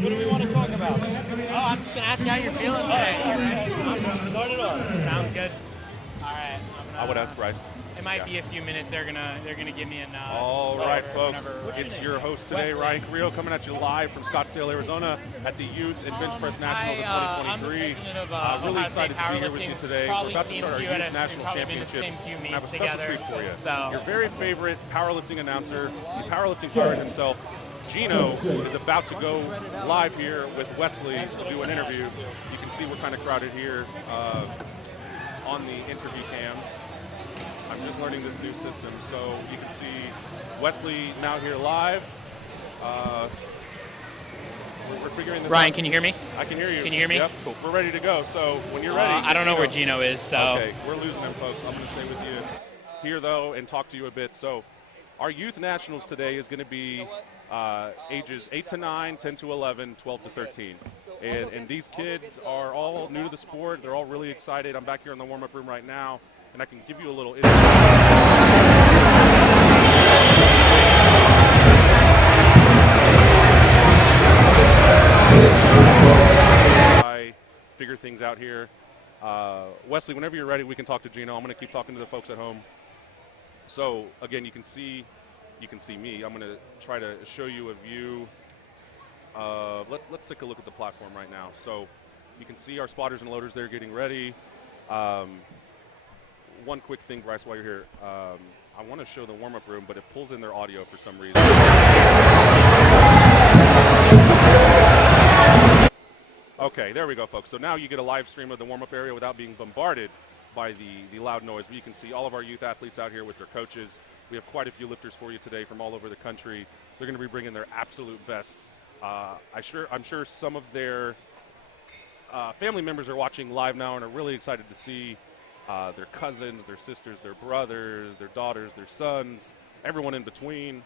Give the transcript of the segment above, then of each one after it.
What do we want to talk about? Oh, I'm just going to ask you how you're feeling today. Start it off. Sound good? All right. I would ask Bryce. It might be a few minutes. They're gonna give me a nod. All right, folks. It's your host today, Ryan Carrillo, coming at you live from Scottsdale, Arizona, at the Youth and Bench Press Nationals of 2023. Really excited to be here with you today. We're about to start our Youth National Championships. And I have a special treat for you. Your very favorite powerlifting announcer, the powerlifting pirate himself, Gino, is about to go live here with Wesley to do an interview. You can see we're kind of crowded here on the interview cam. I'm just learning this new system, so you can see Wesley now here live. We're figuring this out. Ryan, can you hear me? I can hear you. Can you hear me? Yep, cool. We're ready to go. So when you're ready. I don't know where Gino is, so. Okay, we're losing him, folks. I'm going to stay with you here, though, and talk to you a bit. So our Youth Nationals today is going to be ages 8 to 9, 10 to 11, 12 to 13. And these kids are all new to the sport. They're all really excited. I'm back here in the warm-up room right now, and I can give you a little I figure things out here. Wesley, whenever you're ready, we can talk to Gino. I'm going to keep talking to the folks at home. So again, you can see me. I'm going to try to show you a view of, let's take a look at the platform right now. So you can see our spotters and loaders there getting ready. One quick thing, Bryce, while you're here. I want to show the warm-up room, but it pulls in their audio for some reason. Okay, there we go, folks. So now you get a live stream of the warm-up area without being bombarded by the loud noise. But you can see all of our youth athletes out here with their coaches. We have quite a few lifters for you today from all over the country. They're going to be bringing their absolute best. I'm sure some of their family members are watching live now and are really excited to see their cousins, their sisters, their brothers, their daughters, their sons, everyone in between.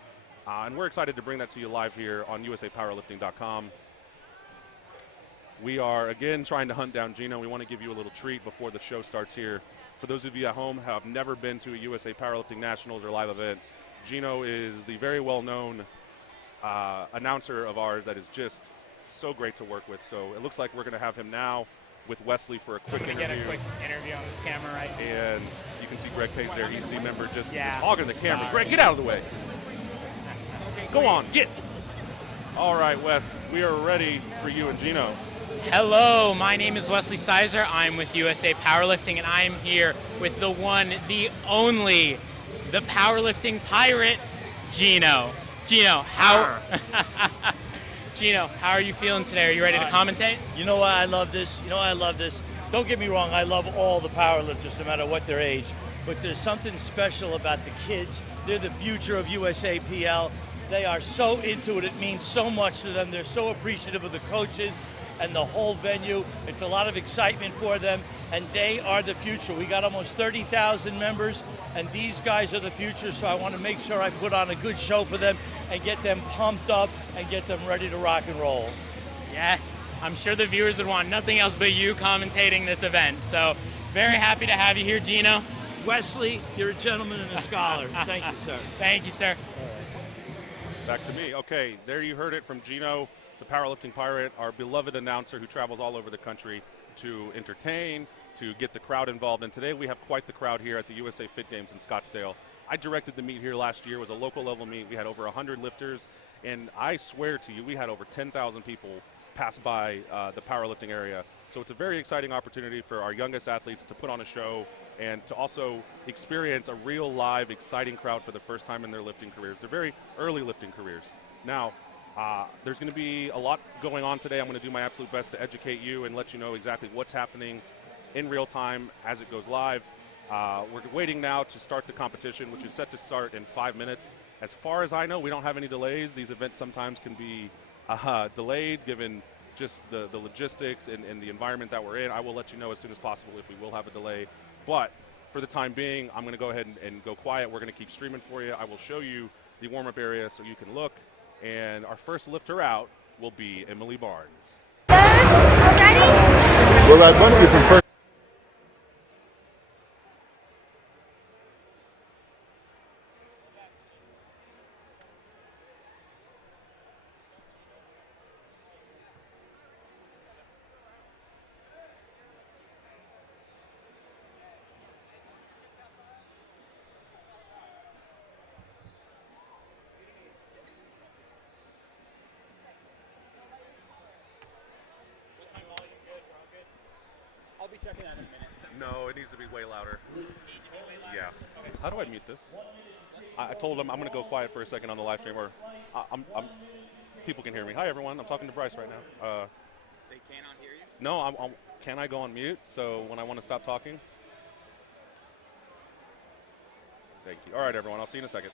And we're excited to bring that to you live here on usapowerlifting.com. We are, again, trying to hunt down Gino. We want to give you a little treat before the show starts here. For those of you at home who have never been to a USA Powerlifting Nationals or live event, Gino is the very well-known announcer of ours that is just so great to work with. So it looks like we're going to have him now with Wesley for a quick interview. Get a quick interview on this camera right here. And you can see Greg Page there, EC member, just hogging the camera. Greg, get out of the way. Go on, get. All right, Wes, we are ready for you and Gino. Hello, my name is Wesley Sizer. I'm with USA Powerlifting, and I'm here with the one, the only, the powerlifting pirate, Gino. Gino, Gino, how are you feeling today? Are you ready to commentate? You know why I love this? Don't get me wrong, I love all the powerlifters, no matter what their age. But there's something special about the kids. They're the future of USAPL. They are so into it. It means so much to them. They're so appreciative of the coaches and the whole venue. It's a lot of excitement for them, and they are the future. We got almost 30,000 members, and these guys are the future, so I want to make sure I put on a good show for them and get them pumped up and get them ready to rock and roll. Yes, I'm sure the viewers would want nothing else but you commentating this event, so very happy to have you here, Gino. Wesley, you're a gentleman and a scholar. Thank you, sir. Thank you, sir. Back to me. Okay, there you heard it from Gino, the powerlifting pirate, our beloved announcer who travels all over the country to entertain, to get the crowd involved. And today we have quite the crowd here at the USA Fit Games in Scottsdale. I directed the meet here last year. It was a local level meet. We had over 100 lifters, and I swear to you, we had over 10,000 people pass by the powerlifting area. So it's a very exciting opportunity for our youngest athletes to put on a show and to also experience a real live, exciting crowd for the first time in their lifting careers. They're very early lifting careers. Now, there's going to be a lot going on today. I'm going to do my absolute best to educate you and let you know exactly what's happening in real time as it goes live. We're waiting now to start the competition, which is set to start in 5 minutes. As far as I know, we don't have any delays. These events sometimes can be delayed given just the logistics and the environment that we're in. I will let you know as soon as possible if we will have a delay. But for the time being, I'm going to go ahead and go quiet. We're going to keep streaming for you. I will show you the warm-up area so you can look. And our first lifter out will be Emily Barnes. Ready? Well, I bumped you from first. checking that in a minute. No, it needs to be way louder. Need to be way louder? Yeah. Okay. How do I mute this? I told him I'm going to go quiet for a second on the live stream, or people can hear me. Hi, everyone. I'm talking to Bryce right now. They cannot hear you? No, can I go on mute? So when I want to stop talking? Thank you. All right, everyone. I'll see you in a second.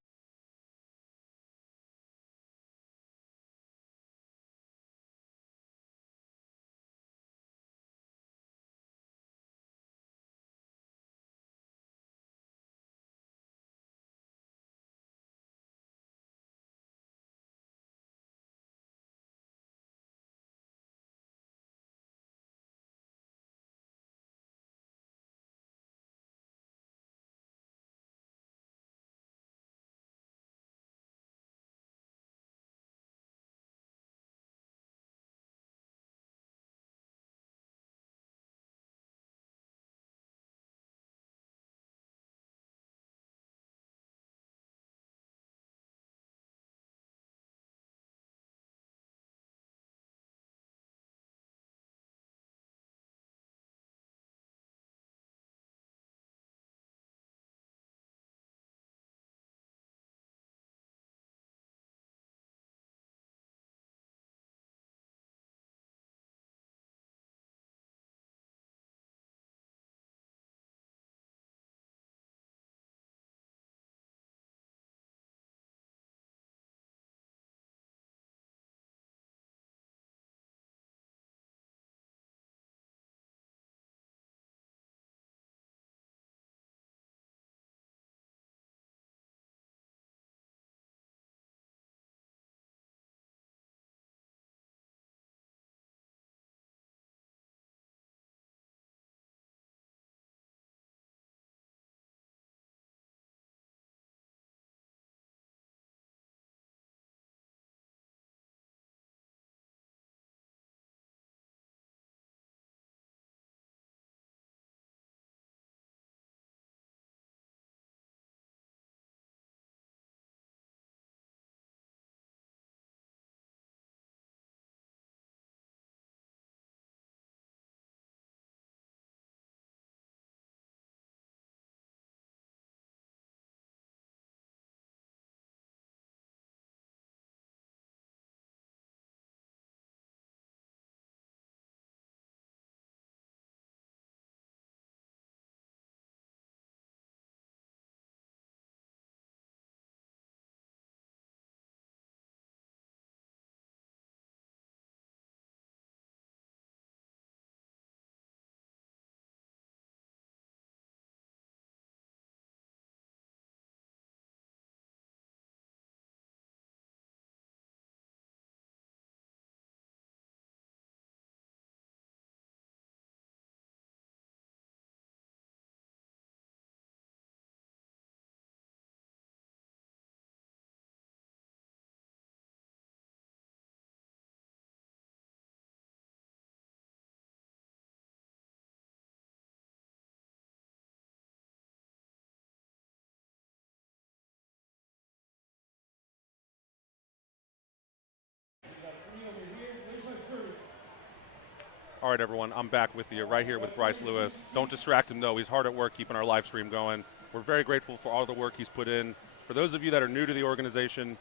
All right, everyone, I'm back with you right here with Bryce Lewis. Don't distract him, though. He's hard at work keeping our live stream going. We're very grateful for all the work he's put in. For those of you that are new to the organization,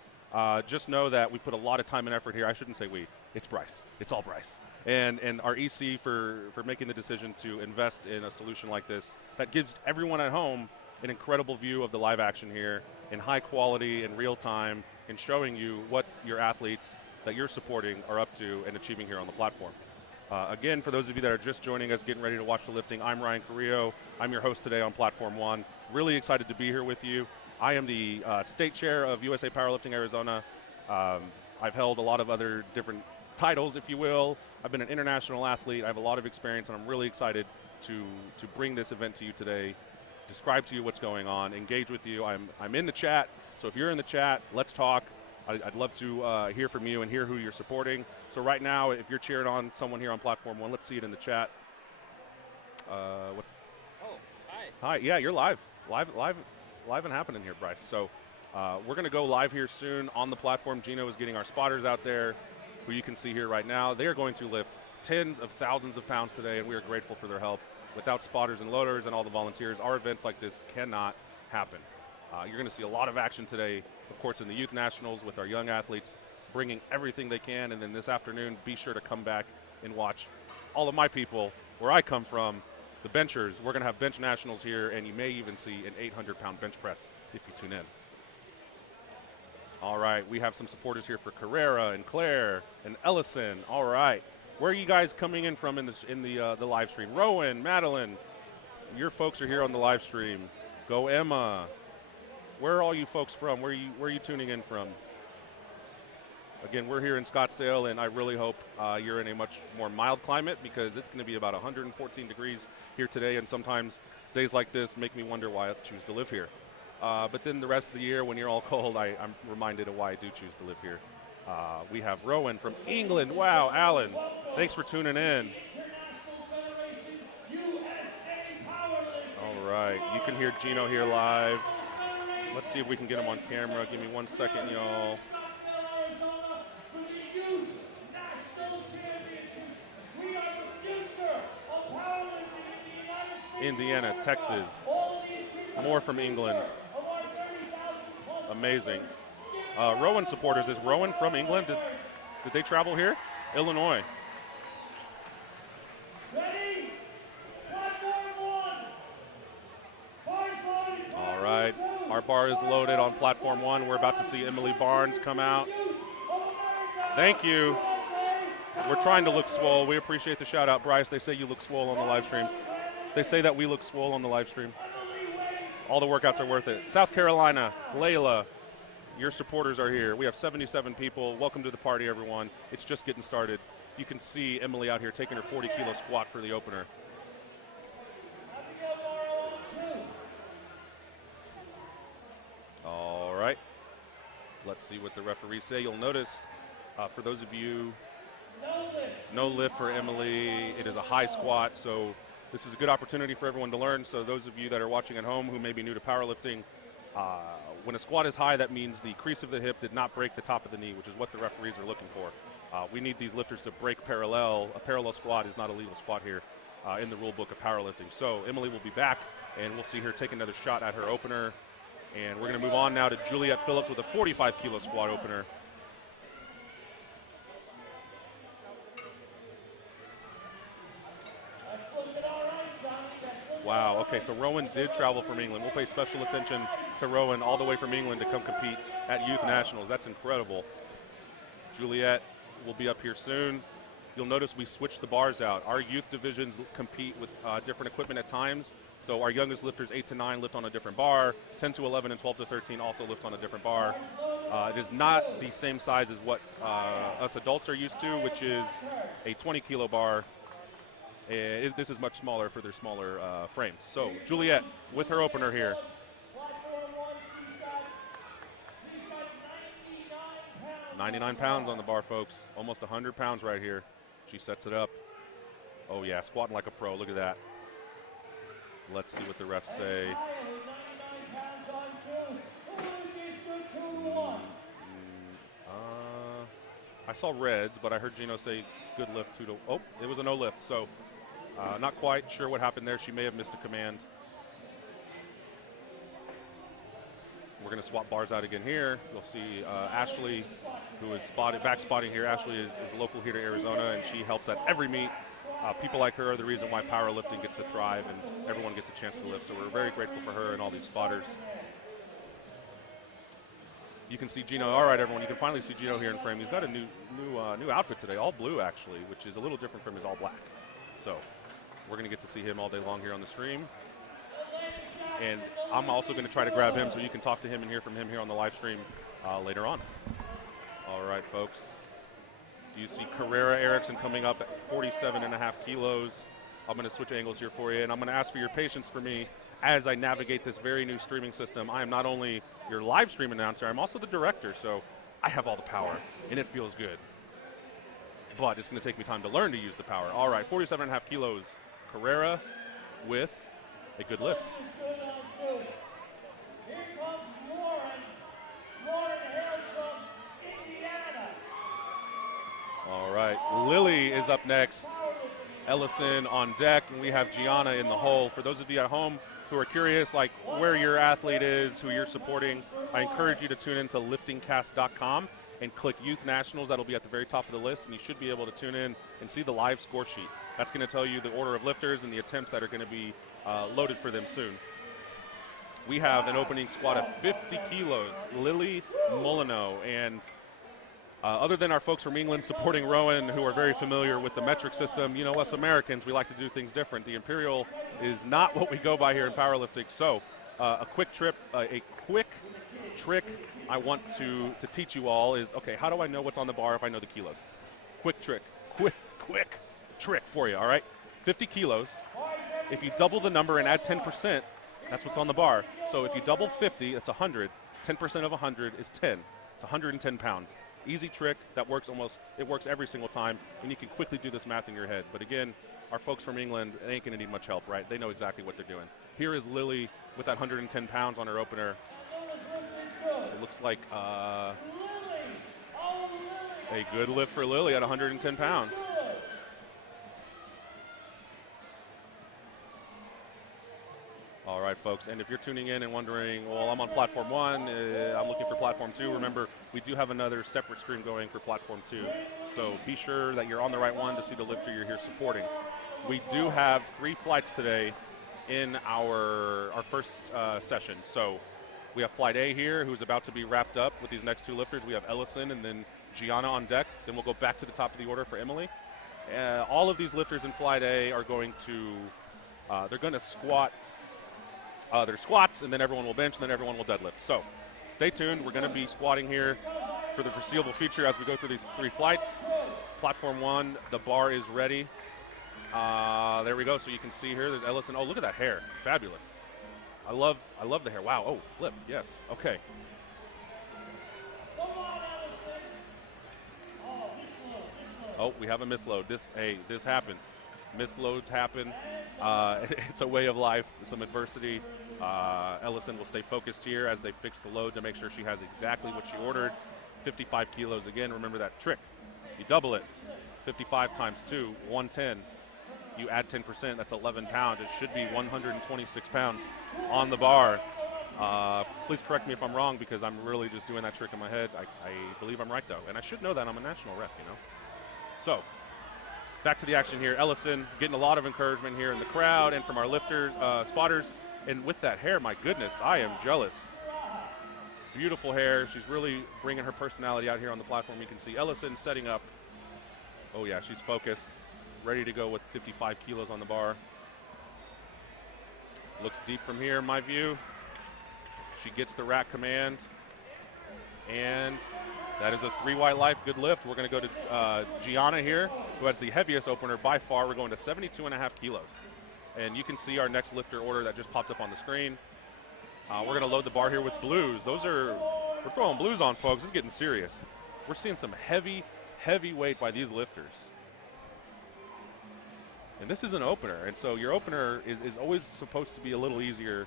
just know that we put a lot of time and effort here. I shouldn't say we. It's Bryce. It's all Bryce. And our EC for making the decision to invest in a solution like this that gives everyone at home an incredible view of the live action here in high quality, in real time, and showing you what your athletes that you're supporting are up to and achieving here on the platform. Again, for those of you that are just joining us, getting ready to watch the lifting, I'm Ryan Carrillo. I'm your host today on Platform One. Really excited to be here with you. I am the state chair of USA Powerlifting Arizona. I've held a lot of other different titles, if you will. I've been an international athlete. I have a lot of experience, and I'm really excited to bring this event to you today, describe to you what's going on, engage with you. I'm in the chat, so if you're in the chat, let's talk. I'd love to hear from you and hear who you're supporting. So right now, if you're cheering on someone here on Platform One, let's see it in the chat. Oh, hi. Hi, yeah, you're live and happening here, Bryce. So we're going to go live here soon on the platform. Gino is getting our spotters out there, who you can see here right now. They are going to lift tens of thousands of pounds today, and we are grateful for their help. Without spotters and loaders and all the volunteers, our events like this cannot happen. You're going to see a lot of action today, of course, in the Youth Nationals with our young athletes bringing everything they can. And then this afternoon, be sure to come back and watch all of my people where I come from, the benchers. We're going to have bench nationals here, and you may even see an 800-pound bench press if you tune in. All right, we have some supporters here for Carrera and Claire and Ellison. All right, where are you guys coming in from in the live stream? Rowan, Madeline, your folks are here on the live stream. Go Emma. Where are all you folks from? Where are you tuning in from? Again, we're here in Scottsdale, and I really hope you're in a much more mild climate, because it's going to be about 114 degrees here today, and sometimes days like this make me wonder why I choose to live here. But then the rest of the year, when you're all cold, I'm reminded of why I do choose to live here. We have Rowan from England. Wow, Alan, thanks for tuning in. All right, you can hear Gino here live. Let's see if we can get him on camera. Give me 1 second, y'all. Indiana, Texas, more from England. Amazing. Rowan supporters, is Rowan from England? Did they travel here? Illinois. All right, our bar is loaded on platform 1. We're about to see Emily Barnes come out. Thank you. We're trying to look swole. We appreciate the shout out, Bryce. They say you look swole on the live stream. They say that we look swole on the live stream. All the workouts are worth it. South Carolina, Layla, your supporters are here. We have 77 people. Welcome to the party, everyone. It's just getting started. You can see Emily out here taking her 40-kilo squat for the opener. All right. Let's see what the referees say. You'll notice, for those of you, no lift for Emily. It is a high squat, so this is a good opportunity for everyone to learn. So those of you that are watching at home who may be new to powerlifting, when a squat is high, that means the crease of the hip did not break the top of the knee, which is what the referees are looking for. We need these lifters to break parallel. A parallel squat is not a legal squat here in the rule book of powerlifting. So Emily will be back, and we'll see her take another shot at her opener. And we're going to move on now to Juliet Phillips with a 45-kilo squat opener. Wow, okay, so Rowan did travel from England. We'll pay special attention to Rowan all the way from England to come compete at Youth Nationals. That's incredible. Juliet will be up here soon. You'll notice we switched the bars out. Our youth divisions compete with different equipment at times. So our youngest lifters, 8 to 9, lift on a different bar. 10 to 11 and 12 to 13 also lift on a different bar. It is not the same size as what us adults are used to, which is a 20-kilo bar. This is much smaller for their smaller frames. So Juliet with her opener here. 99 pounds on the bar, folks. Almost 100 pounds right here. She sets it up. Oh yeah, squatting like a pro. Look at that. Let's see what the refs say. I saw reds, but I heard Gino say good lift 2 to. Oh, it was a no lift. So not quite sure what happened there. She may have missed a command. We're going to swap bars out again here. You'll see Ashley, who is back spotting here. Ashley is local here to Arizona, and she helps at every meet. People like her are the reason why powerlifting gets to thrive and everyone gets a chance to lift. So we're very grateful for her and all these spotters. You can see Gino. All right, everyone, you can finally see Gino here in frame. He's got a new outfit today, all blue actually, which is a little different from his all black. So we're going to get to see him all day long here on the stream. And I'm also going to try to grab him so you can talk to him and hear from him here on the live stream later on. All right, folks. You see Carrera Erickson coming up at 47.5 kilos. I'm going to switch angles here for you, and I'm going to ask for your patience for me as I navigate this very new streaming system. I am not only your live stream announcer, I'm also the director, so I have all the power, and it feels good. But it's going to take me time to learn to use the power. All right, 47.5 kilos. Carrera with a good lift. Here comes Lauren. Lauren hails from Indiana. All right, Lily is up next. Ellison on deck, and we have Gianna in the hole. For those of you at home who are curious, like where your athlete is, who you're supporting, I encourage you to tune into LiftingCast.com and click Youth Nationals. That'll be at the very top of the list, and you should be able to tune in and see the live score sheet. That's going to tell you the order of lifters and the attempts that are going to be loaded for them soon. We have an opening squat of 50 kilos, Lily Molyneux, and other than our folks from England supporting Rowan, who are very familiar with the metric system, you know, us Americans, we like to do things different. The Imperial is not what we go by here in powerlifting. So a quick trick I want to teach you all is, okay, how do I know what's on the bar if I know the kilos? Quick trick for you, all right? 50 kilos. If you double the number and add 10%, that's what's on the bar. So if you double 50, that's 100. 10% of 100 is 10. It's 110 pounds. Easy trick that works it works every single time, and you can quickly do this math in your head. But again, our folks from England, they ain't gonna need much help, right? They know exactly what they're doing. Here is Lily with that 110 pounds on her opener. It looks like a good lift for Lily at 110 pounds. All right, folks, and if you're tuning in and wondering, well, I'm on platform 1, I'm looking for platform 2, remember, we do have another separate stream going for platform 2. So be sure that you're on the right one to see the lifter you're here supporting. We do have 3 flights today in our first session. So we have flight A here, who's about to be wrapped up with these next 2 lifters. We have Ellison and then Gianna on deck. Then we'll go back to the top of the order for Emily. All of these lifters in flight A are going to, they're going to squat their squats, and then everyone will bench, and then everyone will deadlift. So stay tuned. We're going to be squatting here for the foreseeable future as we go through these 3 flights. Platform 1, the bar is ready. There we go. So you can see here, there's Ellison. Oh, look at that hair. Fabulous. I love the hair. Wow. Oh, flip. Yes. Okay. Oh, we have a misload. This happens. Misloads happen. It's a way of life, some adversity. Ellison will stay focused here as they fix the load to make sure she has exactly what she ordered. 55 kilos again. Remember that trick. You double it. 55 times 2, 110. You add 10%, that's 11 pounds. It should be 126 pounds on the bar. Please correct me if I'm wrong, because I'm really just doing that trick in my head. I believe I'm right, though. And I should know that. I'm a national rep, you know. So back to the action here. Ellison getting a lot of encouragement here in the crowd and from our lifters, spotters. And with that hair, my goodness, I am jealous. Beautiful hair. She's really bringing her personality out here on the platform. You can see Ellison setting up. Oh, yeah, she's focused. Ready to go with 55 kilos on the bar. Looks deep from here in my view. She gets the rack command. And that is a 3 white life, good lift. We're going to go to Gianna here, who has the heaviest opener by far. We're going to 72.5 kilos. And you can see our next lifter order that just popped up on the screen. We're going to load the bar here with blues. We're throwing blues on, folks. It's getting serious. We're seeing some heavy weight by these lifters. And this is an opener, and so your opener is always supposed to be a little easier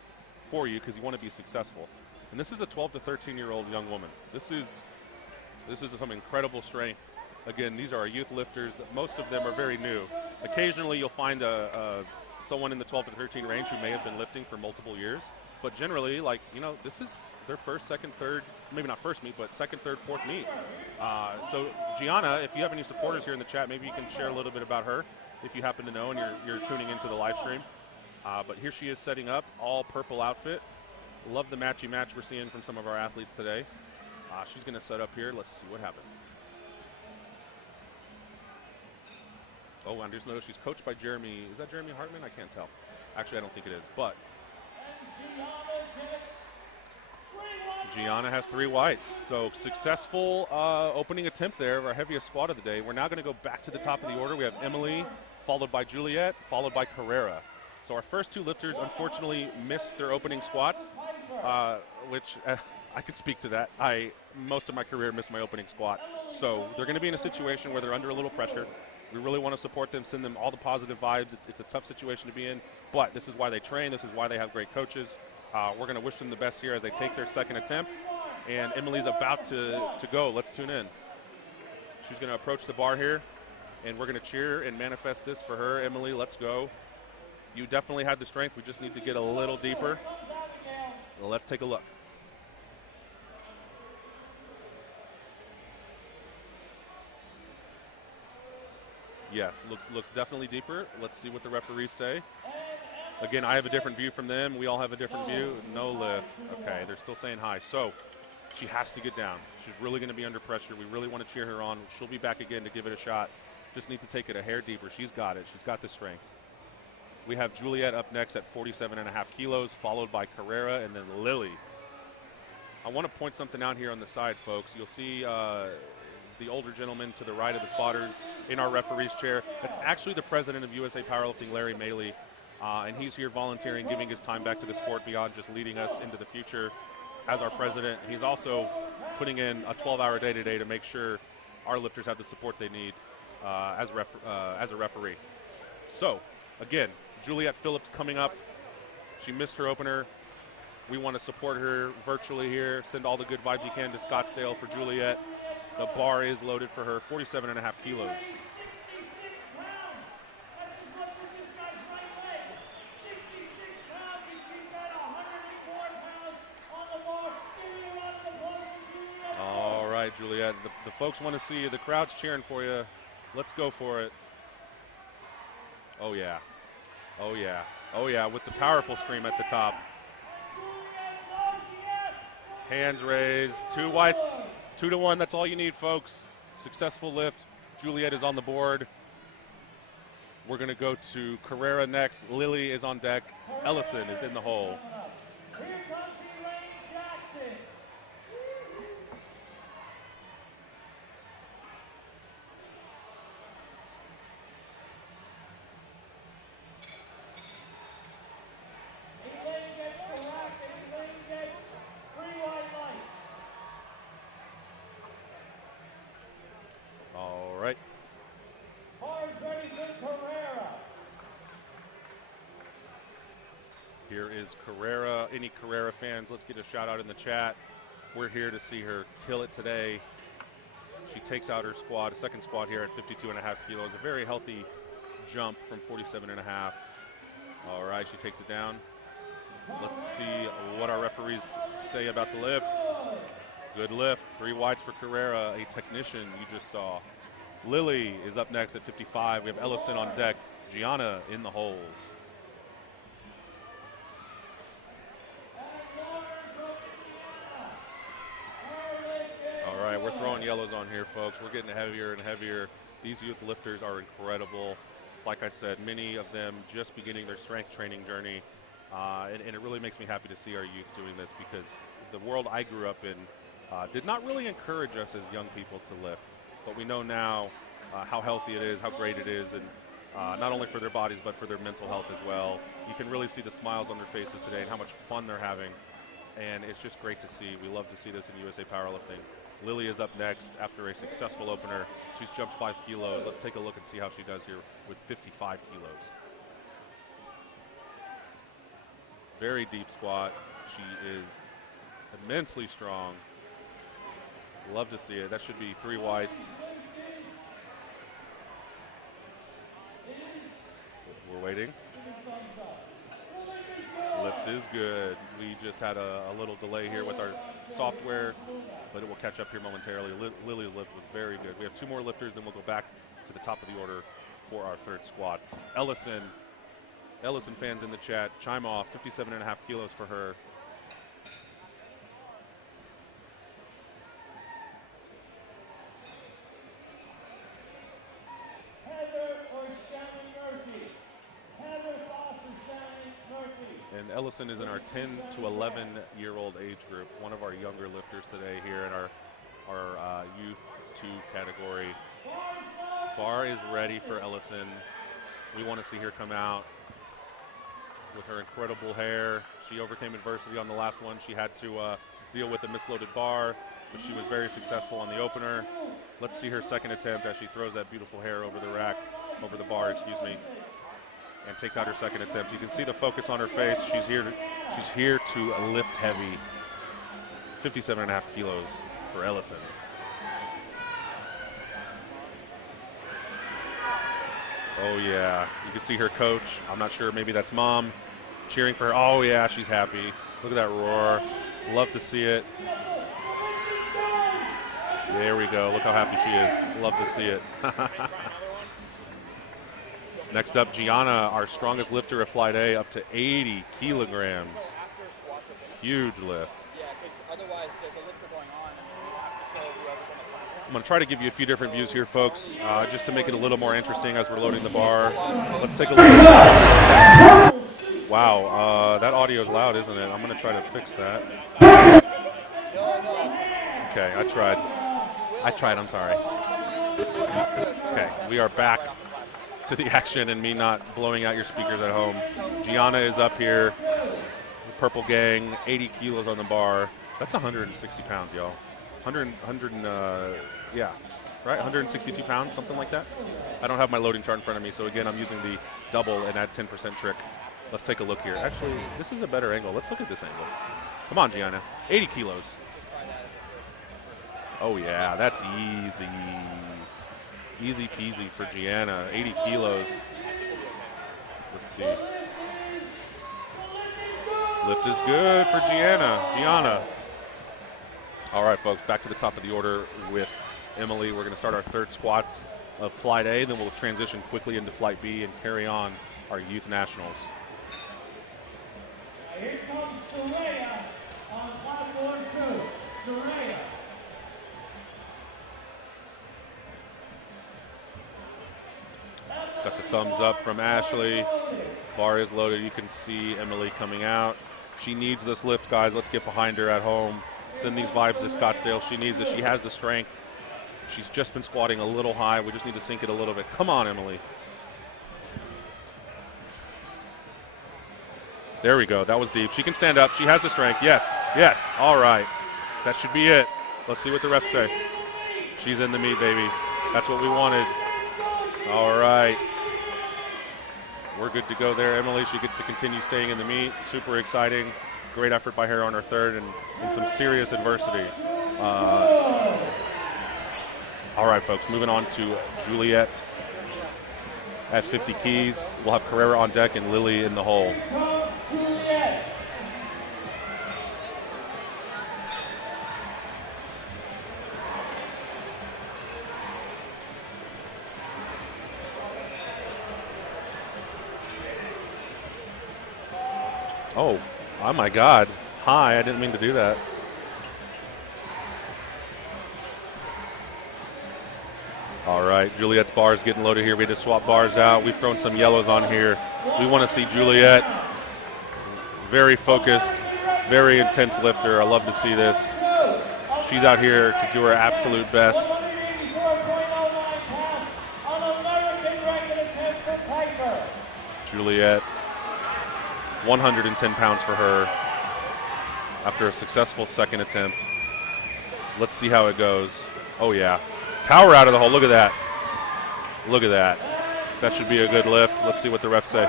for you because you want to be successful. And this is a 12 to 13-year-old young woman. This is some incredible strength. Again, these are our youth lifters. Most of them are very new. Occasionally you'll find someone in the 12 to 13 range who may have been lifting for multiple years. But generally, like, you know, this is their first, second, third, maybe not first meet, but second, third, fourth meet. So Gianna, if you have any supporters here in the chat, maybe you can share a little bit about her if you happen to know and you're tuning into the live stream. But here she is setting up, all purple outfit. Love the matchy match we're seeing from some of our athletes today. She's going to set up here. Let's see what happens. Oh, and just notice she's coached by Jeremy. Is that Jeremy Hartman? I can't tell. Actually, I don't think it is, but Gianna has 3 whites. So successful opening attempt there of our heaviest squat of the day. We're now going to go back to the top of the order. We have Emily, followed by Juliet, followed by Carrera. So our first 2 lifters unfortunately missed their opening squats, which I could speak to that. Most of my career missed my opening squat. So they're going to be in a situation where they're under a little pressure. We really want to support them, send them all the positive vibes. It's a tough situation to be in, but this is why they train. This is why they have great coaches. We're going to wish them the best here as they take their second attempt. And Emily's about to go. Let's tune in. She's going to approach the bar here. and we're going to cheer and manifest this for her. Emily, let's go. You definitely had the strength. We just need to get a little deeper. Well, let's take a look. Yes, looks definitely deeper. Let's see what the referees say. Again, I have a different view from them. We all have a different view. No lift. Okay, they're still saying high. So she has to get down. She's really going to be under pressure. We really want to cheer her on. She'll be back again to give it a shot. Just needs to take it a hair deeper. She's got it. She's got the strength. We have Juliet up next at 47.5 kilos, followed by Carrera and then Lily. I want to point something out here on the side, folks. You'll see the older gentleman to the right of the spotters in our referee's chair. That's actually the president of USA Powerlifting, Larry Maley. And he's here volunteering, giving his time back to the sport beyond just leading us into the future as our president. He's also putting in a 12-hour day today to make sure our lifters have the support they need as a referee. So, again, Juliet Phillips coming up. She missed her opener. We want to support her virtually here. Send all the good vibes you can to Scottsdale for Juliet. The bar is loaded for her, 47.5 kilos. All right, Juliet, the folks want to see you. The crowd's cheering for you. Let's go for it. Oh, yeah. Oh, yeah. Oh, yeah, with the powerful scream at the top. Hands raised. 2 whites, 2-1. That's all you need, folks. Successful lift. Juliet is on the board. We're going to go to Carrera next. Lily is on deck. Ellison is in the hole. Here is Carrera. Any Carrera fans, let's get a shout out in the chat. We're here to see her kill it today. She takes out her squad, second squad here at 52.5 kilos. A very healthy jump from 47.5. All right, she takes it down. Let's see what our referees say about the lift. Good lift. 3 whites for Carrera, a technician you just saw. Lily is up next at 55. We have Ellison on deck. Gianna in the hole. All right, we're throwing yellows on here, folks. We're getting heavier and heavier. These youth lifters are incredible. Like I said, many of them just beginning their strength training journey. And it really makes me happy to see our youth doing this, because the world I grew up in did not really encourage us as young people to lift. But we know now how healthy it is, how great it is, and not only for their bodies but for their mental health as well. You can really see the smiles on their faces today and how much fun they're having. And it's just great to see. We love to see this in USA Powerlifting. Lily is up next after a successful opener. She's jumped 5 kilos. Let's take a look and see how she does here with 55 kilos. Very deep squat. She is immensely strong. Love to see it. That should be 3 whites. We're waiting. Lift is good. We just had a little delay here with our software, but it will catch up here momentarily. Lily's lift was very good. We have 2 more lifters, then we'll go back to the top of the order for our third squats. Ellison fans in the chat, chime off, 57.5 kilos for her. And Ellison is in our 10 to 11-year-old age group, one of our younger lifters today here in our youth 2 category. Bar is ready for Ellison. We want to see her come out with her incredible hair. She overcame adversity on the last one. She had to deal with a misloaded bar, but she was very successful on the opener. Let's see her second attempt as she throws that beautiful hair over the bar, and takes out her second attempt. You can see the focus on her face. She's here to lift heavy. 57.5 kilos for Ellison. Oh, yeah. You can see her coach. I'm not sure. Maybe that's mom cheering for her. Oh, yeah, she's happy. Look at that roar. Love to see it. There we go. Look how happy she is. Love to see it. Next up, Gianna, our strongest lifter of Flight A, up to 80 kilograms. Huge lift. Yeah, because otherwise there's a lifter going on, and you have to show whoever's on the platform. I'm going to try to give you a few different views here, folks, just to make it a little more interesting as we're loading the bar. Let's take a look. Wow, that audio is loud, isn't it? I'm going to try to fix that. Okay, I tried, I'm sorry. Okay, we are back to the action and me not blowing out your speakers at home. Gianna is up here, the Purple Gang, 80 kilos on the bar. That's 160 pounds, y'all. 162 pounds, something like that. I don't have my loading chart in front of me, so again, I'm using the double and add 10% trick. Let's take a look here. Actually, this is a better angle. Let's look at this angle. Come on, Gianna. 80 kilos. Oh, yeah, that's easy. Easy peasy for Gianna. 80 kilos. Let's see. Lift is good for Gianna. All right, folks, back to the top of the order with Emily. We're going to start our third squats of Flight A, then we'll transition quickly into Flight B and carry on our youth nationals. Here comes Soraya on platform 2. Soraya. Got the thumbs up from Ashley. Bar is loaded. You can see Emily coming out. She needs this lift, guys. Let's get behind her at home. Send these vibes to Scottsdale. She needs it. She has the strength. She's just been squatting a little high. We just need to sink it a little bit. Come on, Emily. There we go. That was deep. She can stand up. She has the strength. Yes. Yes. All right. That should be it. Let's see what the refs say. She's in the meat, baby. That's what we wanted. All right. We're good to go there. Emily, she gets to continue staying in the meet. Super exciting. Great effort by her on her third and in some serious adversity. All right, folks, moving on to Juliet at 50 keys. We'll have Carrera on deck and Lily in the hole. Oh my God. Hi, I didn't mean to do that. All right, Juliet's bar is getting loaded here. We had to swap bars out. We've thrown some yellows on here. We want to see Juliet. Very focused, very intense lifter. I love to see this. She's out here to do her absolute best. Juliet, 110 pounds for her after a successful second attempt. Let's see how it goes. Oh, yeah. Power out of the hole. Look at that. Look at that. That should be a good lift. Let's see what the refs say.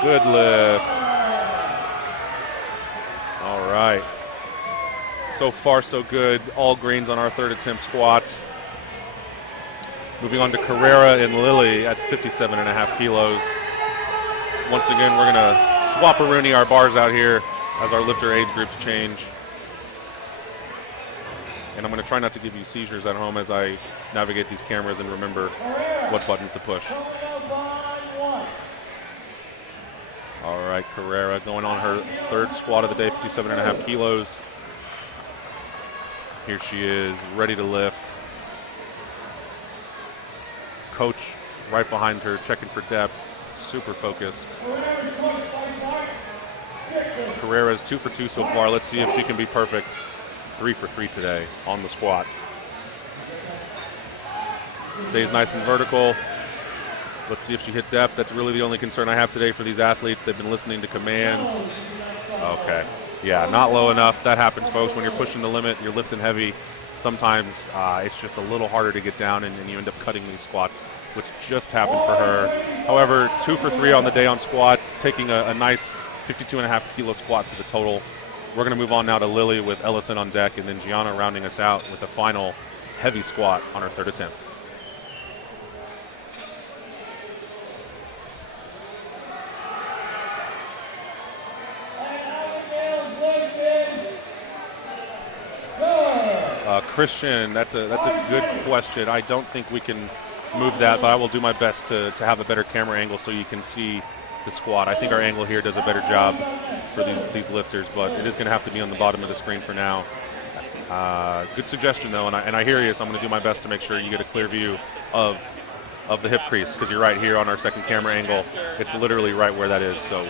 Good lift. All right. So far, so good. All greens on our third attempt squats. Moving on to Carrera and Lily at 57.5 kilos. Once again, we're going to swap-a-rooney our bars out here as our lifter age groups change. And I'm going to try not to give you seizures at home as I navigate these cameras and remember what buttons to push. All right, Carrera going on her third squat of the day, 57.5 kilos. Here she is, ready to lift. Coach right behind her, checking for depth, super focused. Carrera's 2 for 2 so far. Let's see if she can be perfect. 3 for 3 today on the squat. Stays nice and vertical. Let's see if she hit depth. That's really the only concern I have today for these athletes. They've been listening to commands. Okay. Yeah, not low enough. That happens, folks. When you're pushing the limit, you're lifting heavy. Sometimes it's just a little harder to get down, and you end up cutting these squats, which just happened for her. However, 2 for 3 on the day on squats, taking a nice 52.5 kilo squat to the total. We're going to move on now to Lily with Ellison on deck, and then Gianna rounding us out with the final heavy squat on her third attempt. Christian, that's a good question. I don't think we can move that, but I will do my best to have a better camera angle so you can see the squat. I think our angle here does a better job for these lifters, but it is going to have to be on the bottom of the screen for now. Good suggestion, though, and I hear you, so I'm going to do my best to make sure you get a clear view of the hip crease, because you're right here on our second camera angle. It's literally right where that is. So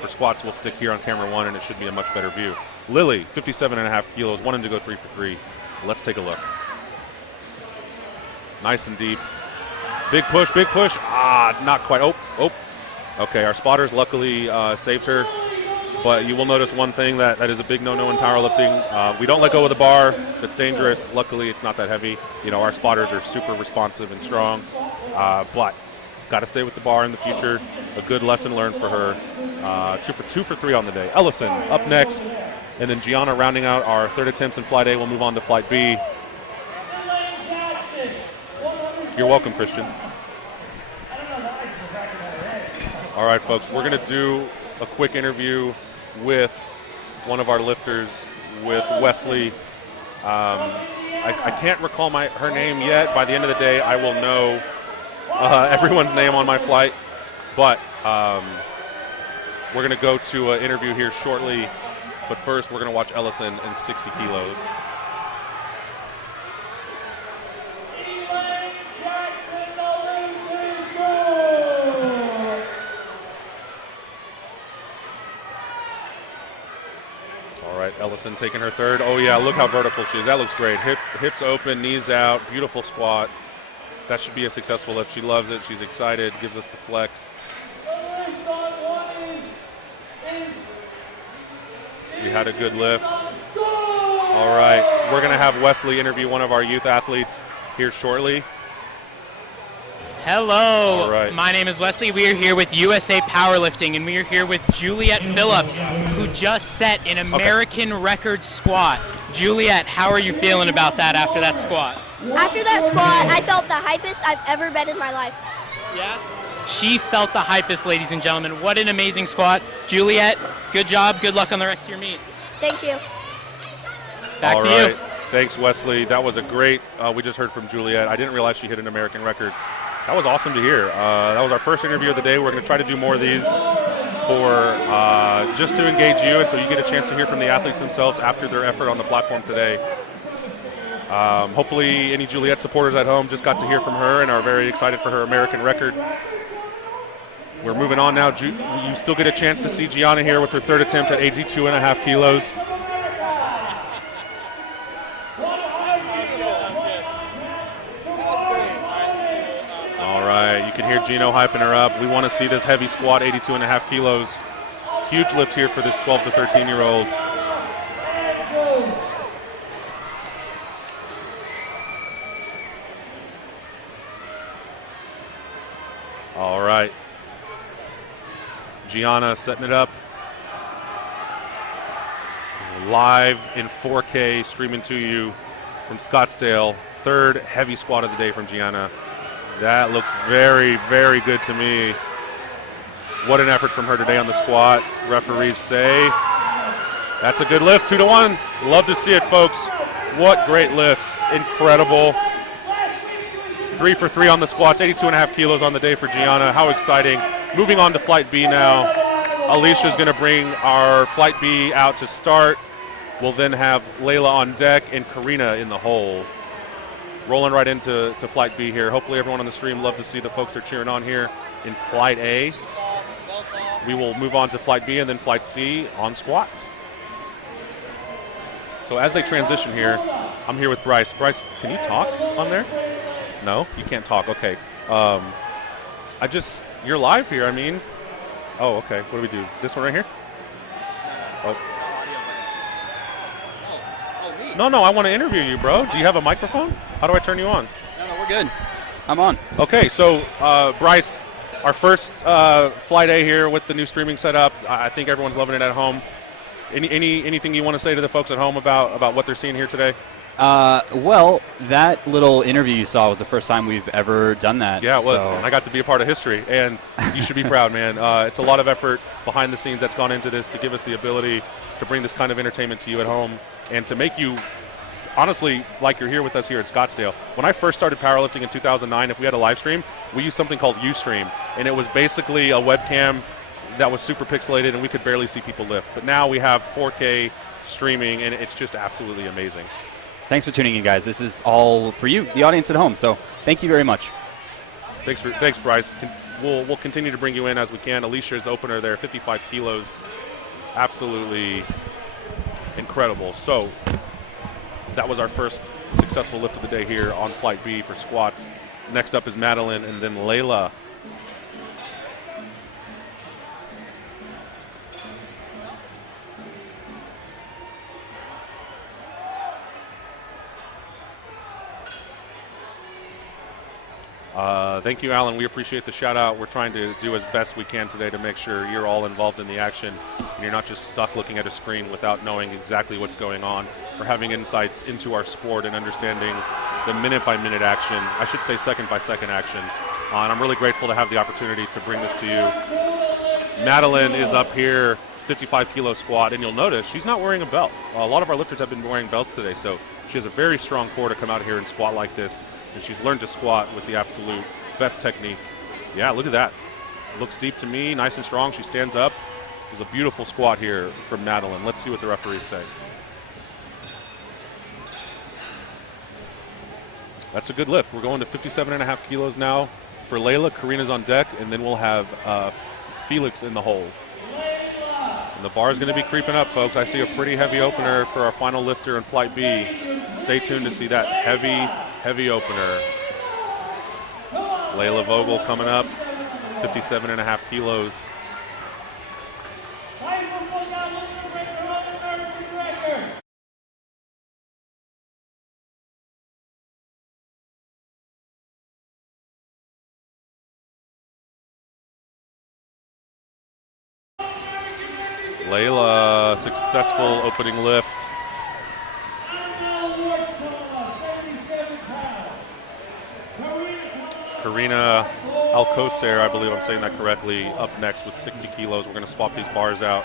for squats, we'll stick here on camera 1, and it should be a much better view. Lily, 57.5 kilos, wanting to go 3 for 3. Let's take a look. Nice and deep. Big push, big push. Not quite. Oh. Okay, our spotters luckily saved her. But you will notice one thing that is a big no-no in powerlifting. We don't let go of the bar. That's dangerous. Luckily, it's not that heavy. You know, our spotters are super responsive and strong. But got to stay with the bar in the future. A good lesson learned for her. 2 for 3 on the day. Ellison up next. And then Gianna rounding out our third attempts in Flight A. We'll move on to Flight B. You're welcome, Christian. All right, folks, we're going to do a quick interview with one of our lifters, with Wesley. I can't recall her name yet. By the end of the day, I will know everyone's name on my flight. But we're going to go to an interview here shortly. But first, we're going to watch Ellison in 60 kilos. Ellison taking her third. Oh, yeah, look how vertical she is. That looks great. Hips open, knees out, beautiful squat. That should be a successful lift. She loves it. She's excited, gives us the flex. We had a good lift. All right, we're going to have Wesley interview one of our youth athletes here shortly. Hello, right. My name is Wesley. We are here with USA Powerlifting, and we are here with Juliet Phillips, who just set an American record squat. Juliet, how are you feeling about that after that squat? After that squat, I felt the hypest I've ever been in my life. Yeah? She felt the hypest, ladies and gentlemen. What an amazing squat. Juliet, good job. Good luck on the rest of your meet. Thank you. Back to you. Thanks, Wesley. That was a great, we just heard from Juliet. I didn't realize she hit an American record. That was awesome to hear. That was our first interview of the day. We're going to try to do more of these for just to engage you, and so you get a chance to hear from the athletes themselves after their effort on the platform today. Hopefully any Juliet supporters at home just got to hear from her and are very excited for her American record. We're moving on now. You still get a chance to see Gianna here with her third attempt at 82.5 kilos. All right, you can hear Gino hyping her up. We want to see this heavy squat, 82.5 kilos. Huge lift here for this 12 to 13-year-old. All right. Gianna setting it up. Live in 4K, streaming to you from Scottsdale. Third heavy squat of the day from Gianna. That looks very, very good to me. What an effort from her today on the squat. Referees say that's a good lift, 2-1. Love to see it, folks. What great lifts. Incredible. 3 for 3 on the squats, 82.5 kilos on the day for Gianna. How exciting. Moving on to Flight B now. Alicia's going to bring our Flight B out to start. We'll then have Layla on deck and Karina in the hole. Rolling right into Flight B here. Hopefully everyone on the stream love to see the folks are cheering on here in Flight A. We will move on to Flight B and then Flight C on squats. So as they transition here, I'm here with Bryce. Bryce, can you talk on there? No, you can't talk. Okay. You're live here. I mean, oh, okay. What do we do? This one right here? Oh. No, I want to interview you, bro. Do you have a microphone? How do I turn you on? No, we're good. I'm on. Okay, so Bryce, our first Flight A here with the new streaming setup. I think everyone's loving it at home. Anything you want to say to the folks at home about what they're seeing here today? Well, that little interview you saw was the first time we've ever done that. Yeah, it was. So. And I got to be a part of history, and you should be proud, man. It's a lot of effort behind the scenes that's gone into this to give us the ability to bring this kind of entertainment to you at home and to make you honestly, like you're here with us here at Scottsdale. When I first started powerlifting in 2009, if we had a live stream, we used something called Ustream, and it was basically a webcam that was super pixelated, and we could barely see people lift. But now we have 4K streaming, and it's just absolutely amazing. Thanks for tuning in, guys. This is all for you, the audience at home. So thank you very much. Thanks, Bryce. We'll continue to bring you in as we can. Alicia's opener there, 55 kilos, absolutely incredible. So that was our first successful lift of the day here on Flight B for squats. Next up is Madeline and then Layla. Thank you, Alan. We appreciate the shout out. We're trying to do as best we can today to make sure you're all involved in the action and you're not just stuck looking at a screen without knowing exactly what's going on or having insights into our sport and understanding the minute-by-minute action, I should say second-by-second action. And I'm really grateful to have the opportunity to bring this to you. Madeline is up here, 55 kilo squat, and you'll notice she's not wearing a belt. A lot of our lifters have been wearing belts today, so she has a very strong core to come out here and squat like this, and she's learned to squat with the absolute best technique. Yeah, look at that. Looks deep to me, nice and strong. She stands up. It was a beautiful squat here from Madeline. Let's see what the referees say. That's a good lift. We're going to 57.5 kilos now for Layla. Karina's on deck, and then we'll have Felix in the hole. And the bar is going to be creeping up, folks. I see a pretty heavy opener for our final lifter in Flight B. Stay tuned to see that heavy opener. Layla Vogel coming up, 57.5 kilos. Layla, successful opening lift. Karina Alcocer, I believe I'm saying that correctly, up next with 60 kilos. We're going to swap these bars out.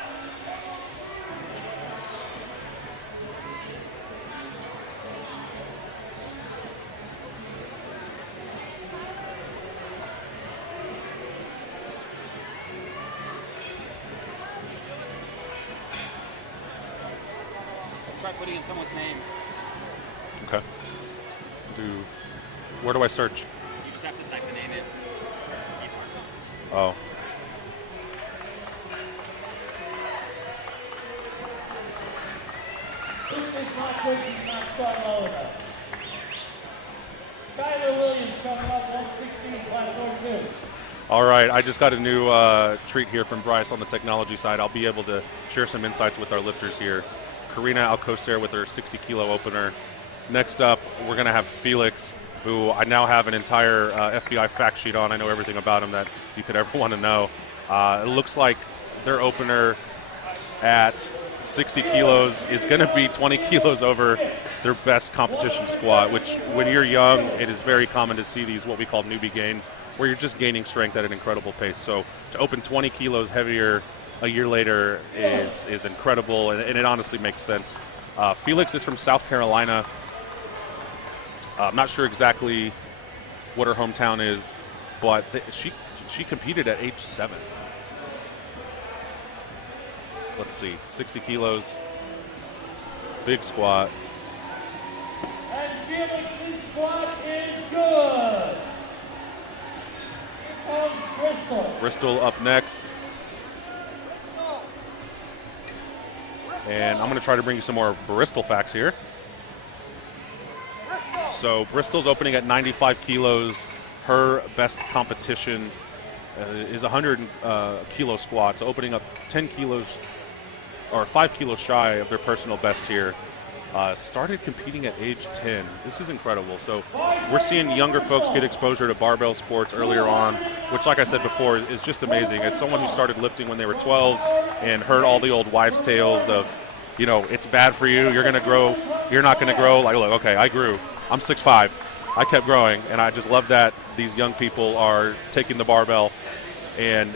Try putting in someone's name. Okay. Where do I search? You just have to type the name in. Oh. This not starting all of us. Skylar Williams coming up 116, platform 2. All right, I just got a new treat here from Bryce on the technology side. I'll be able to share some insights with our lifters here. Karina Alcocer with her 60 kilo opener. Next up, we're going to have Felix, who I now have an entire FBI fact sheet on. I know everything about him that you could ever want to know. It looks like their opener at 60 kilos is going to be 20 kilos over their best competition squat, which when you're young, it is very common to see these what we call newbie gains, where you're just gaining strength at an incredible pace. So to open 20 kilos heavier a year later is incredible, and it honestly makes sense. Felix is from South Carolina. I'm not sure exactly what her hometown is, but she competed at age 7. Let's see, 60 kilos, big squat. And Felix's squat is good. Here comes Bristol. Bristol up next. And I'm going to try to bring you some more Bristol facts here. So Bristol's opening at 95 kilos. Her best competition is 100 kilo squats, opening up 10 kilos or 5 kilos shy of their personal best here. Started competing at age 10. This is incredible. So we're seeing younger folks get exposure to barbell sports earlier on, which, like I said before, is just amazing. As someone who started lifting when they were 12 and heard all the old wives' tales of, you know, it's bad for you, you're going to grow, you're not going to grow. Like, look, okay, I grew. I'm 6'5". I kept growing, and I just love that these young people are taking the barbell and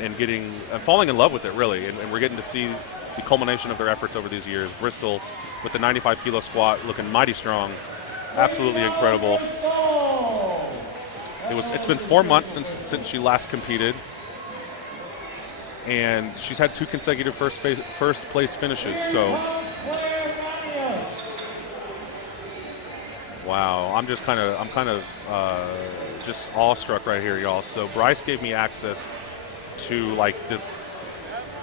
falling in love with it, really. And we're getting to see the culmination of their efforts over these years. Bristol with the 95 kilo squat, looking mighty strong. Absolutely incredible. It's been 4 months since she last competed, and she's had 2 consecutive first place finishes. So, wow, I'm kind of just awestruck right here, y'all. So Bryce gave me access to like this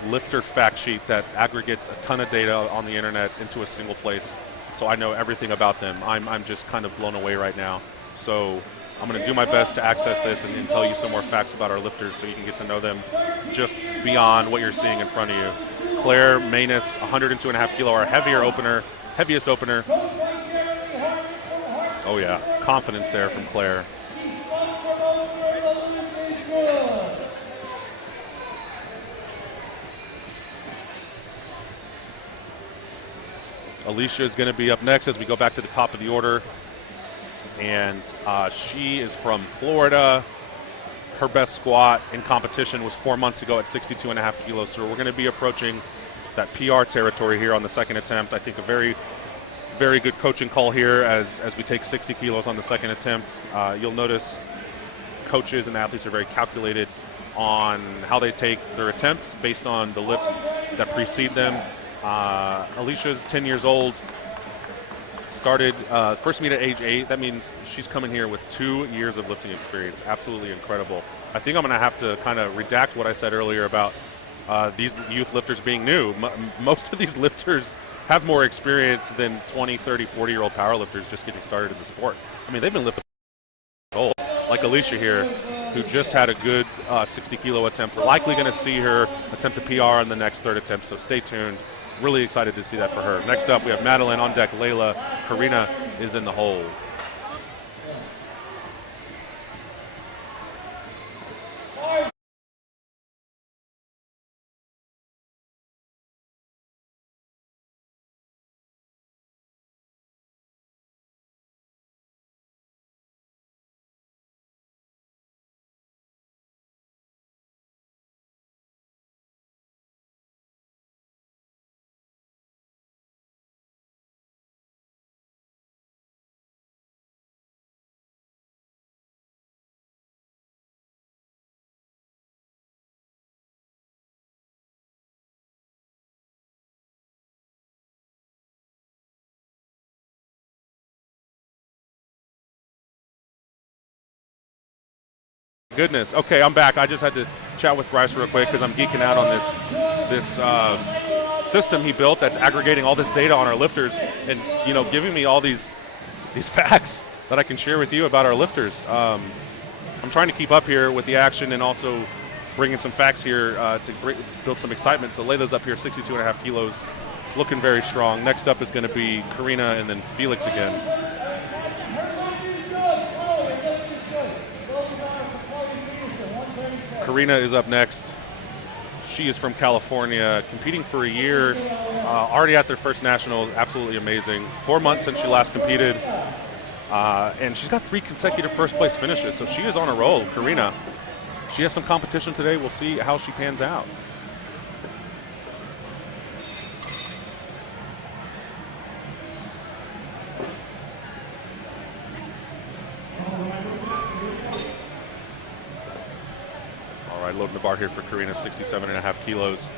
lifter fact sheet that aggregates a ton of data on the internet into a single place, so I know everything about them. I'm just kind of blown away right now. So I'm going to do my best to access this and tell you some more facts about our lifters so you can get to know them just beyond what you're seeing in front of you. Claire Manus, 102.5 kilo, our heaviest opener. Oh yeah, confidence there from Claire. Alicia is going to be up next as we go back to the top of the order. And she is from Florida. Her best squat in competition was 4 months ago at 62.5 kilos. So we're going to be approaching that PR territory here on the second attempt. I think a very, very good coaching call here as we take 60 kilos on the second attempt. You'll notice coaches and athletes are very calculated on how they take their attempts based on the lifts that precede them. Alicia's 10 years old. Started first meet at age 8. That means she's coming here with 2 years of lifting experience. Absolutely incredible. I think I'm going to have to kind of redact what I said earlier about these youth lifters being new. Most of these lifters have more experience than 20, 30, 40-year-old powerlifters just getting started in the sport. I mean, they've been lifting old, like Alicia here, who just had a good 60-kilo attempt. We're likely going to see her attempt a PR in the next third attempt, so stay tuned. Really excited to see that for her. Next up, we have Madeline on deck, Layla. Karina is in the hole. Goodness. Okay, I'm back. I just had to chat with Bryce real quick because I'm geeking out on this system he built that's aggregating all this data on our lifters and, you know, giving me all these facts that I can share with you about our lifters. I'm trying to keep up here with the action and also bringing some facts here to build some excitement. So Layla's up here, 62.5 kilos, looking very strong. Next up is going to be Karina and then Felix again. Karina is up next. She is from California, competing for a year, already at their first nationals. Absolutely amazing. 4 months since she last competed, and she's got 3 consecutive first-place finishes, so she is on a roll, Karina. She has some competition today. We'll see how she pans out. Loading the bar here for Karina, 67.5 kilos.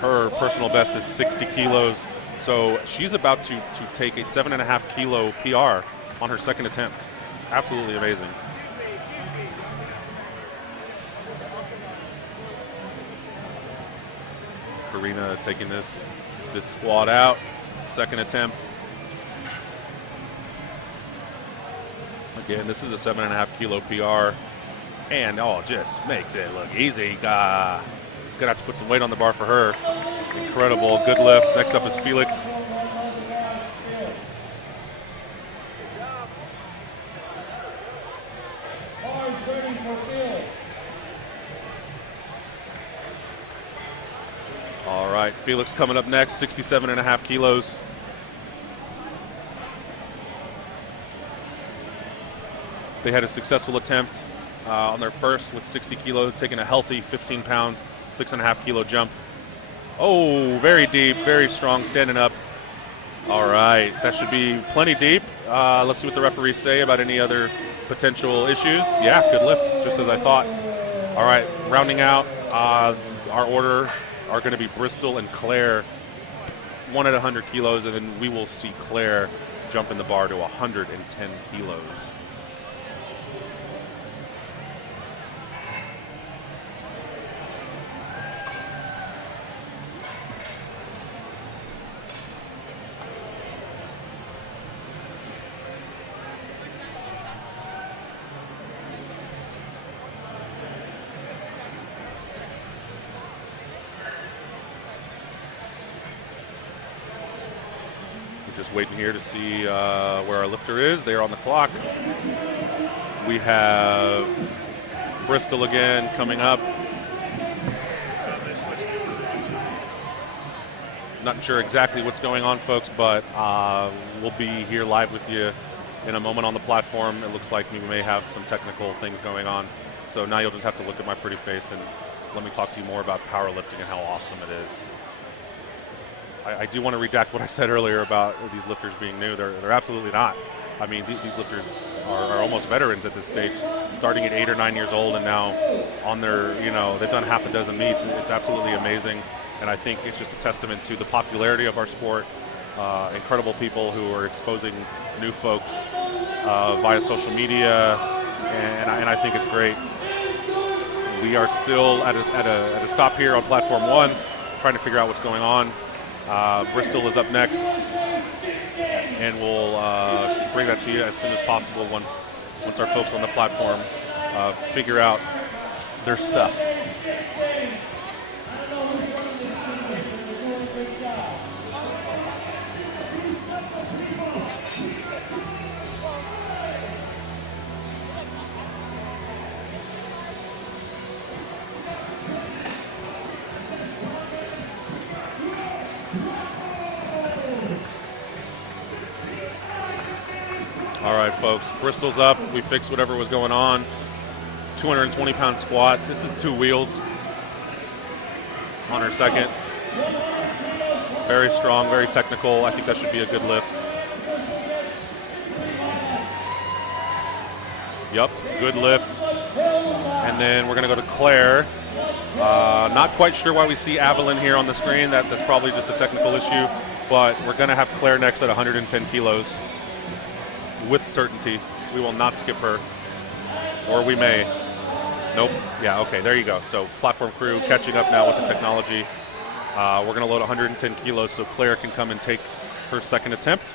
Her personal best is 60 kilos. So she's about to take a 7.5 kilo PR on her second attempt. Absolutely amazing. Karina taking this squat out, second attempt. Again, this is a 7.5 kilo PR. And, just makes it look easy. Gonna have to put some weight on the bar for her. Incredible, good lift. Next up is Felix. All right, Felix coming up next, 67.5 kilos. They had a successful attempt on their first with 60 kilos, taking a healthy 15-pound, 6.5 kilo jump. Oh, very deep, very strong, standing up. All right, that should be plenty deep. Let's see what the referees say about any other potential issues. Yeah, good lift, just as I thought. All right, rounding out our order are going to be Bristol and Claire, one at 100 kilos, and then we will see Claire jump in the bar to 110 kilos. Just waiting here to see where our lifter is. They're on the clock. We have Bristol again coming up. Not sure exactly what's going on, folks, but we'll be here live with you in a moment on the platform. It looks like we may have some technical things going on. So now you'll just have to look at my pretty face and let me talk to you more about powerlifting and how awesome it is. I do want to redact what I said earlier about these lifters being new. They're absolutely not. I mean, these lifters are almost veterans at this stage, starting at 8 or 9 years old, and now on their, they've done half a dozen meets. It's absolutely amazing, and I think it's just a testament to the popularity of our sport. Incredible people who are exposing new folks via social media, and I think it's great. We are still at a stop here on platform 1, trying to figure out what's going on. Bristol is up next, and we'll bring that to you as soon as possible once our folks on the platform figure out their stuff. All right, folks, Bristol's up. We fixed whatever was going on. 220-pound squat. This is 2 wheels on her second. Very strong, very technical. I think that should be a good lift. Yep, good lift. And then we're going to go to Claire. Not quite sure why we see Evelyn here on the screen. That's probably just a technical issue. But we're going to have Claire next at 110 kilos. With certainty. We will not skip her. Or we may. Nope. Yeah, okay, there you go. So platform crew catching up now with the technology. We're going to load 110 kilos so Claire can come and take her second attempt.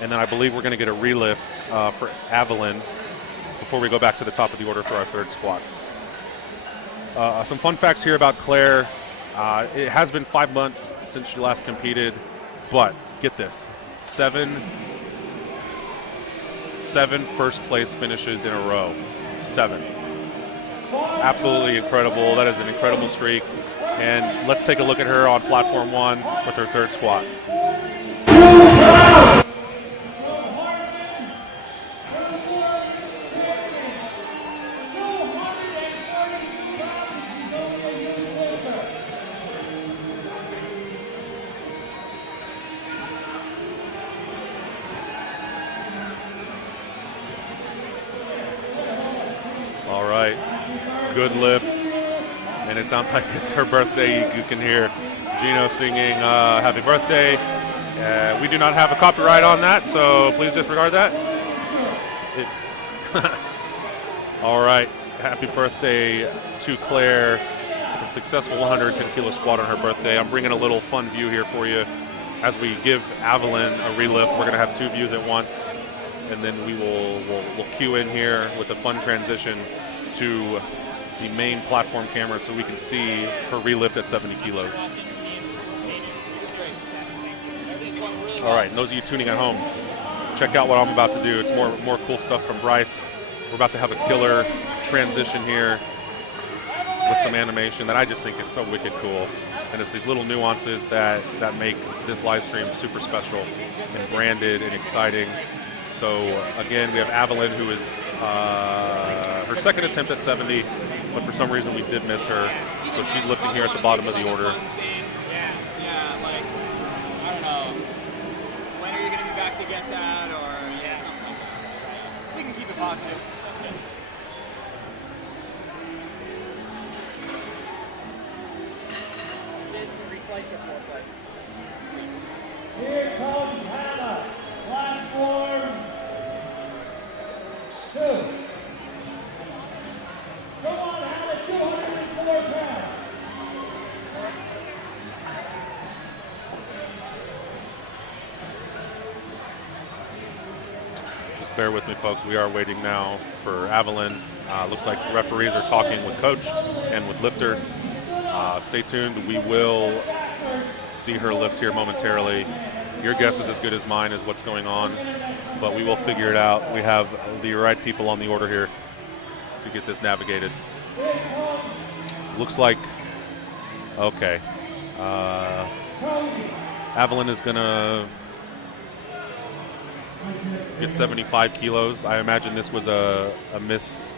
And then I believe we're going to get a relift for Evelyn before we go back to the top of the order for our third squats. Some fun facts here about Claire. It has been 5 months since she last competed, but get this, 7 first place finishes in a row. 7. Absolutely incredible. That is an incredible streak. And let's take a look at her on platform 1 with her third squat. All right, good lift, and it sounds like it's her birthday. You can hear Gino singing happy birthday. We do not have a copyright on that, so please disregard that. All right, happy birthday to Claire. A successful 110 kilo squat on her birthday. I'm bringing a little fun view here for you. As we give Evelyn a relift, we're gonna have 2 views at once. And then we'll cue in here with a fun transition to the main platform camera so we can see her relift at 70 kilos. All right, and those of you tuning at home, check out what I'm about to do. It's more cool stuff from Bryce. We're about to have a killer transition here with some animation that I just think is so wicked cool. And it's these little nuances that make this live stream super special and branded and exciting. So again, we have Evelyn, who is her second attempt at 70, but for some reason we did miss her. So she's lifting here at the bottom of the order. Yeah, like, I don't know. positive. Is 3 flights or 4 flights? Here comes Hannah, platform 2. Come on, Hannah, 204 pounds. Just bear with me, folks. We are waiting now for Evelyn. Looks like referees are talking with coach and with lifter. Stay tuned. We will see her lift here momentarily. Your guess is as good as mine as what's going on, but we will figure it out. We have the right people on the order here to get this navigated. Looks like, okay. Evelyn is gonna get 75 kilos. I imagine this was a missed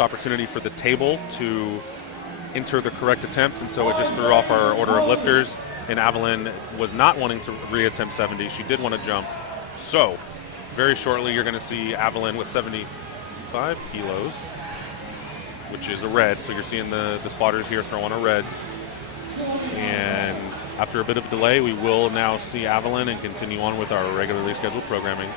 opportunity for the table to enter the correct attempt, and so it just threw off our order of lifters. And Evelyn was not wanting to reattempt 70. She did want to jump. So very shortly you're going to see Evelyn with 75 kilos, which is a red. So you're seeing the spotters here throw on a red. And after a bit of a delay, we will now see Evelyn and continue on with our regularly scheduled programming.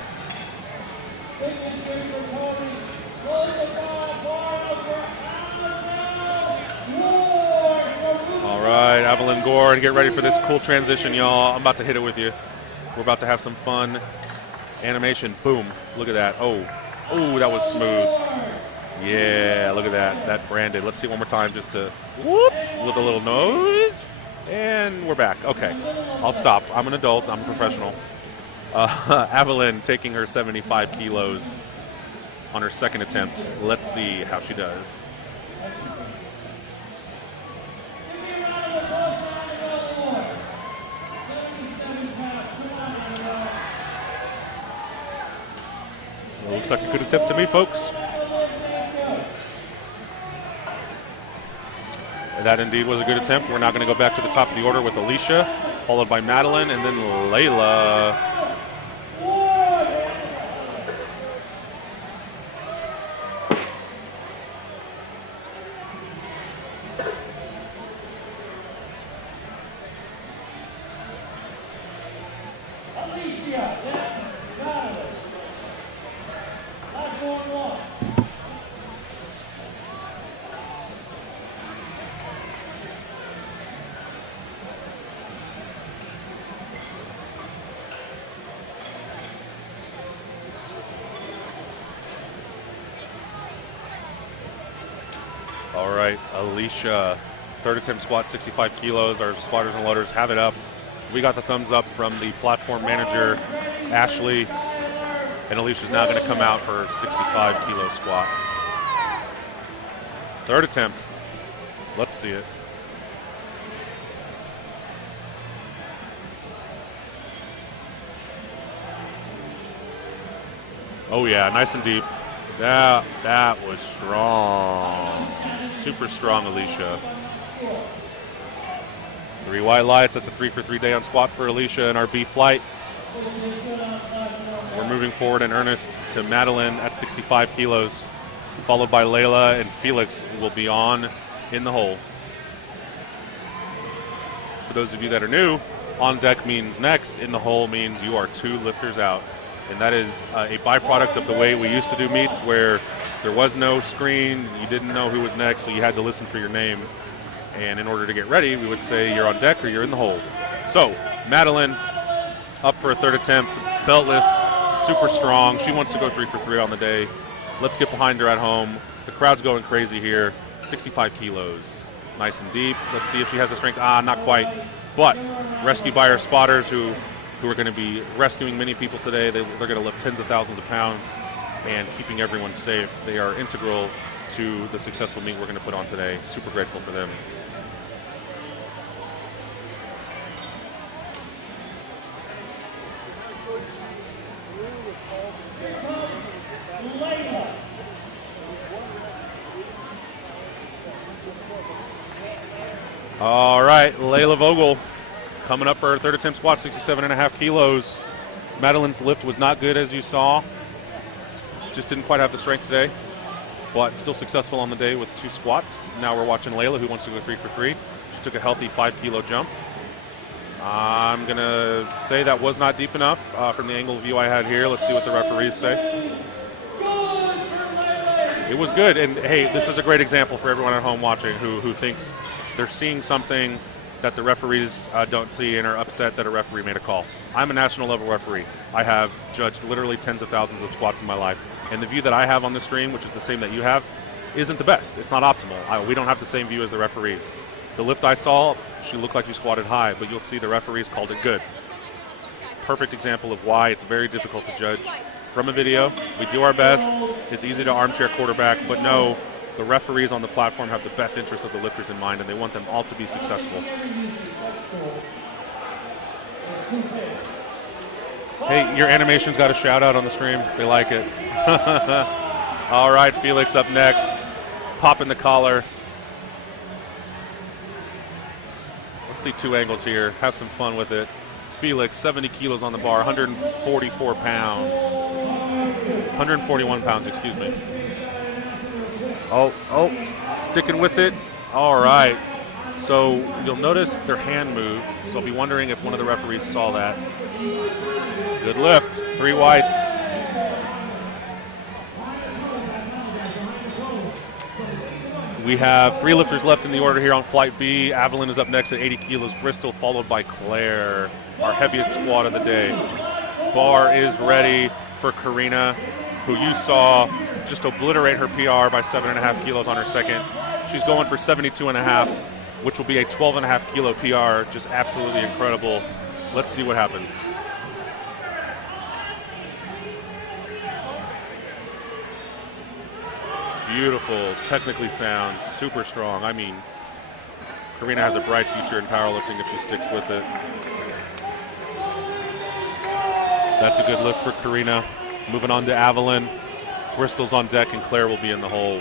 All right, Evelyn Gord, get ready for this cool transition, y'all. I'm about to hit it with you. We're about to have some fun animation. Boom, look at that. Oh, that was smooth. Yeah, look at that. That branded. Let's see it one more time just to whoop with a little nose. And we're back. Okay, I'll stop. I'm an adult. I'm a professional. Evelyn taking her 75 kilos on her second attempt. Let's see how she does. Well, looks like a good attempt to me, folks. That indeed was a good attempt. We're now going to go back to the top of the order with Alicia, followed by Madeline, and then Layla. All right, Alicia, third attempt squat, 65 kilos. Our spotters and loaders have it up. We got the thumbs up from the platform manager, Ashley, and Alicia's now going to come out for her 65 kilo squat. Third attempt. Let's see it. Oh yeah, nice and deep. That was strong. Super strong, Alicia. 3 white lights. That's a 3 for 3 day on squat for Alicia in our B flight. We're moving forward in earnest to Madeline at 65 kilos, followed by Layla, and Felix will be on in the hole. For those of you that are new, on deck means next, in the hole means you are 2 lifters out. And that is a byproduct of the way we used to do meets, where there was no screen, you didn't know who was next, so you had to listen for your name. And in order to get ready, we would say you're on deck or you're in the hole. So, Madeline up for a third attempt, beltless, super strong. She wants to go 3 for 3 on the day. Let's get behind her at home. The crowd's going crazy here. 65 kilos, nice and deep. Let's see if she has the strength. Not quite. But rescued by our spotters who are going to be rescuing many people today. They're going to lift tens of thousands of pounds and keeping everyone safe. They are integral to the successful meet we're going to put on today. Super grateful for them. All right, Layla Vogel coming up for her third attempt squat, 67.5 kilos. Madeline's lift was not good, as you saw. Just didn't quite have the strength today, but still successful on the day with 2 squats. Now we're watching Layla, who wants to go 3 for 3. She took a healthy 5-kilo jump. I'm going to say that was not deep enough from the angle of view I had here. Let's see what the referees say. It was good, and hey, this is a great example for everyone at home watching who thinks they're seeing something that the referees don't see and are upset that a referee made a call. I'm a national level referee. I have judged literally tens of thousands of squats in my life, and the view that I have on the stream, which is the same that you have, isn't the best. It's not optimal. We don't have the same view as the referees. The lift I saw, she looked like she squatted high, but you'll see the referees called it good. Perfect example of why it's very difficult to judge from a video. We do our best. It's easy to armchair quarterback, but no, the referees on the platform have the best interest of the lifters in mind, and they want them all to be successful. Hey, your animation's got a shout out on the stream. They like it. All right, Felix up next. Popping the collar. Let's see 2 angles here. Have some fun with it. Felix, 70 kilos on the bar, 144 pounds. 141 pounds, excuse me. Oh, sticking with it. All right. So you'll notice their hand moved. So I'll be wondering if one of the referees saw that. Good lift. 3 whites. We have 3 lifters left in the order here on Flight B. Evelyn is up next at 80 kilos. Bristol followed by Claire, our heaviest squat of the day. Bar is ready for Karina, who you saw just obliterate her PR by 7.5 kilos on her second. She's going for 72.5, which will be a 12.5 kilo PR. Just absolutely incredible. Let's see what happens. Beautiful, technically sound, super strong. I mean, Karina has a bright future in powerlifting if she sticks with it. That's a good lift for Karina. Moving on to Evelyn. Bristol's on deck and Claire will be in the hole.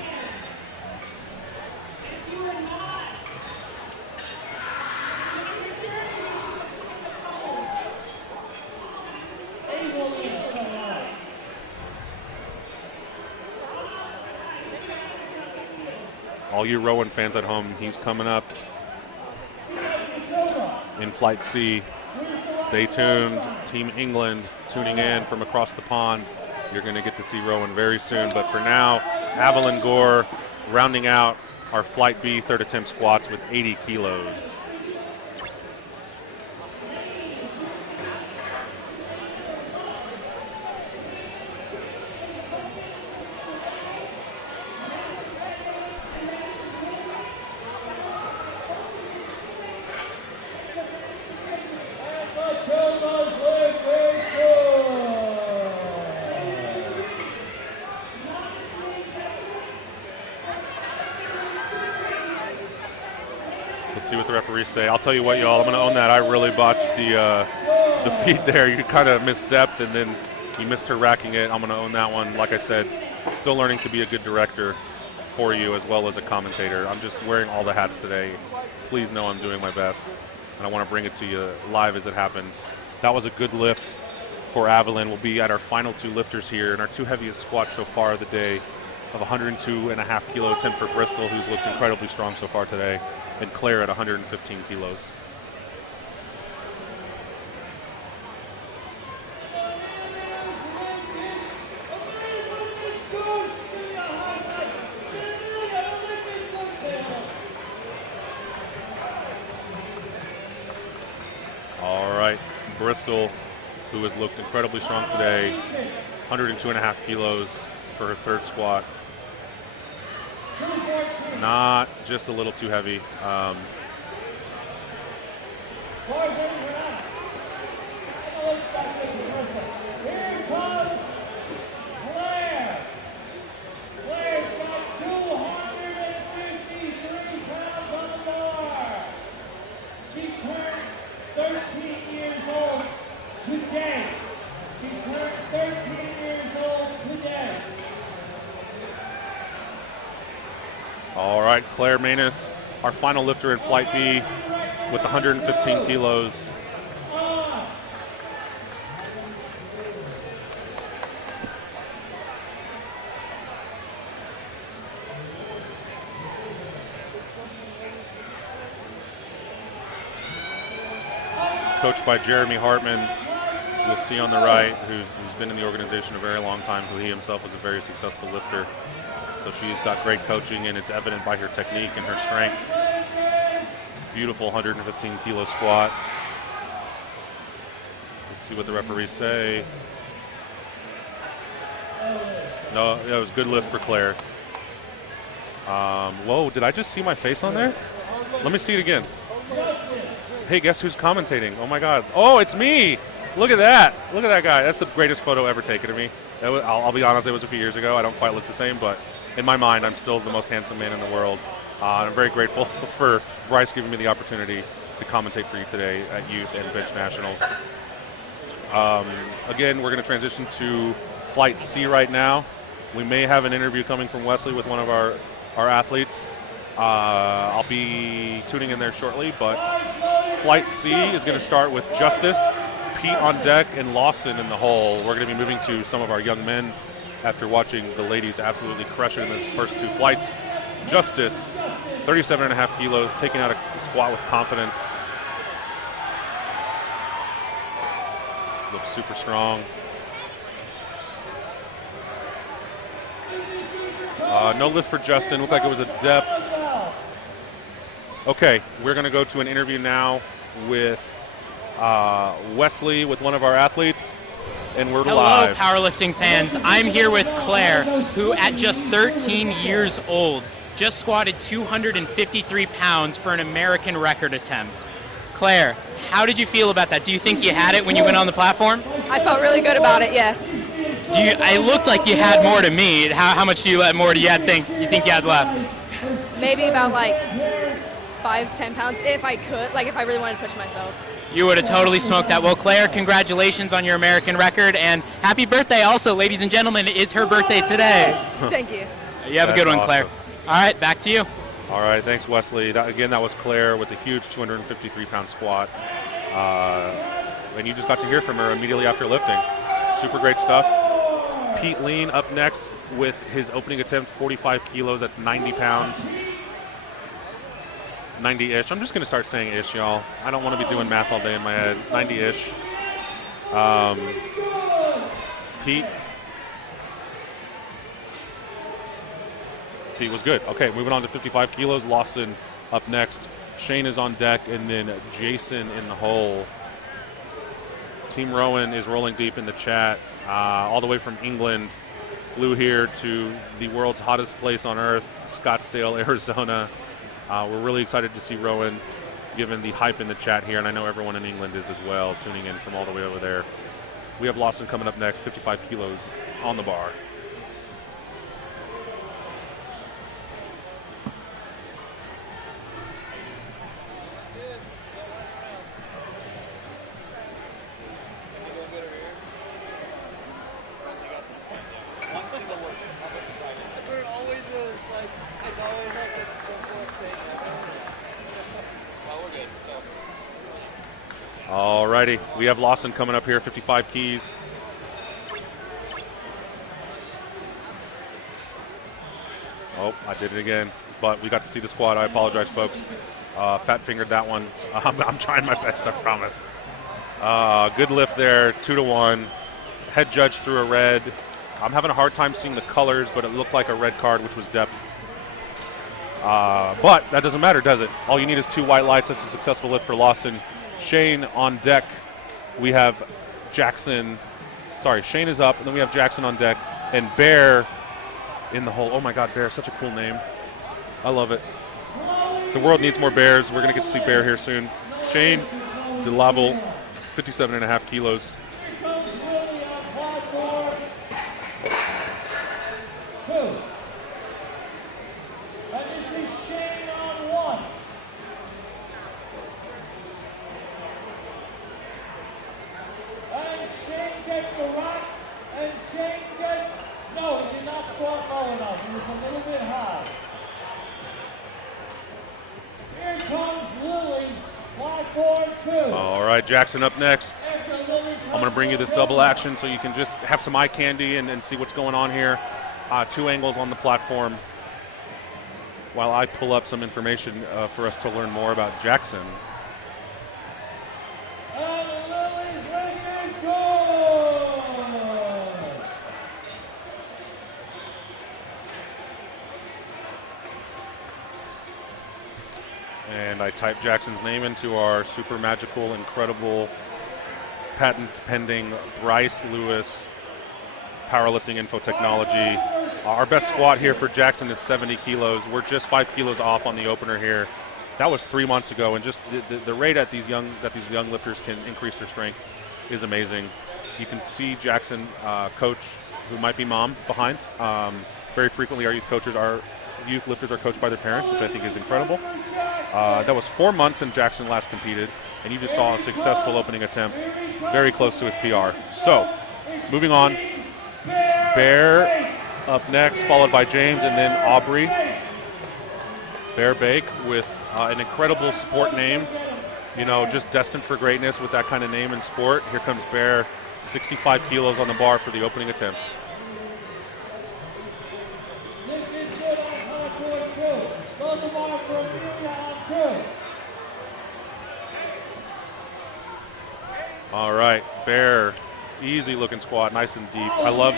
All you Rowan fans at home, he's coming up in Flight C. Stay tuned. Team England tuning in from across the pond. You're going to get to see Rowan very soon. But for now, Evelyn Gore rounding out our Flight B 3rd attempt squats with 80 kilos. See what the referees say. I'll tell you what, y'all, I'm going to own that. I really botched the feed there. You kind of missed depth, and then you missed her racking it. I'm going to own that one. Like I said, still learning to be a good director for you as well as a commentator. I'm just wearing all the hats today. Please know I'm doing my best, and I want to bring it to you live as it happens. That was a good lift for Evelyn. We'll be at our final 2 lifters here, and our 2 heaviest squats so far of the day of 102.5 kilo attempt for Bristol, who's looked incredibly strong so far today, and Claire at 115 kilos. All right, Bristol, who has looked incredibly strong today, 102.5 kilos for her 3rd squat. Not just a little too heavy. Here comes Claire. Claire's got 253 pounds on the bar. She turned 13 years old today. She turned 13 years old today. All right, Claire Manus, our final lifter in Flight B with 115 kilos. coached by Jeremy Hartman. You'll see on the right, who's been in the organization a very long time, who he himself was a very successful lifter. So she's got great coaching, and it's evident by her technique and her strength. Beautiful 115 kilo squat. Let's see what the referees say. No, it was a good lift for Claire. Whoa, did I just see my face on there? Let me see it again. Hey, guess who's commentating? Oh my God. Oh, it's me. Look at that. Look at that guy. That's the greatest photo ever taken of me. I'll be honest, it was a few years ago. I don't quite look the same, but in my mind, I'm still the most handsome man in the world. I'm very grateful for Bryce giving me the opportunity to commentate for you today at Youth and Bench Nationals. Again, we're going to transition to Flight C right now. We may have an interview coming from Wesley with one of our athletes. I'll be tuning in there shortly, but Flight C is going to start with Justice, Pete on deck, and Lawson in the hole. We're going to be moving to some of our young men after watching the ladies absolutely crush it in those first two flights. Justice, 37.5 kilos, taking out a squat with confidence. Looks super strong. No lift for Justin. Looked like it was a depth. Okay, we're going to go to an interview now with Wesley, with one of our athletes, and we're live. Hello, powerlifting fans. I'm here with Claire, who at just 13 years old just squatted 253 pounds for an American record attempt. Claire, how did you feel about that? Do you think you had it when you went on the platform? I felt really good about it, yes. It looked like you had more to me. How much do you think you had left? Maybe about like 5-10 pounds if I could, like if I really wanted to push myself. You would have totally smoked that. Well, Claire, congratulations on your American record, and happy birthday also, ladies and gentlemen. It is her birthday today. Thank you. You have a good one, awesome. Claire. All right, back to you. All right, thanks, Wesley. That was Claire with a huge 253-pound squat. And you just got to hear from her immediately after lifting. Super great stuff. Pete Lean up next with his opening attempt, 45 kilos. That's 90 pounds. 90-ish. I'm just going to start saying ish, y'all. I don't want to be doing math all day in my head. 90-ish. Pete was good. Okay, moving on to 55 kilos. Lawson up next. Shane is on deck, and then Jason in the hole. Team Rowan is rolling deep in the chat. All the way from England. Flew here to the world's hottest place on earth, Scottsdale, Arizona. We're really excited to see Rowan, given the hype in the chat here, and I know everyone in England is as well, tuning in from all the way over there. We have Lawson coming up next, 55 kilos on the bar. Alrighty, we have Lawson coming up here, 55 keys. Oh, I did it again, but we got to see the squat. I apologize, folks. Fat fingered that one. I'm trying my best, I promise. Good lift there, 2-1. Head judge threw a red. I'm having a hard time seeing the colors, but it looked like a red card, which was depth. But that doesn't matter, does it? All you need is 2 white lights. That's a successful lift for Lawson. Shane on deck. We have Jackson. Sorry, Shane is up, and then we have Jackson on deck, and Bear in the hole. Oh my God, Bear, such a cool name. I love it. The world needs more Bears. We're going to get to see Bear here soon. Shane DeLavel, 57.5 kilos. All right, Jackson up next. I'm going to bring you this double action so you can just have some eye candy and see what's going on here. 2 angles on the platform while I pull up some information for us to learn more about Jackson. and I type Jackson's name into our super magical, incredible, patent-pending Bryce Lewis powerlifting info technology. Our best squat here for Jackson is 70 kilos. We're just 5 kilos off on the opener here. That was 3 months ago, and just the rate at these young lifters can increase their strength is amazing. You can see Jackson coach, who might be mom, behind. Very frequently, our youth lifters are coached by their parents, which I think is incredible. That was 4 months since Jackson last competed, and you just saw a successful opening attempt, very close to his PR. So, moving on, Bear up next, followed by James, and then Aubrey. Bear Bake with an incredible sport name, you know, just destined for greatness with that kind of name in sport. Here comes Bear, 65 kilos on the bar for the opening attempt. All right, Bear, easy looking squat, nice and deep. I love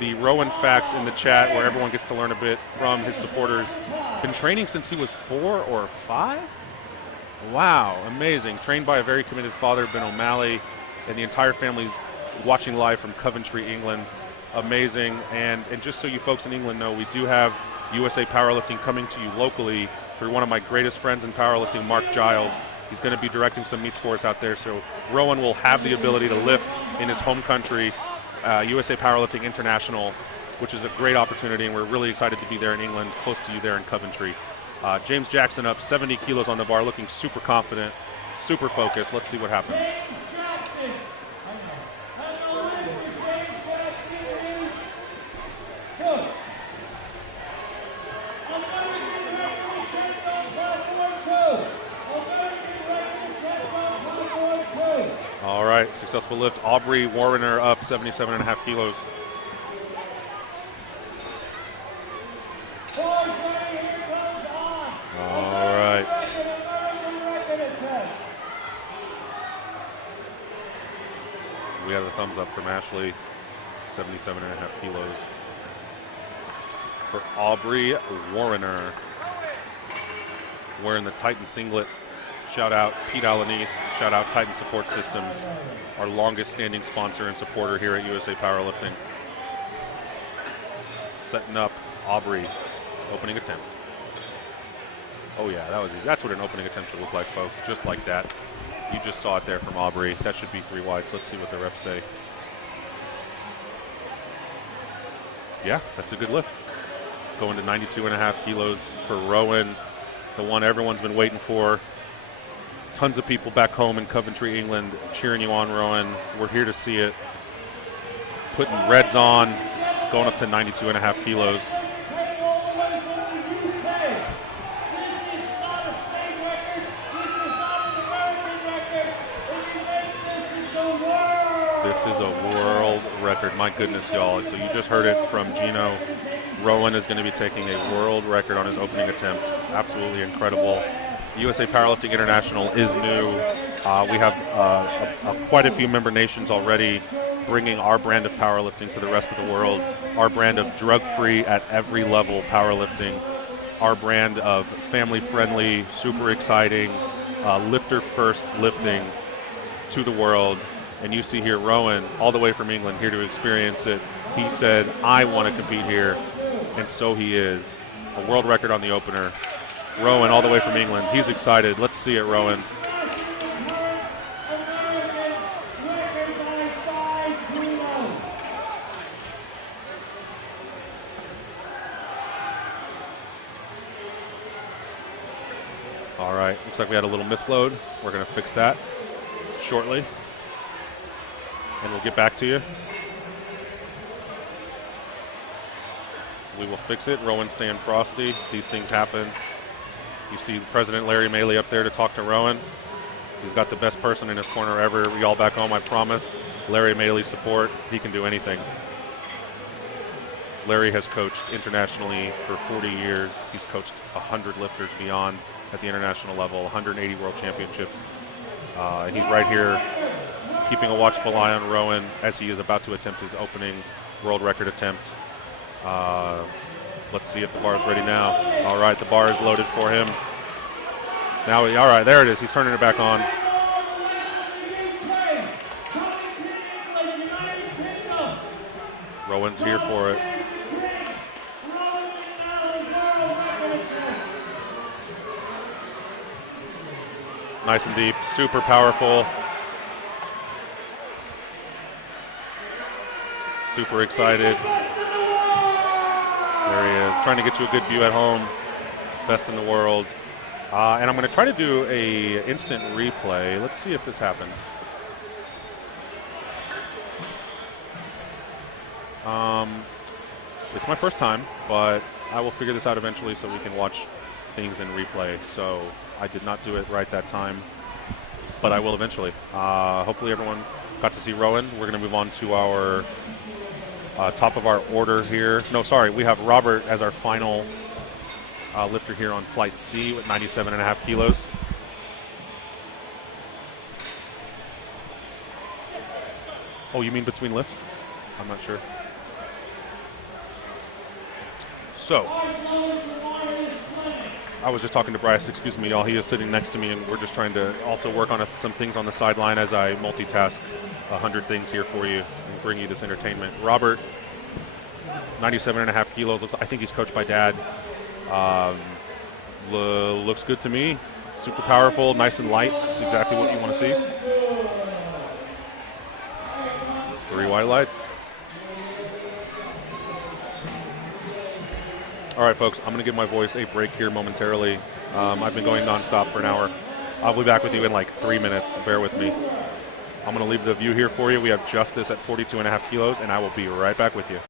the Rowan facts in the chat where everyone gets to learn a bit from his supporters. Been training since he was 4 or 5? Wow, amazing. Trained by a very committed father, Ben O'Malley, and the entire family's watching live from Coventry, England. Amazing. And just so you folks in England know, we do have USA Powerlifting coming to you locally for one of my greatest friends in powerlifting, Mark Giles. He's going to be directing some meets for us out there, so Rowan will have the ability to lift in his home country, USA Powerlifting International, which is a great opportunity, and we're really excited to be there in England, close to you there in Coventry. James Jackson up 70 kilos on the bar, looking super confident, super focused. Let's see what happens. All right, successful lift. Aubrey Warrener up 77.5 kilos. All right. We have a thumbs up from Ashley, 77.5 kilos. For Aubrey Warrener, wearing the Titan singlet. Shout out Pete Alanis, shout out Titan Support Systems, our longest standing sponsor and supporter here at USA Powerlifting. Setting up Aubrey, opening attempt. Oh yeah, that was easy. That's what an opening attempt should look like, folks, just like that. You just saw it there from Aubrey. That should be 3 wides. Let's see what the refs say. Yeah, that's a good lift. Going to 92.5 kilos for Rowan, the one everyone's been waiting for. Tons of people back home in Coventry, England, cheering you on, Rowan. We're here to see it. Putting reds on, going up to 92.5 kilos. This is a world record. My goodness, y'all. So you just heard it from Gino. Rowan is going to be taking a world record on his opening attempt. Absolutely incredible. USA Powerlifting International is new. We have quite a few member nations already bringing our brand of powerlifting to the rest of the world, our brand of drug-free at every level powerlifting, our brand of family-friendly, super exciting, lifter-first lifting to the world. And you see here Rowan, all the way from England, here to experience it. He said, I want to compete here, and so he is. A world record on the opener. Rowan, all the way from England. He's excited. Let's see it, Rowan. All right, looks like we had a little misload. We're going to fix that shortly, and we'll get back to you. We will fix it. Rowan staying frosty. These things happen. You see President Larry Maley up there to talk to Rowan. He's got the best person in his corner ever. We all back home, I promise. Larry Maley support. He can do anything. Larry has coached internationally for 40 years. He's coached 100 lifters beyond at the international level, 180 world championships. He's right here keeping a watchful eye on Rowan as he is about to attempt his opening world record attempt. Let's see if the bar is ready now. All right, the bar is loaded for him. Now, all right, there it is. He's turning it back on. Rowan's here for it. Nice and deep, super powerful. Super excited. There he is, trying to get you a good view at home. Best in the world. And I'm going to try to do a instant replay. Let's see if this happens. It's my first time, but I will figure this out eventually so we can watch things in replay. So I did not do it right that time, but I will eventually. Hopefully everyone got to see Rowan. We're going to move on to our top of our order here. No, sorry, we have Robert as our final lifter here on flight C with 97.5 kilos. Oh, you mean between lifts? I'm not sure. So, I was just talking to Bryce, excuse me, y'all. He is sitting next to me, and we're just trying to also work on some things on the sideline as I multitask 100 things here for you and bring you this entertainment. Robert, 97.5 kilos. I think he's coached by Dad. Looks good to me. Super powerful, nice and light. That's exactly what you want to see. 3 white lights. All right, folks, I'm going to give my voice a break here momentarily. I've been going nonstop for an hour. I'll be back with you in like 3 minutes. Bear with me. I'm going to leave the view here for you. We have Justice at 42.5 kilos, and I will be right back with you.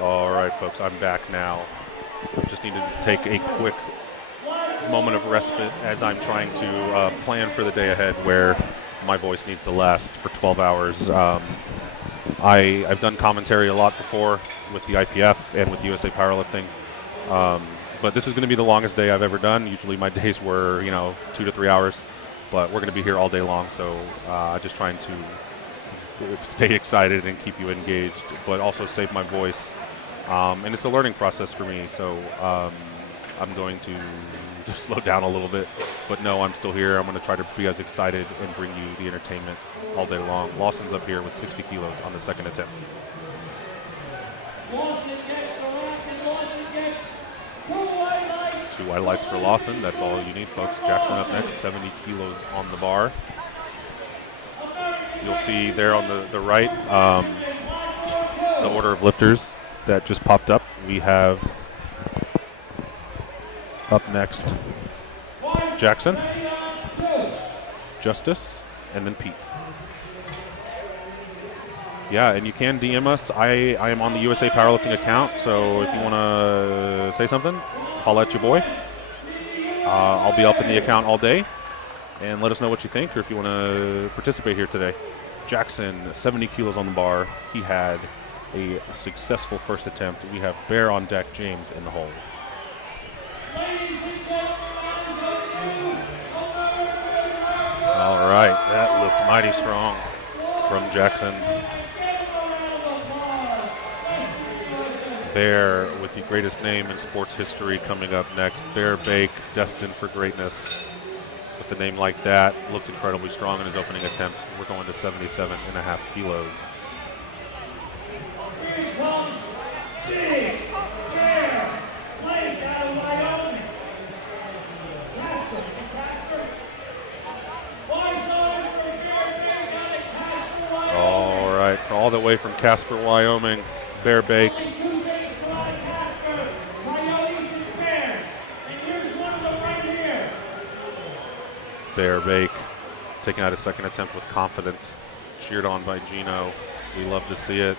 All right, folks, I'm back now. Just needed to take a quick moment of respite as I'm trying to plan for the day ahead where my voice needs to last for 12 hours. I've done commentary a lot before with the IPF and with USA Powerlifting, but this is going to be the longest day I've ever done. Usually my days were, 2 to 3 hours, but we're going to be here all day long, so I'm just trying to stay excited and keep you engaged, but also save my voice. And it's a learning process for me, so I'm going to just slow down a little bit. But no, I'm still here. I'm going to try to be as excited and bring you the entertainment all day long. Lawson's up here with 60 kilos on the second attempt. Lawson gets the rack, and Lawson gets 2 white lights. 2 white lights for Lawson. That's all you need, folks. Jackson up next, 70 kilos on the bar. You'll see there on the right the order of lifters that just popped up. We have up next Jackson, Justice, and then Pete. Yeah, and you can DM us. I am on the USA Powerlifting account, so if you want to say something, holla at your boy. I'll be up in the account all day, and let us know what you think or if you want to participate here today. Jackson, 70 kilos on the bar. He had a successful first attempt. We have Bear on deck, James in the hole. All right, that looked mighty strong from Jackson. Bear with the greatest name in sports history coming up next. Bear Bake, destined for greatness. With a name like that, looked incredibly strong in his opening attempt. We're going to 77.5 kilos. All right, all the way from Casper, Wyoming, Bear Bake. Bear Bake taking out his second attempt with confidence. Cheered on by Gino. We love to see it.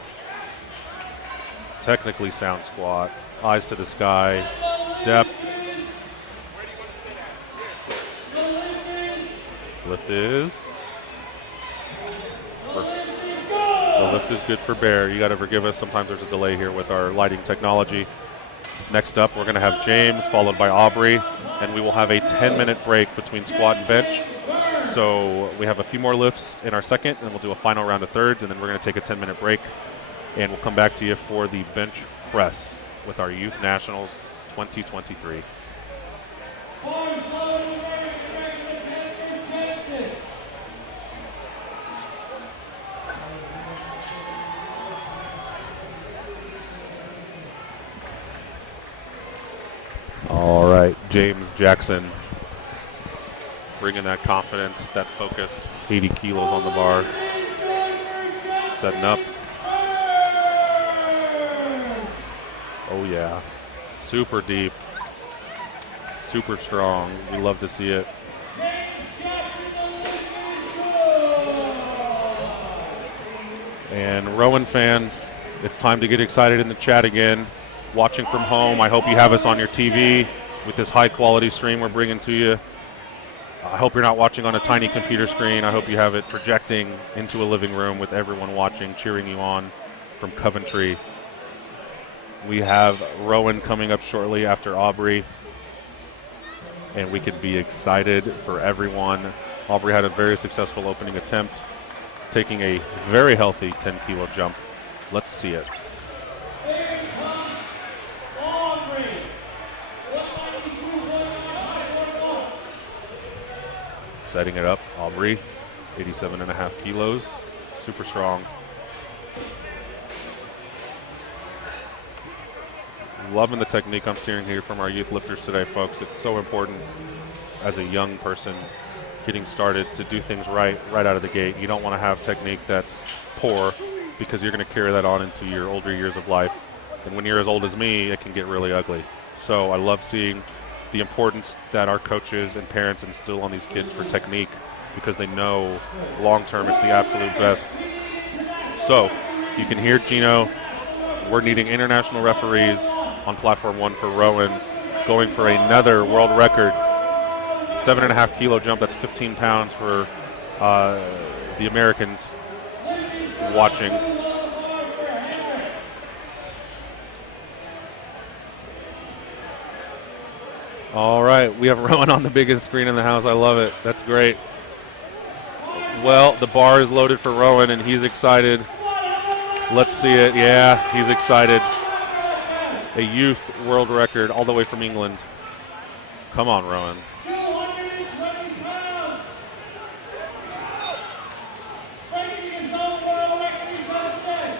Technically sound squat. Eyes to the sky. Depth. Lift is. The lift is good for Bear. You got to forgive us. Sometimes there's a delay here with our lighting technology. Next up, we're going to have James, followed by Aubrey, and we will have a 10-minute break between squat and bench. So we have a few more lifts in our second, and we'll do a final round of thirds, and then we're going to take a 10-minute break, and we'll come back to you for the bench press with our Youth Nationals 2023. All right, James Jackson bringing that confidence, that focus, 80 kilos on the bar, setting up. Oh yeah, super deep, super strong. We love to see it. And Rowan fans, it's time to get excited in the chat again. Watching from home, I hope you have us on your TV with this high quality stream we're bringing to you. I hope you're not watching on a tiny computer screen. I hope you have it projecting into a living room with everyone watching, cheering you on from Coventry. We have Rowan coming up shortly after Aubrey, and we can be excited for everyone. Aubrey had a very successful opening attempt, taking a very healthy 10-kilo jump. Let's see it. Setting it up, Aubrey, 87.5 kilos, super strong. Loving the technique I'm seeing here from our youth lifters today, folks. It's so important as a young person getting started to do things right out of the gate. You don't want to have technique that's poor because you're going to carry that on into your older years of life. And when you're as old as me, it can get really ugly. So I love seeing the importance that our coaches and parents instill on these kids for technique because they know long-term it's the absolute best. So you can hear Gino We're needing international referees on platform 1 for Rowan, going for another world record. 7.5 kilo jump, that's 15 pounds for the Americans watching. All right, we have Rowan on the biggest screen in the house. I love it. That's great. Well, the bar is loaded for Rowan, and he's excited. Let's see it. Yeah, he's excited. A youth world record all the way from England. Come on, Rowan. 220 pounds. Breaking his own world record, he's gonna say.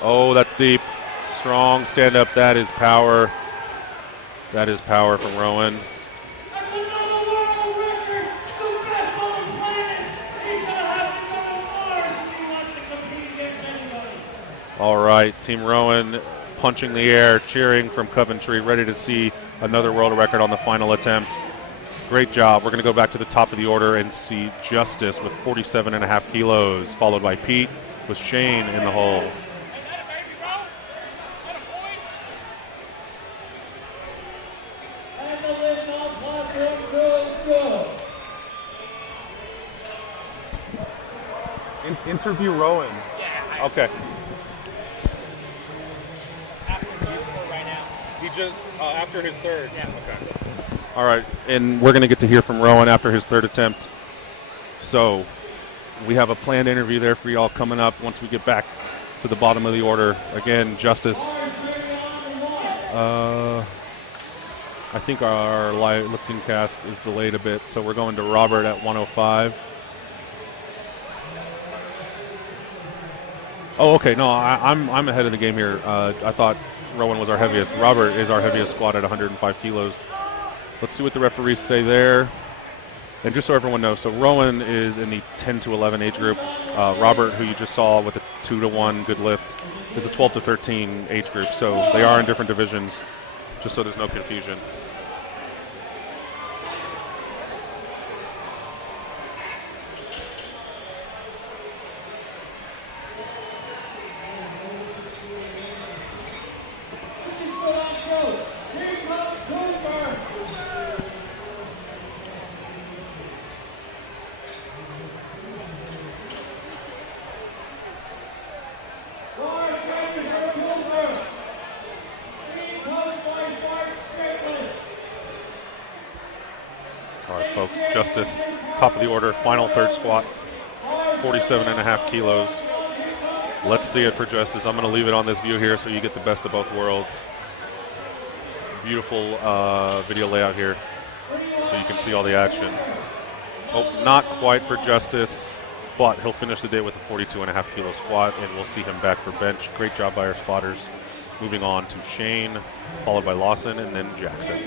Oh, that's deep. Strong stand up. That is power. That is power from Rowan. That's another world record. The best on the planet. He's gonna have to go to Mars if he wants to compete against anybody. All right, Team Rowan punching the air, cheering from Coventry, ready to see another world record on the final attempt. Great job. We're going to go back to the top of the order and see Justice with 47.5 kilos, followed by Pete with Shane in the hole. And the lift on platform 2 is good. Interview Rowan. Okay. He just after his third. Yeah. Okay. All right, and we're going to get to hear from Rowan after his third attempt. So we have a planned interview there for y'all coming up once we get back to the bottom of the order. Again, Justice. I think our LiftingCast is delayed a bit, so we're going to Robert at 105. Oh, okay. No, I'm ahead of the game here. I thought Rowan was our heaviest. Robert is our heaviest squat at 105 kilos. Let's see what the referees say there. And just so everyone knows, so Rowan is in the 10 to 11 age group. Robert, who you just saw with a 2 to 1 good lift, is a 12 to 13 age group. So they are in different divisions, just so there's no confusion. Justice, top of the order, final third squat, 47.5 kilos. Let's see it for Justice. I'm going to leave it on this view here so you get the best of both worlds. Beautiful video layout here so you can see all the action. Oh, not quite for Justice, but he'll finish the day with a 42.5 kilo squat, and we'll see him back for bench. Great job by our spotters. Moving on to Shane, followed by Lawson, and then Jackson.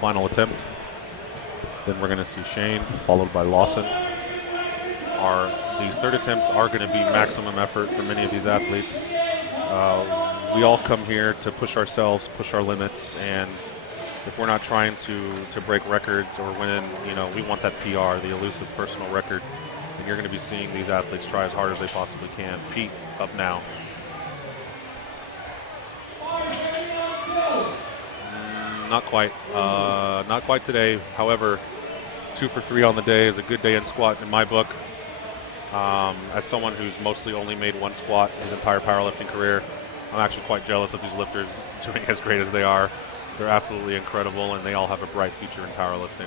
Final attempt. Then we're going to see Shane, followed by Lawson. These third attempts are going to be maximum effort for many of these athletes. We all come here to push ourselves, push our limits, and if we're not trying to break records or win, we want that PR, the elusive personal record. And you're going to be seeing these athletes try as hard as they possibly can. Pete up now. Not quite. Not quite today. However, 2 for 3 on the day is a good day in squat in my book. As someone who's mostly only made one squat his entire powerlifting career, I'm actually quite jealous of these lifters doing as great as they are. They're absolutely incredible, and they all have a bright future in powerlifting.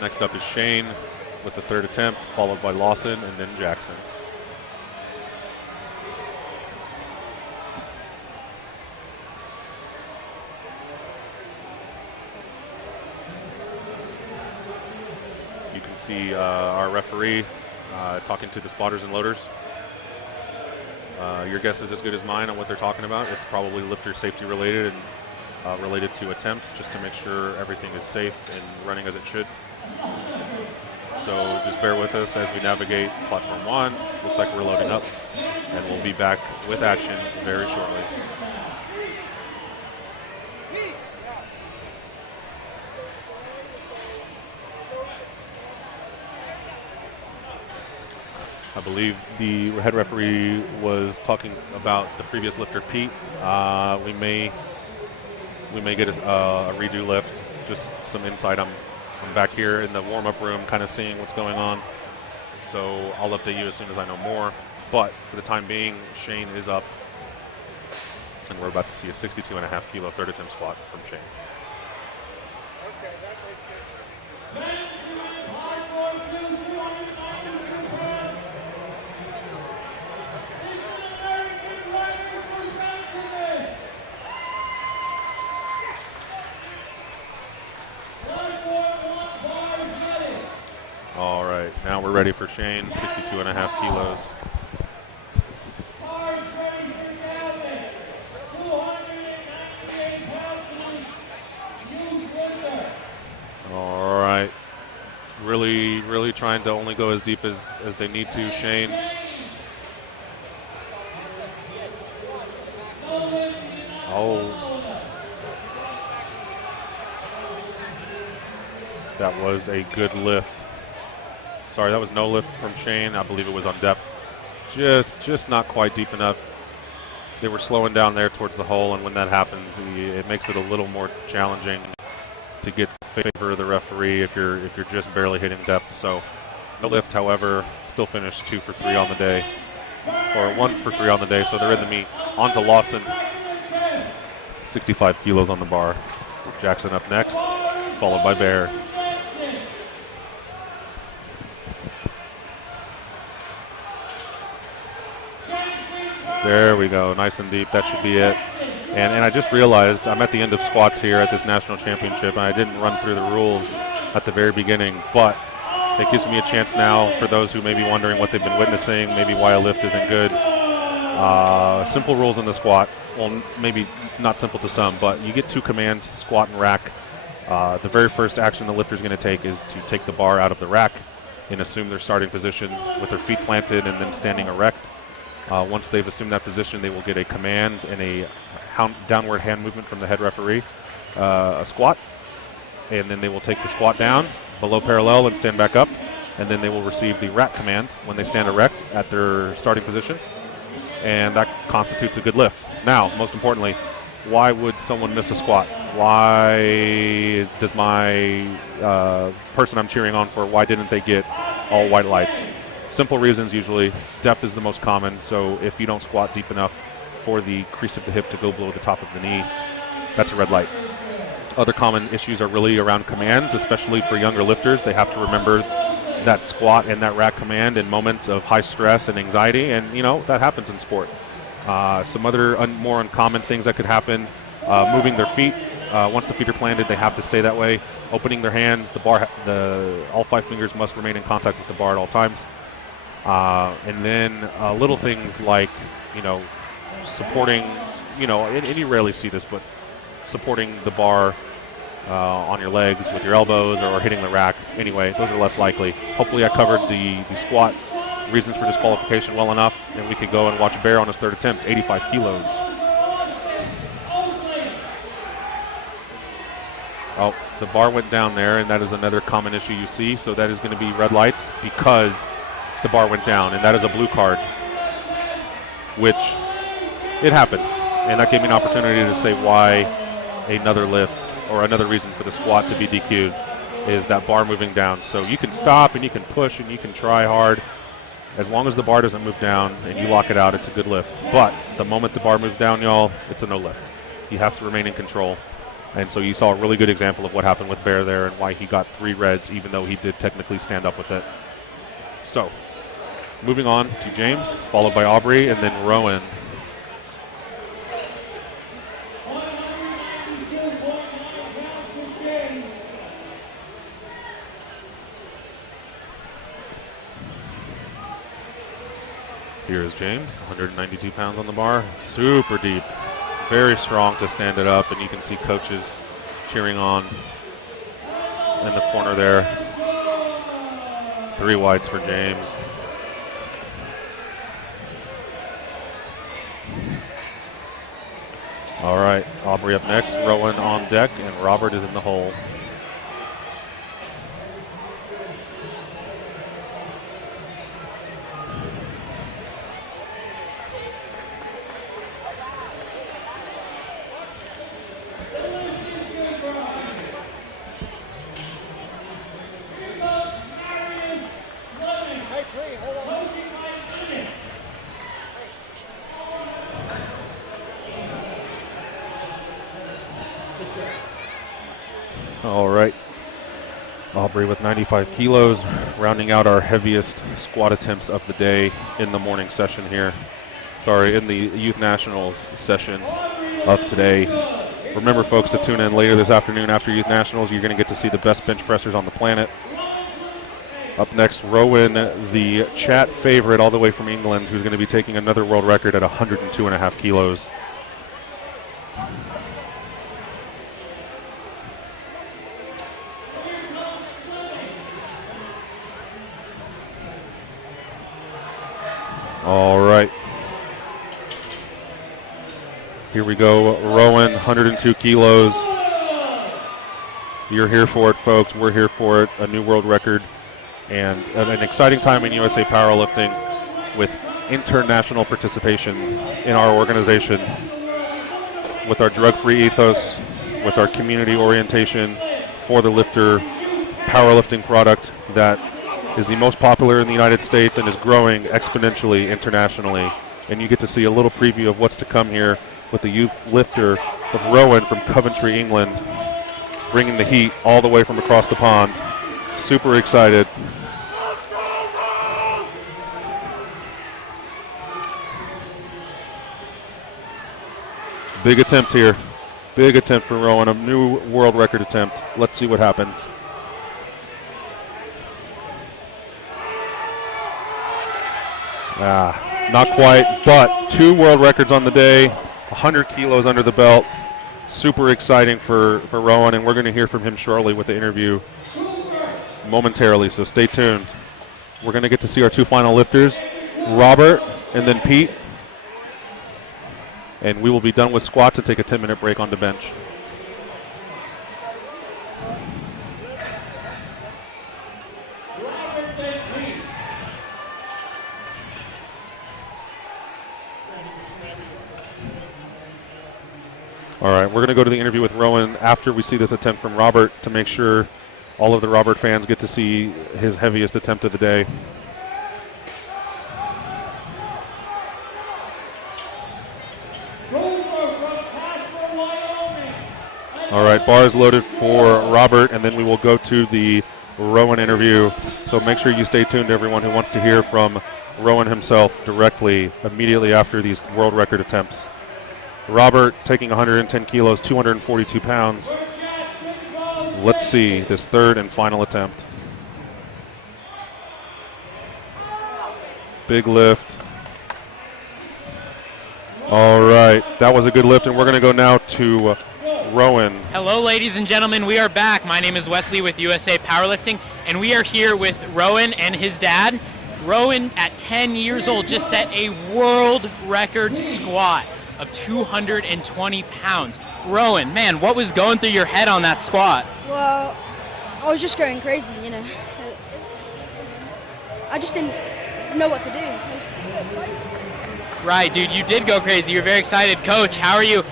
Next up is Shane with the third attempt, followed by Lawson and then Jackson. See our referee talking to the spotters and loaders. Your guess is as good as mine on what they're talking about. It's probably lifter safety related and related to attempts, just to make sure everything is safe and running as it should. So just bear with us as we navigate platform 1. Looks like we're loading up, and we'll be back with action very shortly. I believe the head referee was talking about the previous lifter, Pete. We may get a redo lift, just some insight. I'm back here in the warm-up room kind of seeing what's going on. So I'll update you as soon as I know more. But for the time being, Shane is up. And we're about to see a 62.5 kilo third attempt squat from Shane. All right, now we're ready for Shane, 62.5 kilos. All right, really trying to only go as deep as they need to, Shane. Oh. That was a good lift. Sorry, that was no lift from Shane. I believe it was on depth. Just not quite deep enough. They were slowing down there towards the hole, and when that happens, it makes it a little more challenging to get the favor of the referee if you're just barely hitting depth. So no lift, however, still finished 2 for 3 on the day, or 1 for 3 on the day. So they're in the meet. On to Lawson, 65 kilos on the bar. Jackson up next, followed by Bear. There we go, nice and deep. That should be it. And I just realized I'm at the end of squats here at this national championship, and I didn't run through the rules at the very beginning, but it gives me a chance now for those who may be wondering what they've been witnessing, maybe why a lift isn't good. Simple rules in the squat. Well, maybe not simple to some, but you get 2 commands, squat and rack. The very first action the lifter is going to take is to take the bar out of the rack and assume their starting position with their feet planted and then standing erect. Once they've assumed that position, they will get a command and a downward hand movement from the head referee, a squat, and then they will take the squat down below parallel and stand back up, and then they will receive the rack command when they stand erect at their starting position, and that constitutes a good lift. Now, most importantly, why would someone miss a squat? Why does my person I'm cheering on for, why didn't they get all white lights? Simple reasons usually. Depth is the most common, so if you don't squat deep enough for the crease of the hip to go below the top of the knee, that's a red light. Other common issues are really around commands, especially for younger lifters. They have to remember that squat and that rack command in moments of high stress and anxiety, and that happens in sport. Some other more uncommon things that could happen, moving their feet. Once the feet are planted, they have to stay that way. Opening their hands, the bar, all 5 fingers must remain in contact with the bar at all times. And then little things like, supporting, and you rarely see this, but supporting the bar on your legs with your elbows or hitting the rack. Anyway, those are less likely. Hopefully I covered the squat reasons for disqualification well enough, and we could go and watch Bear on his third attempt, 85 kilos. Oh, the bar went down there, and that is another common issue you see. So that is going to be red lights because the bar went down, and that is a blue card, which it happens. And that gave me an opportunity to say why another lift or another reason for the squat to be DQ'd is that bar moving down. So you can stop and you can push and you can try hard. As long as the bar doesn't move down and you lock it out, it's a good lift. But the moment the bar moves down, y'all, it's a no lift. You have to remain in control. And so you saw a really good example of what happened with Bear there and why he got 3 reds, even though he did technically stand up with it. So moving on to James, followed by Aubrey, and then Rowan. Here is James, 192 pounds on the bar, super deep, very strong to stand it up, and you can see coaches cheering on in the corner there. 3 whites for James. All right, Aubrey up next, Rowan on deck, and Robert is in the hole. All right, Aubrey with 95 kilos, rounding out our heaviest squat attempts of the day in the morning session here. Sorry, in the Youth Nationals session of today. Remember, folks, to tune in later this afternoon after Youth Nationals. You're going to get to see the best bench pressers on the planet. Up next, Rowan, the chat favorite all the way from England, who's going to be taking another world record at 102.5 kilos. All right. Here we go. Rowan, 102 kilos. You're here for it, folks. We're here for it. A new world record and an exciting time in USA Powerlifting with international participation in our organization, with our drug-free ethos, with our community orientation for the lifter powerlifting product that is the most popular in the United States and is growing exponentially internationally. And you get to see a little preview of what's to come here with the youth lifter of Rowan from Coventry, England, bringing the heat all the way from across the pond. Super excited. Big attempt here. Big attempt for Rowan, a new world record attempt. Let's see what happens. Not quite, but 2 world records on the day, 100 kilos under the belt. Super exciting for Rowan, and we're going to hear from him shortly with the interview momentarily, so stay tuned. We're going to get to see our 2 final lifters, Robert and then Pete. And we will be done with squats and take a 10-minute break on the bench. All right, we're going to go to the interview with Rowan after we see this attempt from Robert to make sure all of the Robert fans get to see his heaviest attempt of the day. All right, bars loaded for Robert, and then we will go to the Rowan interview. So make sure you stay tuned, everyone who wants to hear from Rowan himself directly immediately after these world record attempts. Robert taking 110 kilos, 242 pounds. Let's see this 3rd and final attempt. Big lift. All right, that was a good lift, and we're going to go now to Rowan. Hello, ladies and gentlemen. We are back. My name is Wesley with USA Powerlifting, and we are here with Rowan and his dad. Rowan, at 10 years old, just set a world record squat of 220 pounds. Rowan, man, what was going through your head on that squat? Well, I was just going crazy, you know. I just didn't know what to do. I was just so excited. Right, dude, you did go crazy. You're very excited. Coach, how are you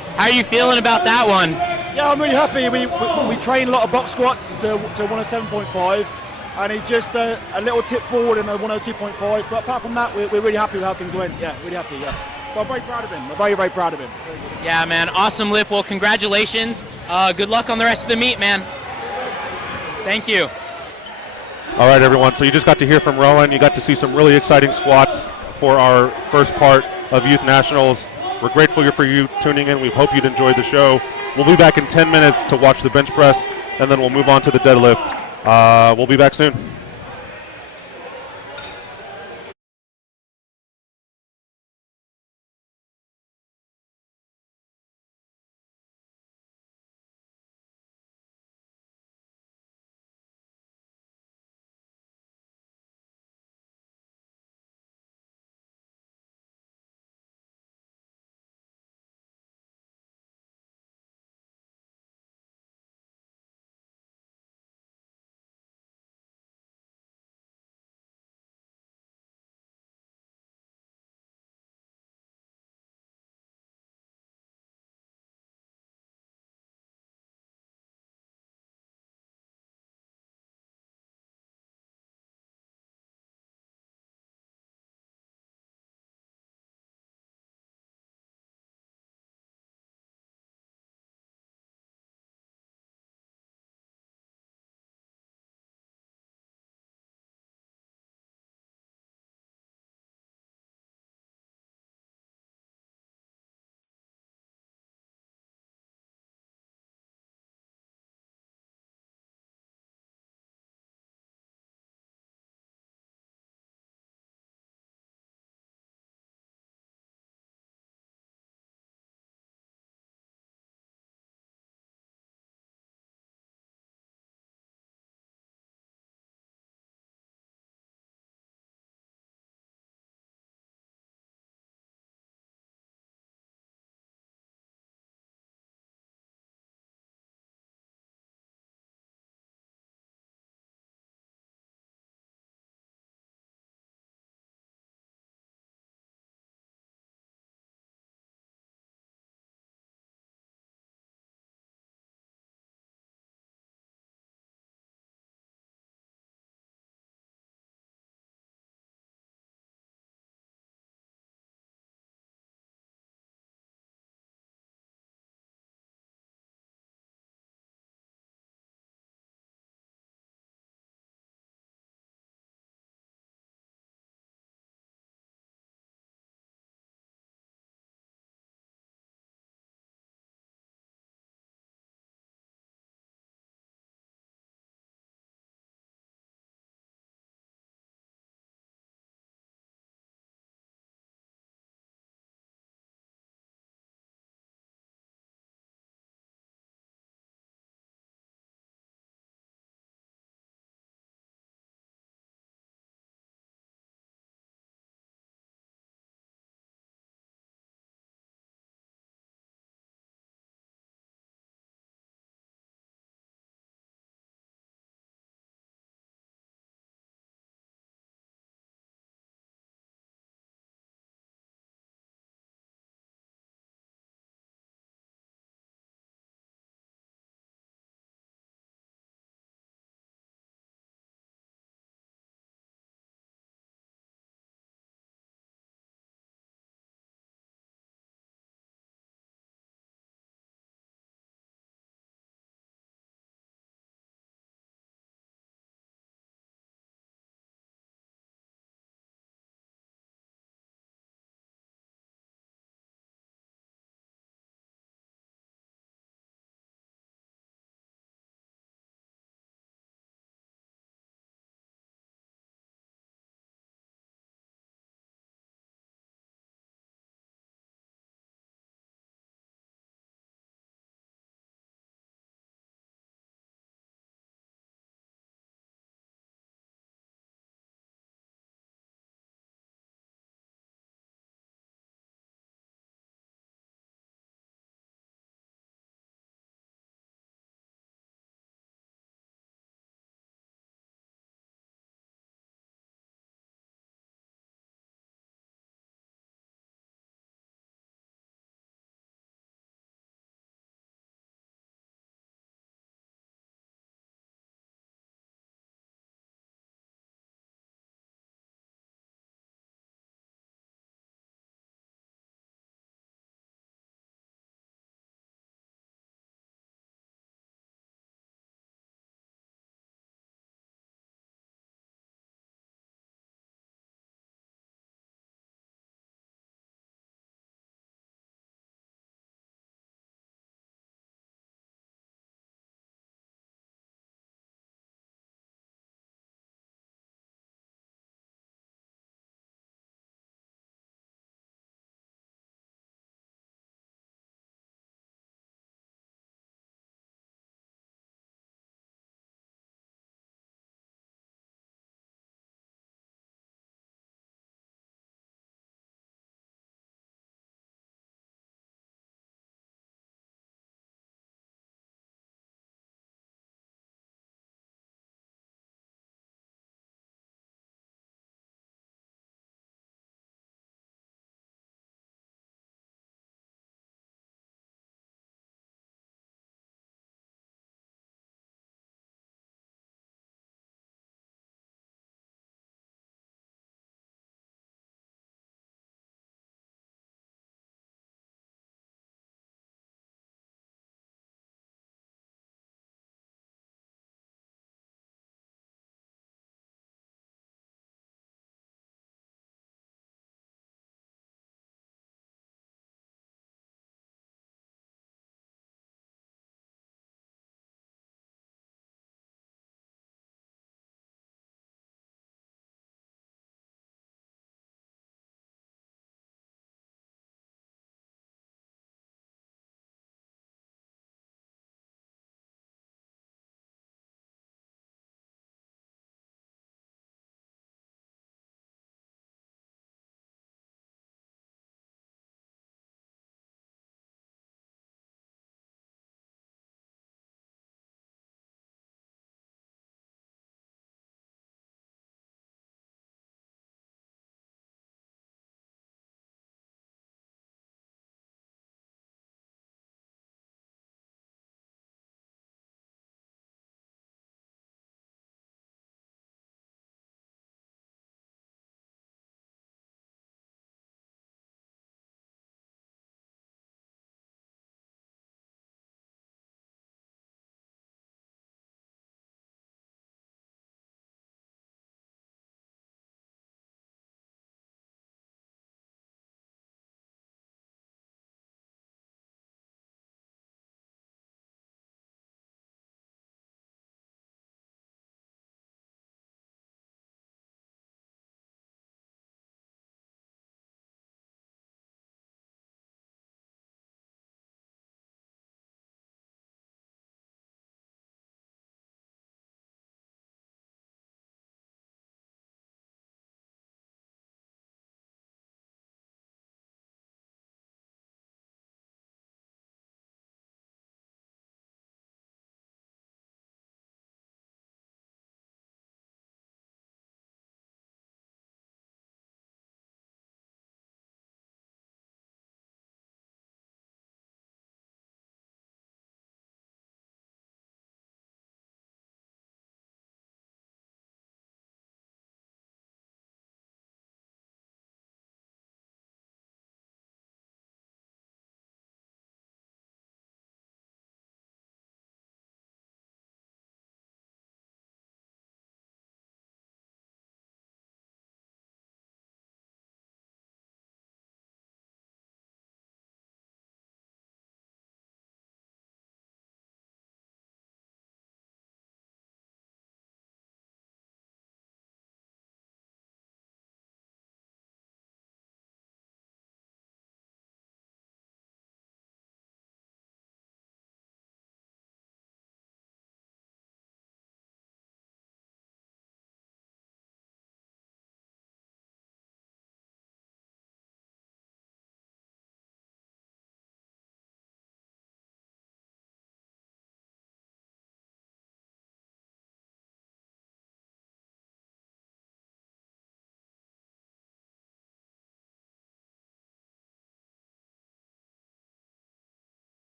feeling about that one? Yeah, I'm really happy. We train a lot of box squats to 107.5, and he just a little tip forward in the 102.5. But apart from that, we're really happy with how things went. Yeah, really happy. Yeah, but I'm very proud of him. I'm very, very proud of him. Yeah, man, awesome lift. Well, congratulations. Good luck on the rest of the meet, man. Thank you. All right, everyone. So you just got to hear from Rowan. You got to see some really exciting squats for our first part of Youth Nationals. We're grateful for you tuning in. We hope you'd enjoyed the show. We'll be back in 10 minutes to watch the bench press, and then we'll move on to the deadlift. We'll be back soon.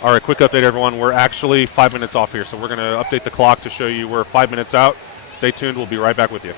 All right, quick update, everyone. We're actually 5 minutes off here, so we're going to update the clock to show you we're 5 minutes out. Stay tuned. We'll be right back with you.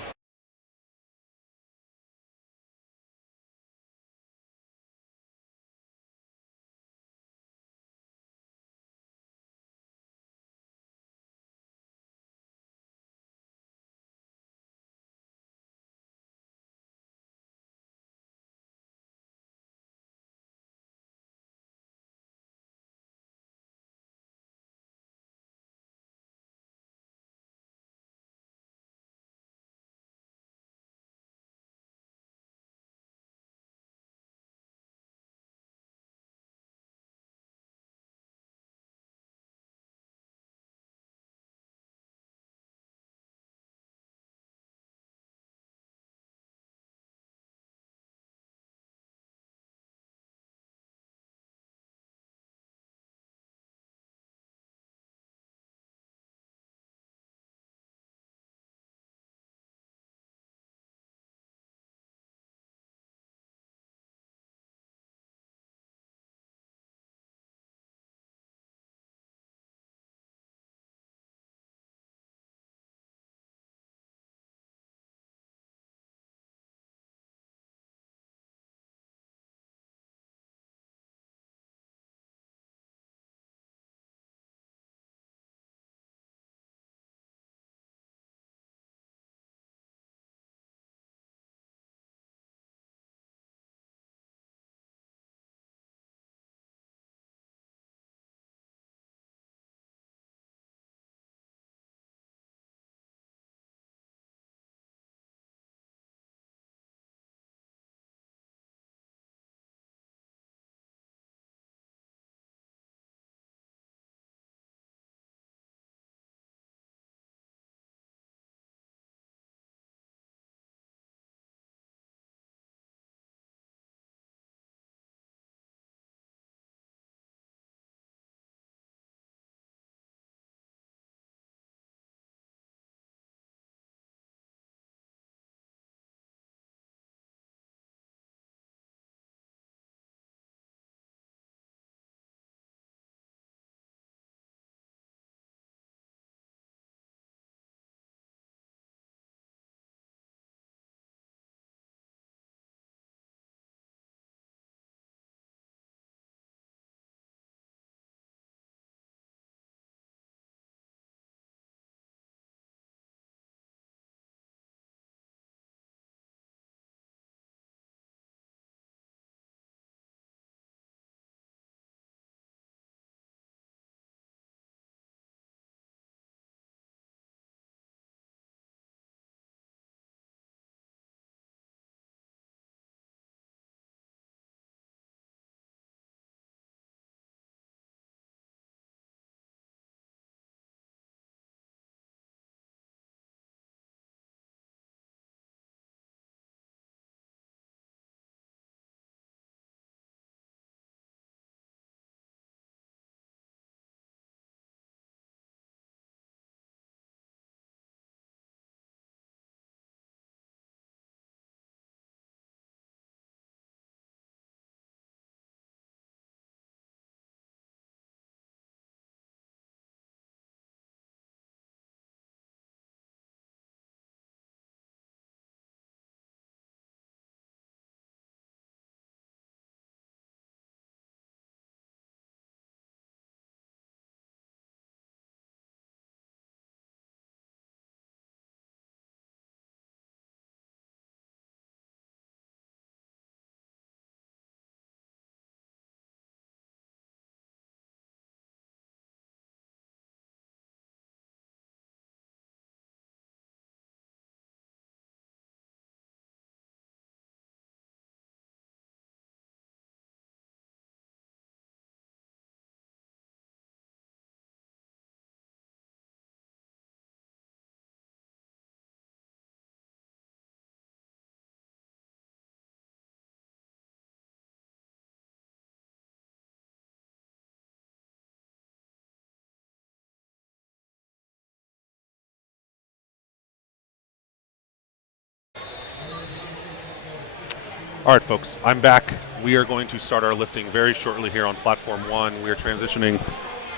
All right, folks, I'm back. we are going to start our lifting very shortly here on Platform 1. We are transitioning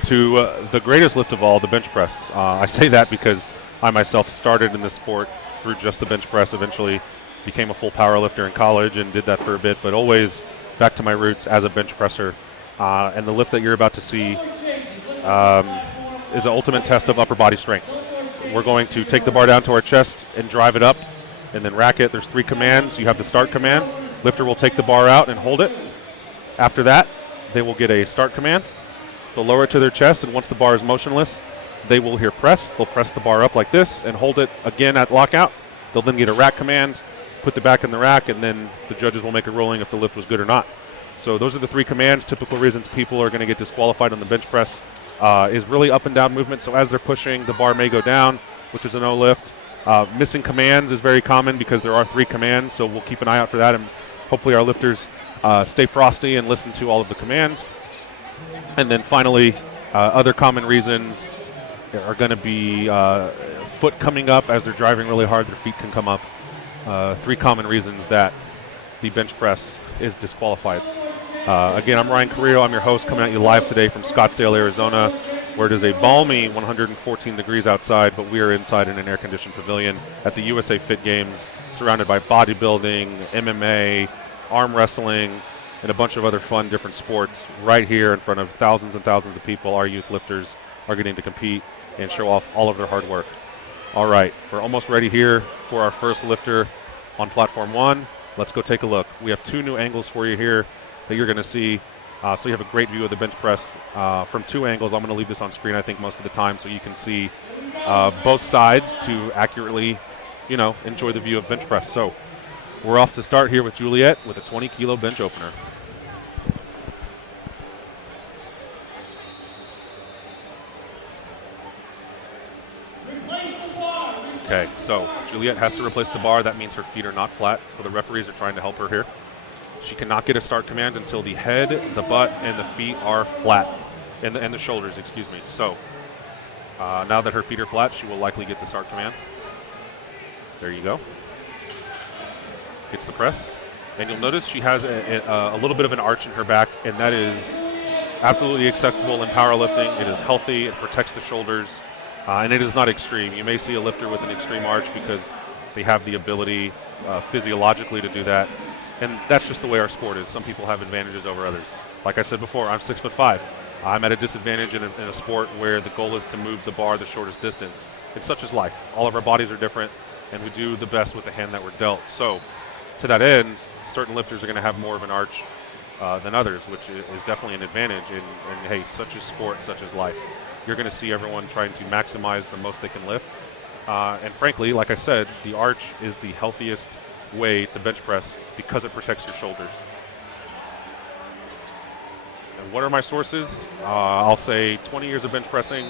to the greatest lift of all, the bench press. I say that because I myself started in this sport through just the bench press, eventually became a full power lifter in college and did that for a bit, but always back to my roots as a bench presser. And the lift that you're about to see is an ultimate test of upper body strength. We're going to take the bar down to our chest and drive it up and then rack it. There's 3 commands. You have the start command. Lifter will take the bar out and hold it. After that, they will get a start command. They'll lower it to their chest, and once the bar is motionless, they will hear press. They'll press the bar up like this and hold it again at lockout. They'll then get a rack command, put the back in the rack, and then the judges will make a ruling if the lift was good or not. So those are the 3 commands. Typical reasons people are going to get disqualified on the bench press is really up and down movement. So as they're pushing, the bar may go down, which is a no lift. Missing commands is very common because there are 3 commands, so we'll keep an eye out for that, and hopefully our lifters stay frosty and listen to all of the commands. And then finally, other common reasons are going to be foot coming up as they're driving really hard, their feet can come up. 3 common reasons that the bench press is disqualified. Again, I'm Ryan Carrillo. I'm your host, coming at you live today from Scottsdale, Arizona, where it is a balmy 114 degrees outside, but we are inside in an air-conditioned pavilion at the USA Fit Games, surrounded by bodybuilding, MMA, arm wrestling, and a bunch of other fun different sports right here in front of thousands and thousands of people. Our youth lifters are getting to compete and show off all of their hard work. All right, we're almost ready here for our first lifter on Platform 1. Let's go take a look. We have 2 new angles for you here that you're going to see. So you have a great view of the bench press from 2 angles. I'm going to leave this on screen, I think, most of the time, so you can see both sides to accurately, enjoy the view of bench press. So we're off to start here with Juliet with a 20-kilo bench opener. Okay, so Juliet has to replace the bar. That means her feet are not flat, so the referees are trying to help her here. She cannot get a start command until the head, the butt, and the feet are flat, and the shoulders, excuse me. So now that her feet are flat, she will likely get the start command. There you go. Gets the press. And you'll notice she has a little bit of an arch in her back, and that is absolutely acceptable in powerlifting. It is healthy. It protects the shoulders. And it is not extreme. You may see a lifter with an extreme arch because they have the ability physiologically to do that. And that's just the way our sport is. Some people have advantages over others. Like I said before, I'm 6'5". I'm at a disadvantage in a sport where the goal is to move the bar the shortest distance. It's such as life. All of our bodies are different, and we do the best with the hand that we're dealt. So to that end, certain lifters are going to have more of an arch than others, which is definitely an advantage. And hey, such is sport, such is life. You're going to see everyone trying to maximize the most they can lift. And frankly, like I said, the arch is the healthiest way to bench press because it protects your shoulders. And what are my sources? I'll say 20 years of bench pressing,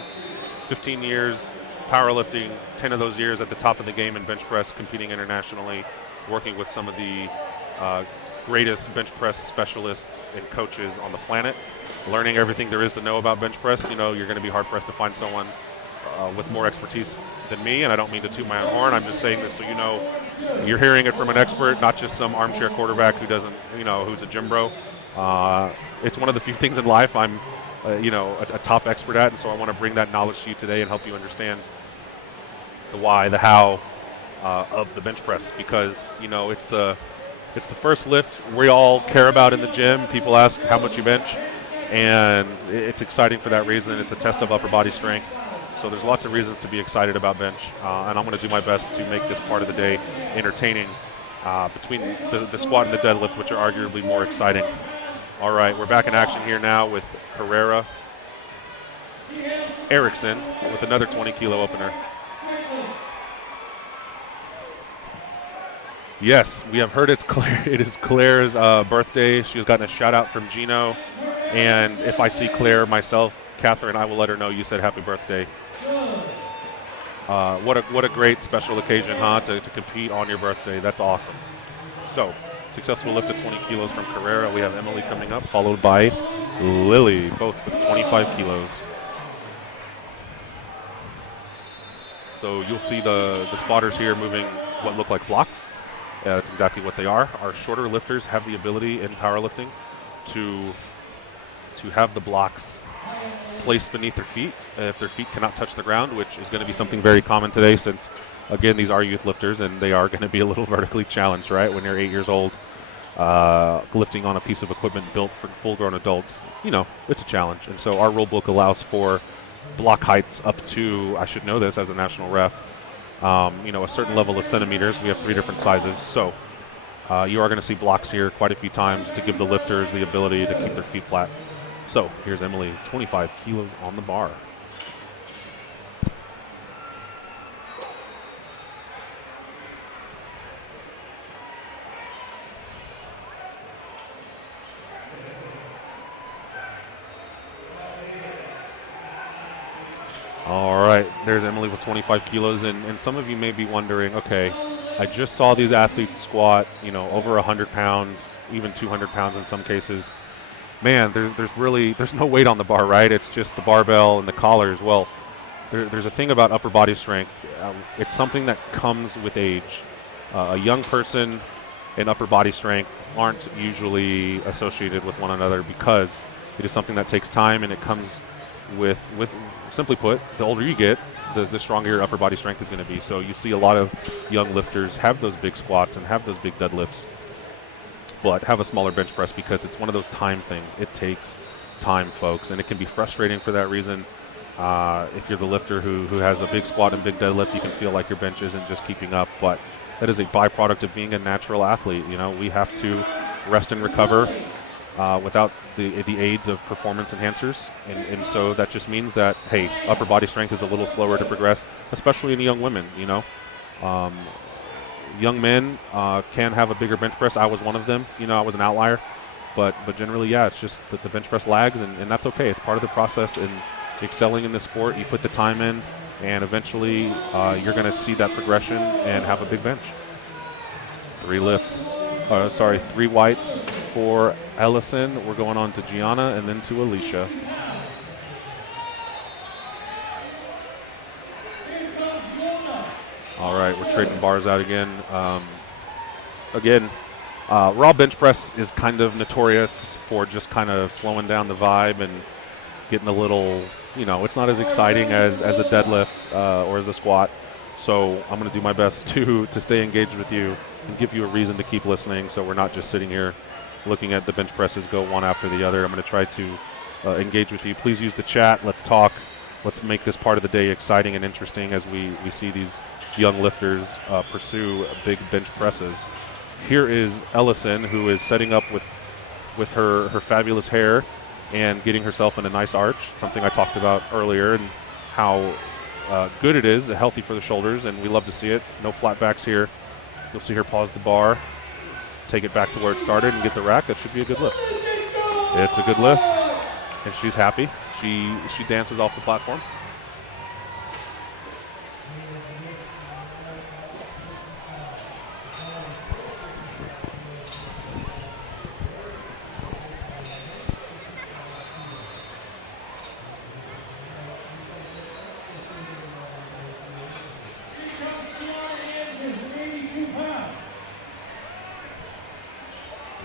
15 years powerlifting, 10 of those years at the top of the game in bench press, competing internationally, working with some of the greatest bench press specialists and coaches on the planet, learning everything there is to know about bench press. You're going to be hard-pressed to find someone with more expertise than me, and I don't mean to toot my own horn. I'm just saying this so you know you're hearing it from an expert, not just some armchair quarterback who doesn't, who's a gym bro. It's one of the few things in life I'm, a top expert at, and so I want to bring that knowledge to you today and help you understand the why, the how of the bench press, because it's the first lift we all care about in the gym. People ask how much you bench, and it's exciting for that reason. It's a test of upper body strength. So there's lots of reasons to be excited about bench, and I'm going to do my best to make this part of the day entertaining between the squat and the deadlift, which are arguably more exciting. All right, we're back in action here now with Herrera Erickson with another 20-kilo opener. Yes, we have heard it's Claire. It is Claire's birthday. She has gotten a shout-out from Gino, and if I see Claire myself, Catherine, I will let her know you said happy birthday. What a great special occasion, huh, to compete on your birthday. That's awesome. So, successful lift of 20 kilos from Carrera. We have Emily coming up, followed by Lily, both with 25 kilos. So you'll see the spotters here moving what look like blocks. That's exactly what they are. Our shorter lifters have the ability in powerlifting to have the blocks placed beneath their feet if their feet cannot touch the ground, which is going to be something very common today since, again, these are youth lifters and they are going to be a little vertically challenged, right? When you're 8 years old, lifting on a piece of equipment built for full-grown adults, it's a challenge. And so our rule book allows for block heights up to, I should know this as a national ref, a certain level of centimeters. We have 3 different sizes. So you are going to see blocks here quite a few times to give the lifters the ability to keep their feet flat. So here's Emily, 25 kilos on the bar. All right, there's Emily with 25 kilos. And some of you may be wondering, okay, I just saw these athletes squat, over 100 pounds, even 200 pounds in some cases. Man, there's no weight on the bar, right? It's just the barbell and the collars. Well, there's a thing about upper body strength. It's something that comes with age. A young person and upper body strength aren't usually associated with one another because it is something that takes time, and it comes with simply put, the older you get, the stronger your upper body strength is going to be. So you see a lot of young lifters have those big squats and have those big deadlifts, but have a smaller bench press because it's one of those time things. It takes time, folks, and it can be frustrating for that reason. If you're the lifter who has a big squat and big deadlift, you can feel like your bench isn't just keeping up, but that is a byproduct of being a natural athlete. We have to rest and recover without the aids of performance enhancers, and so that just means that, hey, upper body strength is a little slower to progress, especially in young women. Young men can have a bigger bench press. I was one of them. I was an outlier. But generally, yeah, it's just that the bench press lags, and that's okay. It's part of the process in excelling in the sport. You put the time in, and eventually you're going to see that progression and have a big bench. 3 whites for Ellison. We're going on to Gianna and then to Alicia. All right, we're trading bars out again. Raw bench press is kind of notorious for just kind of slowing down the vibe and getting a little, it's not as exciting as a deadlift or as a squat. So I'm going to do my best to stay engaged with you and give you a reason to keep listening, so we're not just sitting here looking at the bench presses go one after the other. I'm going to try to engage with you. Please use the chat. Let's talk. Let's make this part of the day exciting and interesting as we see these young lifters pursue big bench presses. Here is Ellison, who is setting up with her fabulous hair and getting herself in a nice arch, something I talked about earlier, and how good it is, healthy for the shoulders, and we love to see it. No flat backs here. You'll see her pause the bar, take it back to where it started, and get the rack. That should be a good lift. It's a good lift, and she's happy. She dances off the platform.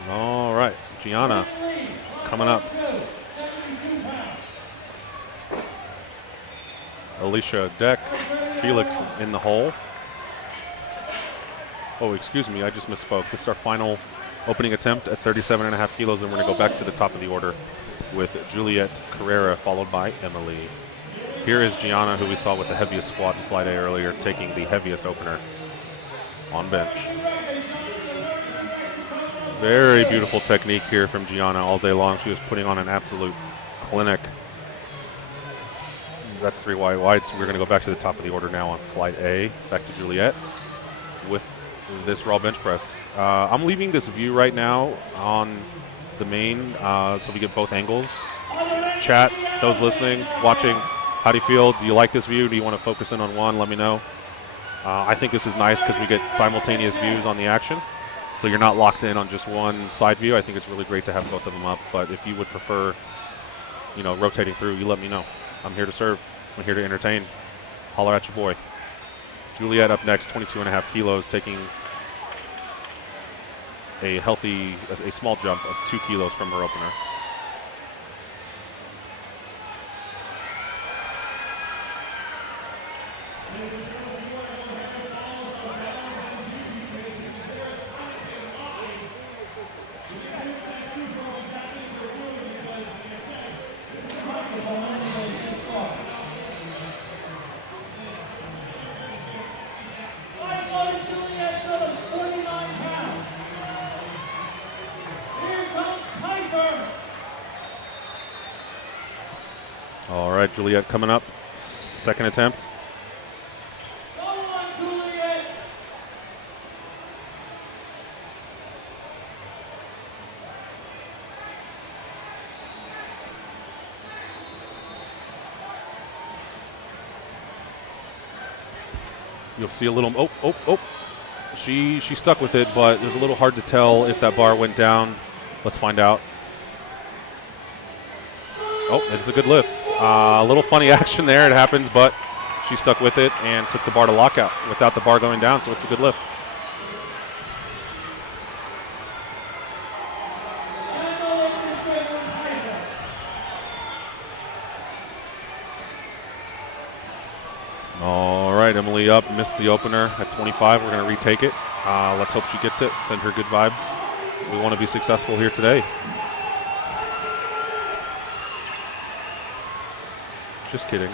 All right, Gianna coming up. Alicia deck, Felix in the hole. Oh, excuse me, I just misspoke. This is our final opening attempt at 37.5 kilos, and we're going to go back to the top of the order with Juliet Carrera, followed by Emily. Here is Gianna, who we saw with the heaviest squat in Flight A earlier, taking the heaviest opener on bench. Very beautiful technique here from Gianna all day long. She was putting on an absolute clinic. That's 3 whites. We're going to go back to the top of the order now on Flight A. Back to Juliet with this raw bench press. I'm leaving this view right now on the main so we get both angles. Chat, those listening, watching, how do you feel? Do you like this view? Do you want to focus in on one? Let me know. I think this is nice because we get simultaneous views on the action. So you're not locked in on just one side view. I think it's really great to have both of them up. But if you would prefer, rotating through, you let me know. I'm here to serve. I'm here to entertain. Holler at your boy. Juliet up next, 22.5 kilos, taking a small jump of 2 kilos from her opener. All right, Juliet coming up. Second attempt. You'll see a little, oh. She stuck with it, but it was a little hard to tell if that bar went down. Let's find out. Oh, it's a good lift. A little funny action there. It happens, but she stuck with it and took the bar to lockout without the bar going down, so it's a good lift. All right, Emily up, missed the opener at 25. We're going to retake it. Let's hope she gets it, send her good vibes. We want to be successful here today. Just kidding.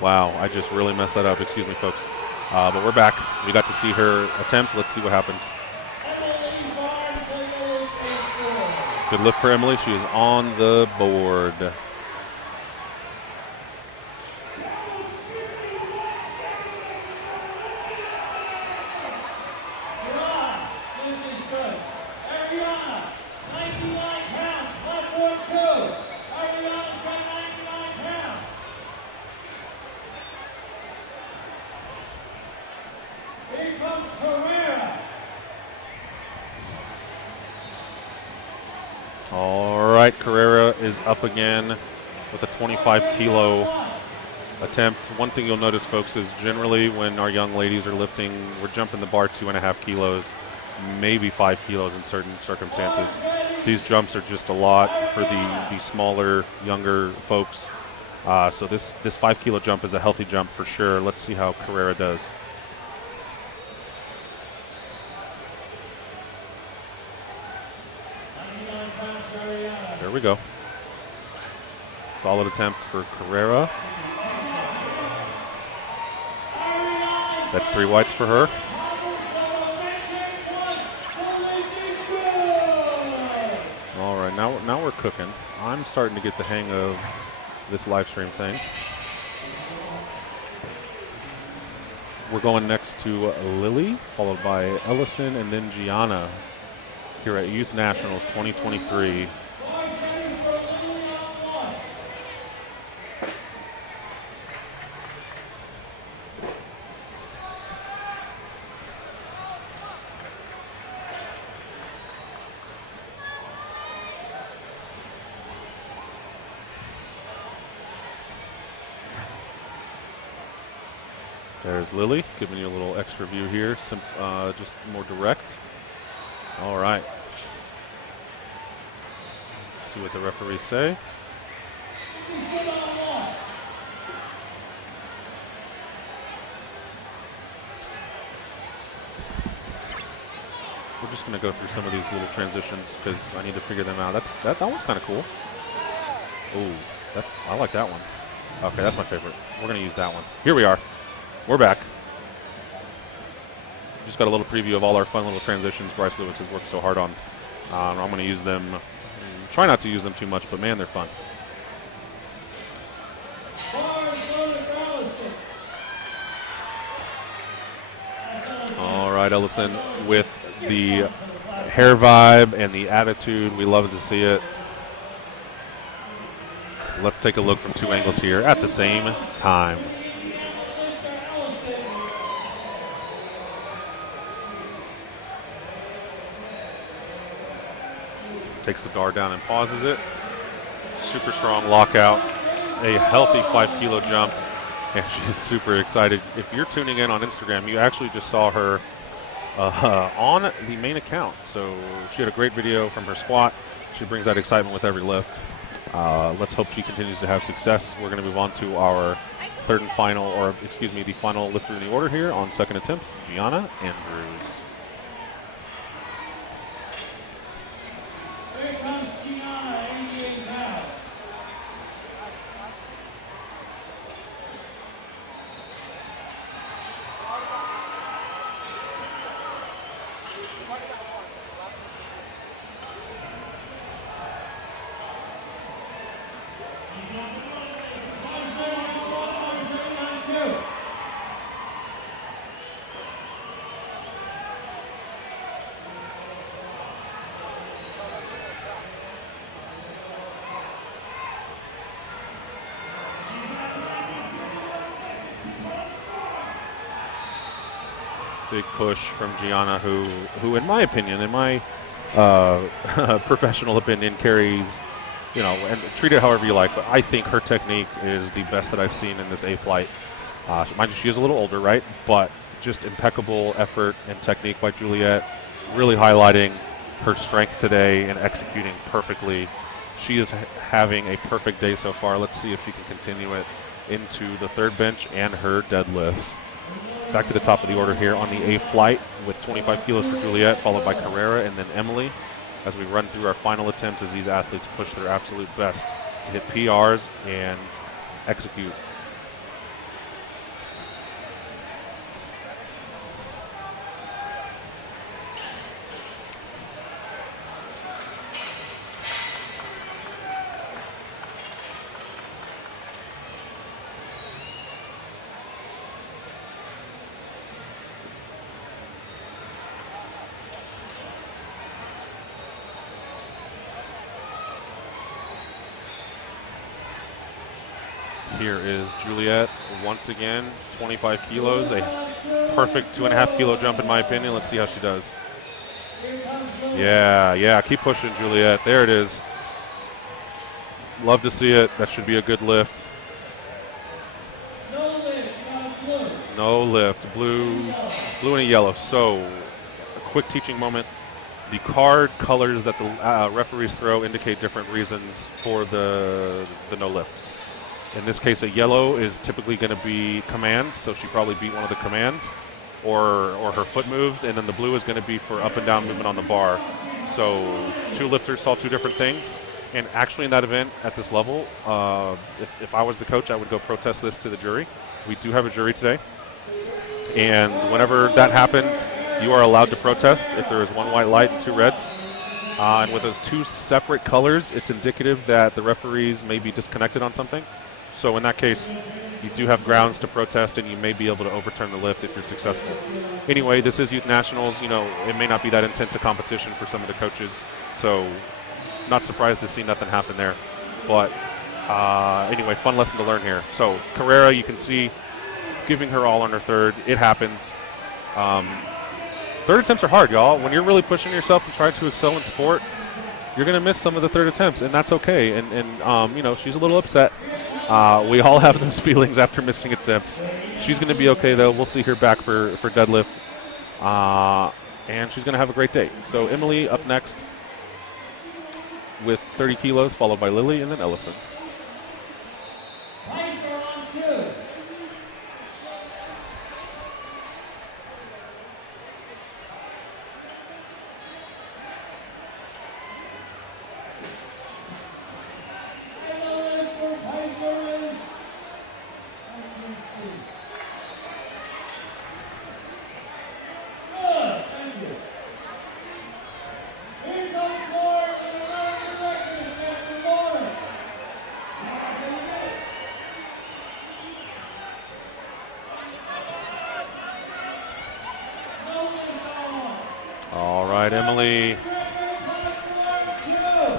Wow, I just really messed that up. Excuse me, folks. But we're back. We got to see her attempt. Let's see what happens. Good lift for Emily. She is on the board. All right, Carrera is up again with a 25-kilo attempt. One thing you'll notice, folks, is generally when our young ladies are lifting, we're jumping the bar 2.5 kilos, maybe 5 kilos in certain circumstances. These jumps are just a lot for the smaller, younger folks. So this 5-kilo jump is a healthy jump for sure. Let's see how Carrera does. There we go. Solid attempt for Carrera. That's 3 whites for her. All right, now we're cooking. I'm starting to get the hang of this live stream thing. We're going next to Lily, followed by Ellison, and then Gianna here at Youth Nationals 2023. There's Lily, giving you a little extra view here, just more direct. All right. See what the referees say. We're just going to go through some of these little transitions because I need to figure them out. That one's kind of cool. Ooh, I like that one. Okay, that's my favorite. We're going to use that one. Here we are. We're back. Just got a little preview of all our fun little transitions Bryce Lewis has worked so hard on. I'm going to use them. Try not to use them too much, but man, they're fun. All right, Ellison with the hair vibe and the attitude. We love to see it. Let's take a look from 2 angles here at the same time. Takes the guard down and pauses it. super strong lockout, a healthy 5 kilo jump, and she's super excited. If you're tuning in on Instagram, you actually just saw her on the main account. So she had a great video from her squat. She brings that excitement with every lift. Let's hope she continues to have success. We're going to move on to our third and final, or excuse me, the final lifter in the order here on second attempts, Gianna Andrews. Here comes Gianna, 88 pounds. Big push from Gianna, who in my opinion, in my professional opinion, carries, you know, and treat it however you like, but I think her technique is the best that I've seen in this A flight. Mind you, she is a little older, right? But just impeccable effort and technique by Juliet, really highlighting her strength today and executing perfectly. She is having a perfect day so far. Let's see if she can continue it into the third bench and her deadlifts. Back to the top of the order here on the A flight with 25 kilos for Juliet, followed by Carrera and then Emily, as we run through our final attempts as these athletes push their absolute best to hit PRs and execute. Here is Juliet once again, 25 kilos, a perfect 2.5 kilo jump in my opinion. Let's see how she does. Yeah, keep pushing, Juliet. There it is. Love to see it. That should be a good lift. No lift, blue and a yellow. So, a quick teaching moment. The card colors that the referees throw indicate different reasons for the no lift. In this case, a yellow is typically going to be commands, so she probably beat one of the commands, or her foot moved, and then the blue is going to be for up and down movement on the bar. So two lifters saw two different things, and actually in that event at this level, if I was the coach, I would go protest this to the jury. We do have a jury today, and whenever that happens, you are allowed to protest if there is one white light and two reds. And with those two separate colors, it's indicative that the referees may be disconnected on something. So in that case, you do have grounds to protest, and you may be able to overturn the lift if you're successful. Anyway, this is Youth Nationals. You know, it may not be that intense a competition for some of the coaches, so not surprised to see nothing happen there. But anyway, fun lesson to learn here. So Carrera, you can see, giving her all on her third. It happens. Third attempts are hard, y'all. When you're really pushing yourself to try to excel in sport, you're going to miss some of the third attempts, and that's okay. And you know, she's a little upset. We all have those feelings after missing attempts. She's going to be okay, though. We'll see her back for deadlift, and she's going to have a great day. So Emily up next with 30 kilos, followed by Lily and then Ellison. Emily,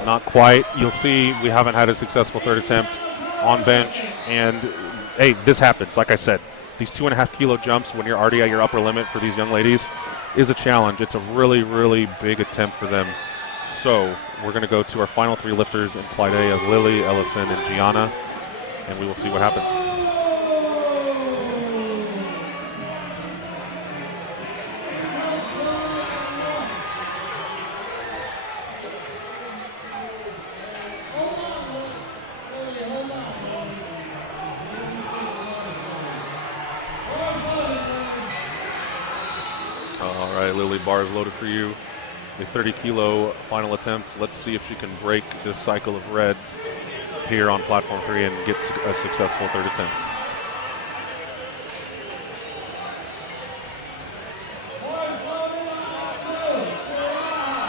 not quite. You'll see we haven't had a successful third attempt on bench, and hey, this happens. Like I said, these 2.5 kilo jumps when you're already at your upper limit for these young ladies is a challenge. It's a really, really big attempt for them. So we're going to go to our final 3 lifters in Flight A of Lily, Ellison, and Gianna, and we will see what happens. All right, Lily, bar is loaded for you. A 30-kilo final attempt. Let's see if she can break this cycle of reds here on platform 3 and get a successful third attempt.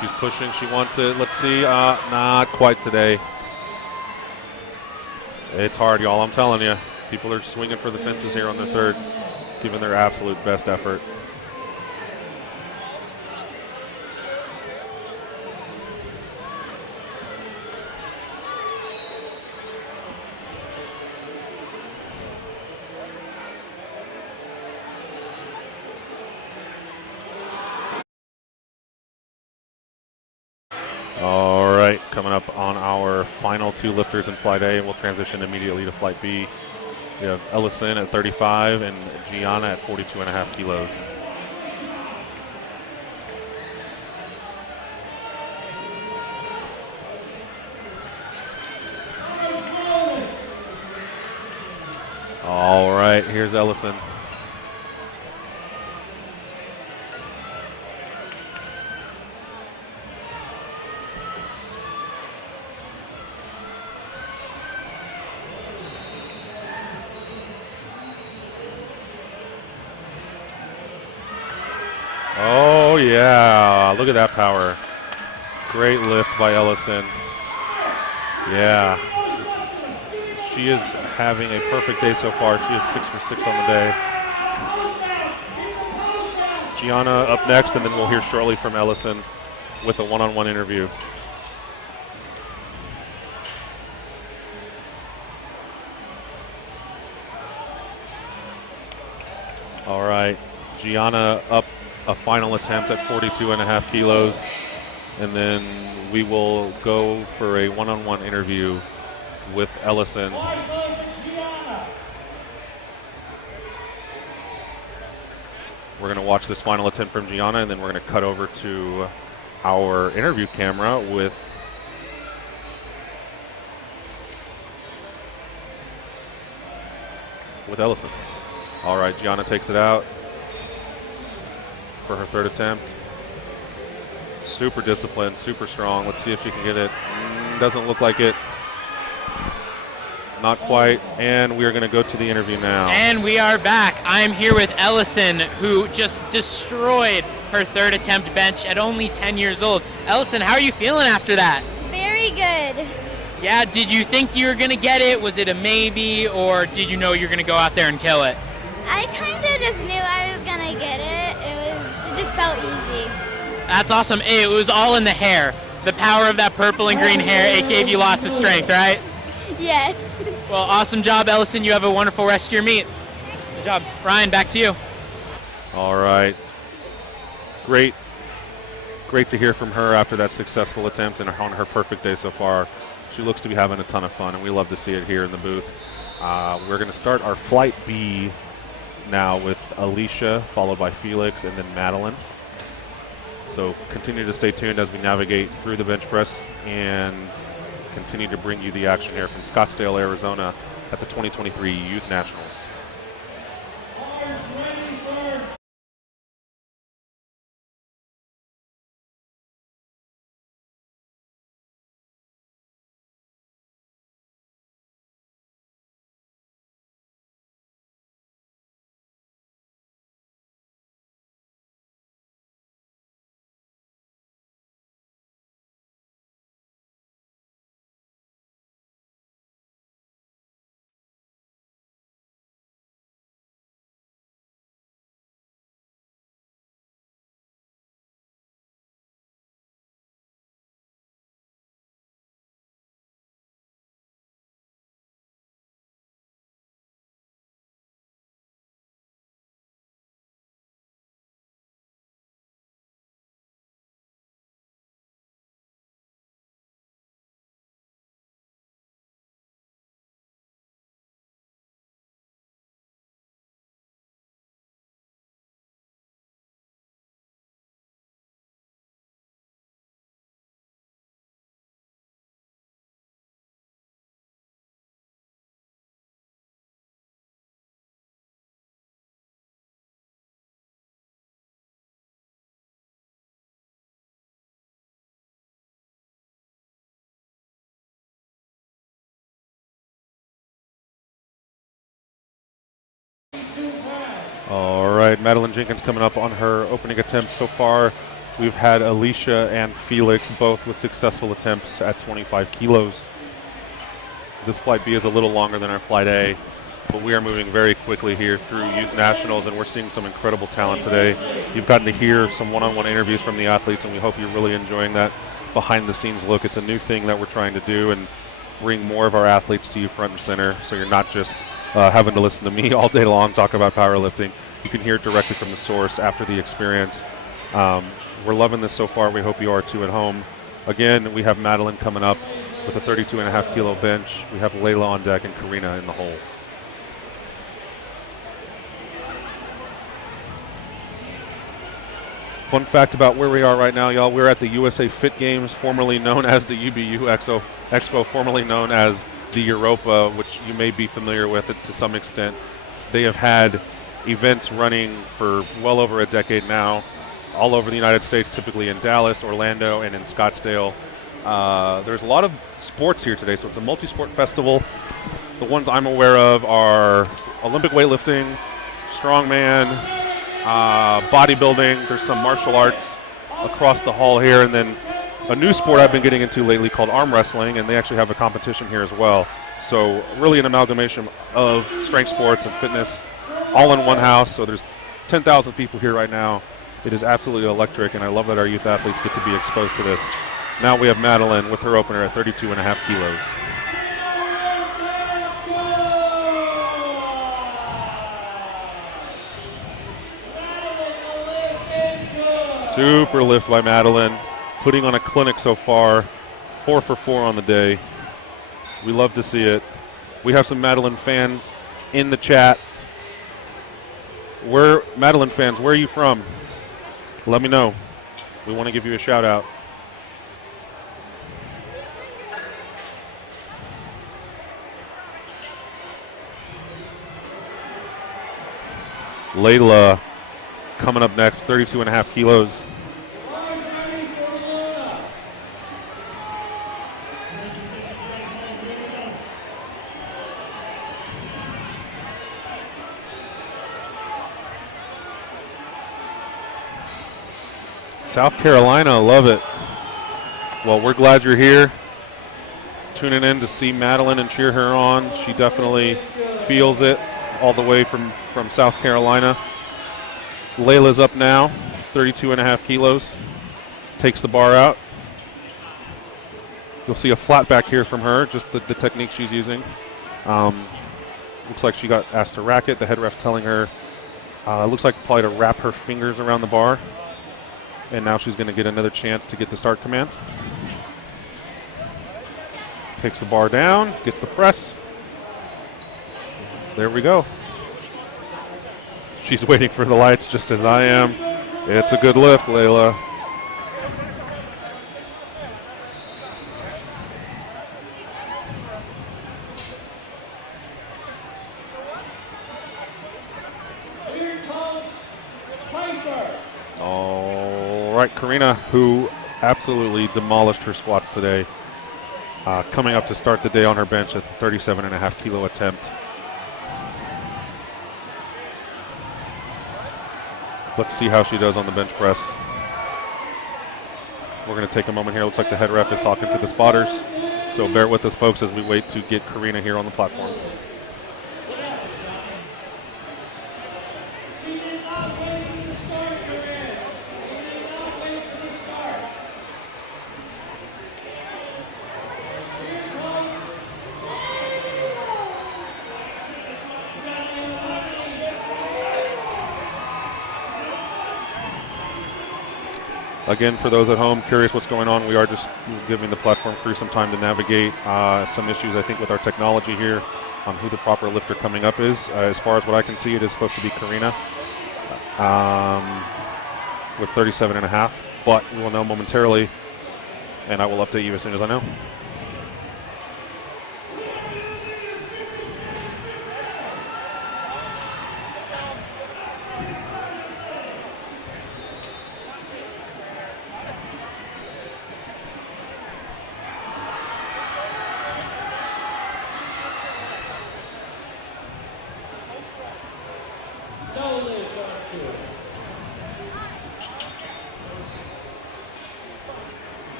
She's pushing. She wants it. Let's see. Not quite today. It's hard, y'all. I'm telling you. People are swinging for the fences here on their third, giving their absolute best effort. All right, coming up on our final 2 lifters in Flight A, and we'll transition immediately to Flight B. We have Ellison at 35 and Gianna at 42.5 kilos. All right, here's Ellison. Oh, yeah. Look at that power. Great lift by Ellison. Yeah. She is having a perfect day so far. She is 6 for 6 on the day. Gianna up next, and then we'll hear shortly from Ellison with a one-on-one interview. All right. Gianna up a final attempt at 42.5 kilos, and then we will go for a one-on-one interview with Ellison. We're going to watch this final attempt from Gianna, and then we're going to cut over to our interview camera with Ellison. All right, Gianna takes it out for her third attempt. Super disciplined, super strong. Let's see if she can get it. Doesn't look like it. Not quite. And we are going to go to the interview now. And we are back. I'm here with Ellison, who just destroyed her third attempt bench at only 10 years old. Ellison, how are you feeling after that? Very good. Yeah, did you think you were going to get it? Was it a maybe, or did you know you were going to go out there and kill it? I kind of just knew I was gonna get it. It just felt easy. That's awesome. It was all in the hair. The power of that purple and green hair, it gave you lots of strength, right? Yes. Well, awesome job, Ellison. You have a wonderful rest of your meet. Good job. Ryan, back to you. All right. Great to hear from her after that successful attempt and on her perfect day so far. She looks to be having a ton of fun, and we love to see it here in the booth. We're going to start our Flight B now with Alicia, followed by Felix, and then Madeline. So continue to stay tuned as we navigate through the bench press and continue to bring you the action here from Scottsdale, Arizona at the 2023 Youth Nationals. All right, Madeline Jenkins coming up on her opening attempt so far. We've had Alicia and Felix both with successful attempts at 25 kilos. This Flight B is a little longer than our Flight A, but we are moving very quickly here through Youth Nationals, and we're seeing some incredible talent today. You've gotten to hear some one-on-one interviews from the athletes, and we hope you're really enjoying that behind-the-scenes look. It's a new thing that we're trying to do and bring more of our athletes to you front and center, so you're not just having to listen to me all day long talk about powerlifting. You can hear it directly from the source after the experience. We're loving this so far. We hope you are too at home. Again, we have Madeline coming up with a 32.5 kilo bench. We have Layla on deck and Karina in the hole. Fun fact about where we are right now, y'all. We're at the USA Fit Games, formerly known as the UBU Expo, formerly known as the Europa, which you may be familiar with it to some extent. They have had events running for well over a decade now, all over the United States, typically in Dallas, Orlando, and in Scottsdale. There's a lot of sports here today, so it's a multi-sport festival. The ones I'm aware of are Olympic weightlifting, strongman, bodybuilding. There's some martial arts across the hall here, and then a new sport I've been getting into lately called arm wrestling, and they actually have a competition here as well. So really an amalgamation of strength sports and fitness all in one house. So there's 10,000 people here right now. It is absolutely electric, and I love that our youth athletes get to be exposed to this. Now we have Madeline with her opener at 32.5 kilos. Super lift by Madeline, putting on a clinic so far, 4 for 4 on the day. We love to see it. We have some Madeline fans in the chat. Madeline fans, where are you from? Let me know. We want to give you a shout out. Layla coming up next, 32.5 kilos. South Carolina, love it. Well, we're glad you're here. Tuning in to see Madeline and cheer her on. She definitely feels it all the way from South Carolina. Layla's up now, 32.5 kilos. Takes the bar out. You'll see a flat back here from her, just the technique she's using. Looks like she got asked to rack it. The head ref telling her, looks like probably to wrap her fingers around the bar. And now she's going to get another chance to get the start command. Takes the bar down, gets the press. There we go. She's waiting for the lights just as I am. It's a good lift, Layla. All right, Karina, who absolutely demolished her squats today, coming up to start the day on her bench at 37.5 kilo attempt. Let's see how she does on the bench press. We're going to take a moment here. Looks like the head ref is talking to the spotters. So bear with us, folks, as we wait to get Karina here on the platform. Again, for those at home curious what's going on, we are just giving the platform crew some time to navigate some issues, I think, with our technology here on who the proper lifter coming up is. As far as what I can see, it is supposed to be Karina with 37.5, but we will know momentarily, and I will update you as soon as I know.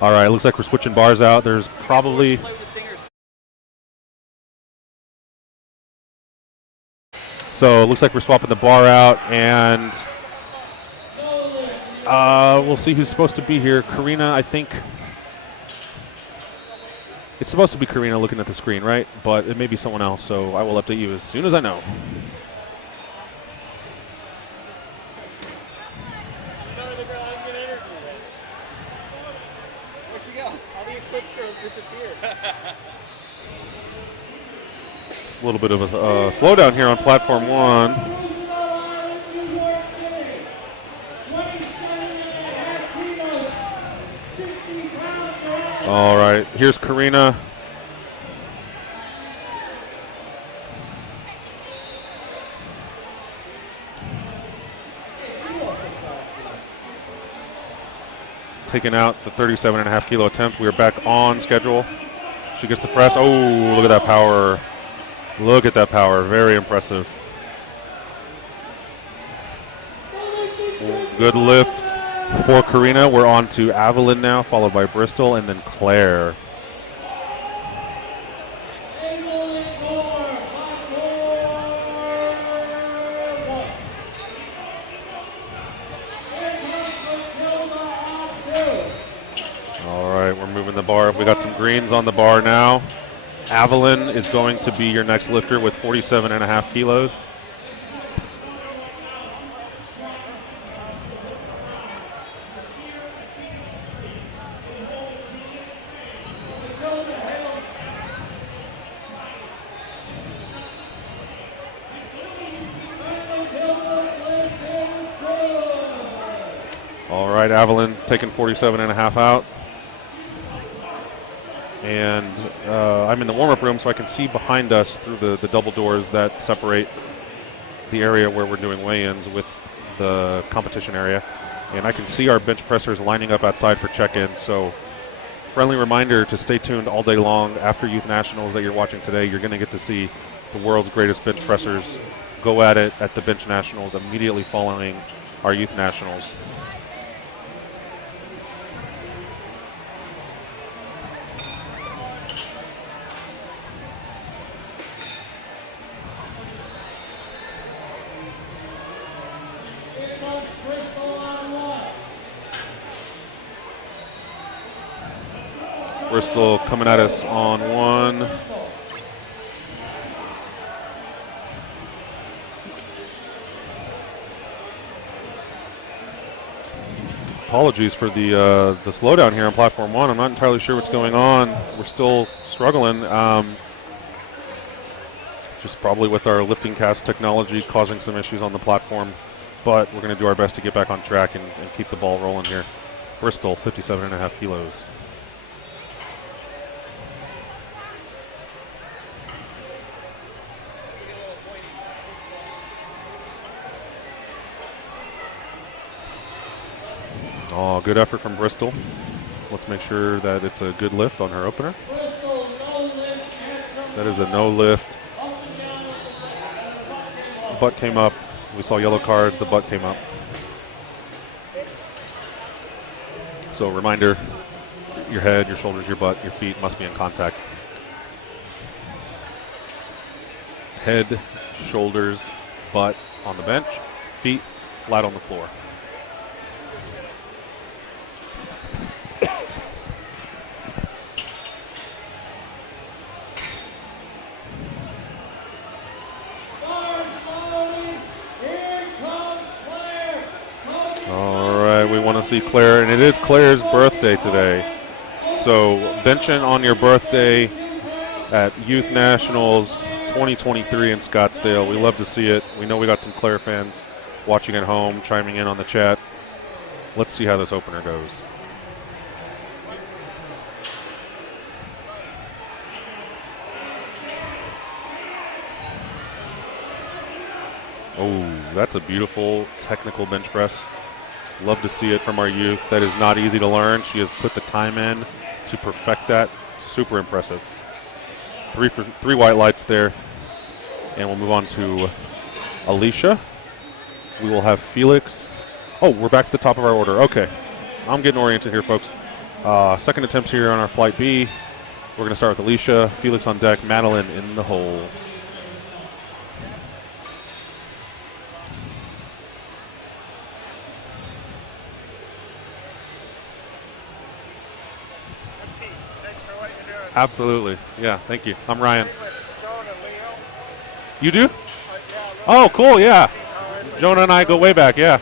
All right, looks like we're switching bars out. There's probably so it looks like we're swapping the bar out, and we'll see who's supposed to be here. Karina, I think it's supposed to be Karina looking at the screen, right? But it may be someone else, so I will update you as soon as I know. A little bit of a slowdown here on platform 1. All right, here's Karina. Taking out the 37.5 kilo attempt. We are back on schedule. She gets the press. Oh, look at that power. Look at that power. Very impressive. Good lift for Karina. We're on to Evelyn now, followed by Bristol, and then Claire. All right, we're moving the bar. We got some greens on the bar now. Evelyn is going to be your next lifter with 47.5 kilos. All right, Evelyn taking 47.5 out. And I'm in the warm-up room, so I can see behind us through the double doors that separate the area where we're doing weigh-ins with the competition area. And I can see our bench pressers lining up outside for check-in. So friendly reminder to stay tuned all day long. After Youth Nationals that you're watching today, you're going to get to see the world's greatest bench pressers go at it at the Bench Nationals immediately following our Youth Nationals. Bristol coming at us on 1. Apologies for the slowdown here on platform 1. I'm not entirely sure what's going on. We're still struggling. Just probably with our LiftingCast technology causing some issues on the platform. But we're going to do our best to get back on track and keep the ball rolling here. Bristol, 57.5 kilos. Oh, good effort from Bristol. Let's make sure that it's a good lift on her opener. That is a no lift. The butt came up. We saw yellow cards. The butt came up. So reminder, your head, your shoulders, your butt, your feet must be in contact. Head, shoulders, butt on the bench, feet flat on the floor. We want to see Claire, and it is Claire's birthday today. So benching on your birthday at Youth Nationals 2023 in Scottsdale. We love to see it. We know we got some Claire fans watching at home, chiming in on the chat. Let's see how this opener goes. Oh, that's a beautiful technical bench press. Love to see it from our youth. That is not easy to learn. She has put the time in to perfect that. Super impressive. Three white lights there. And we'll move on to Alicia. We will have Felix. Oh, we're back to the top of our order. Okay. I'm getting oriented here, folks. Second attempt here on our flight B. We're going to start with Alicia, Felix on deck, Madeline in the hole. Absolutely. Yeah, thank you. I'm Ryan. You do? Oh, cool, yeah. Jonah and I go way back, yeah.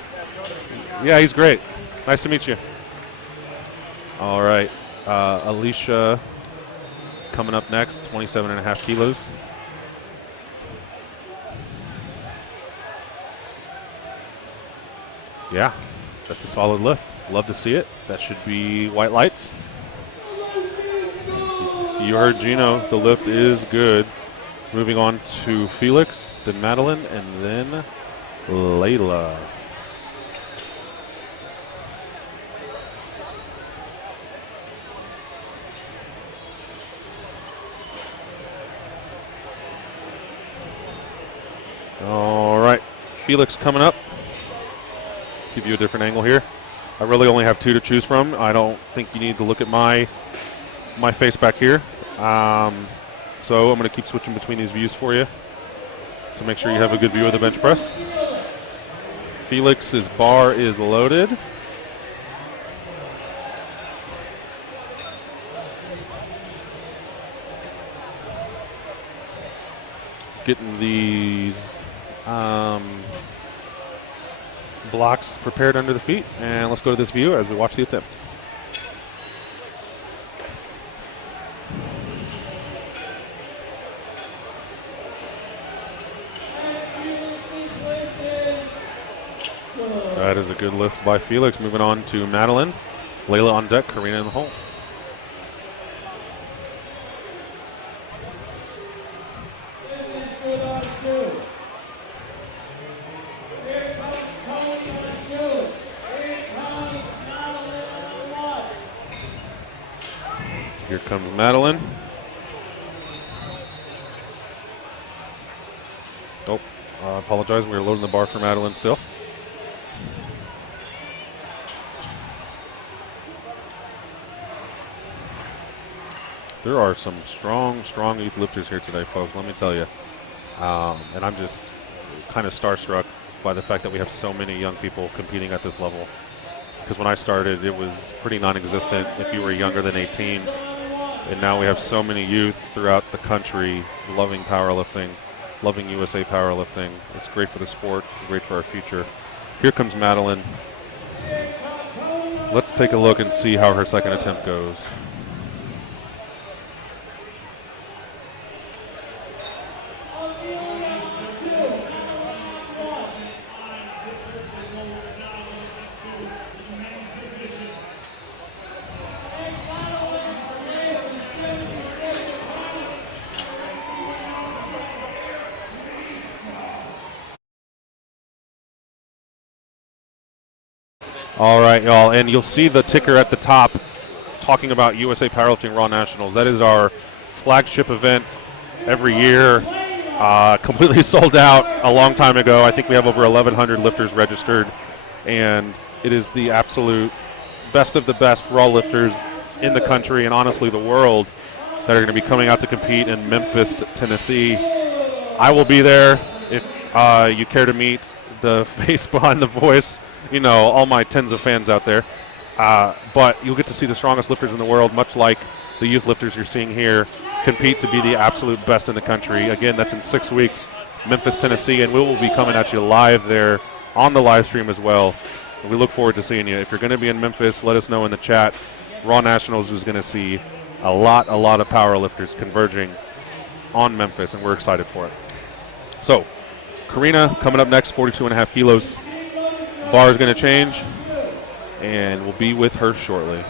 Yeah, he's great. Nice to meet you. All right. Alicia coming up next, 27.5 kilos. Yeah, that's a solid lift. Love to see it. That should be white lights. You heard Gino, the lift is good. Moving on to Felix, then Madeline, and then Layla. All right, Felix coming up. Give you a different angle here. I really only have two to choose from. I don't think you need to look at my face back here. So I'm going to keep switching between these views for you to make sure you have a good view of the bench press. Felix's bar is loaded. Getting these blocks prepared under the feet, and let's go to this view as we watch the attempt. That is a good lift by Felix. Moving on to Madeline. Layla on deck, Karina in the hole. Here comes Madeline. Oh, I apologize. We were loading the bar for Madeline still. There are some strong youth lifters here today, folks, let me tell you. And I'm just kind of starstruck by the fact that we have so many young people competing at this level. Because when I started, it was pretty non-existent if you were younger than 18. And now we have so many youth throughout the country loving powerlifting, loving USA powerlifting. It's great for the sport, great for our future. Here comes Madeline. Let's take a look and see how her second attempt goes. All right, y'all, and you'll see the ticker at the top talking about USA Powerlifting Raw Nationals. That is our flagship event every year. Completely sold out a long time ago. I think we have over 1,100 lifters registered, and it is the absolute best of the best raw lifters in the country and honestly the world that are going to be coming out to compete in Memphis, Tennessee. I will be there if you care to meet the face behind the voice. You know, all my tens of fans out there. But you'll get to see the strongest lifters in the world, much like the youth lifters you're seeing here, compete to be the absolute best in the country. Again, that's in 6 weeks, Memphis, Tennessee, and we will be coming at you live there on the live stream as well. And we look forward to seeing you. If you're going to be in Memphis, let us know in the chat. Raw Nationals is going to see a lot of power lifters converging on Memphis, and we're excited for it. So, Karina coming up next, 42.5 kilos. Bar is going to change, and we'll be with her shortly.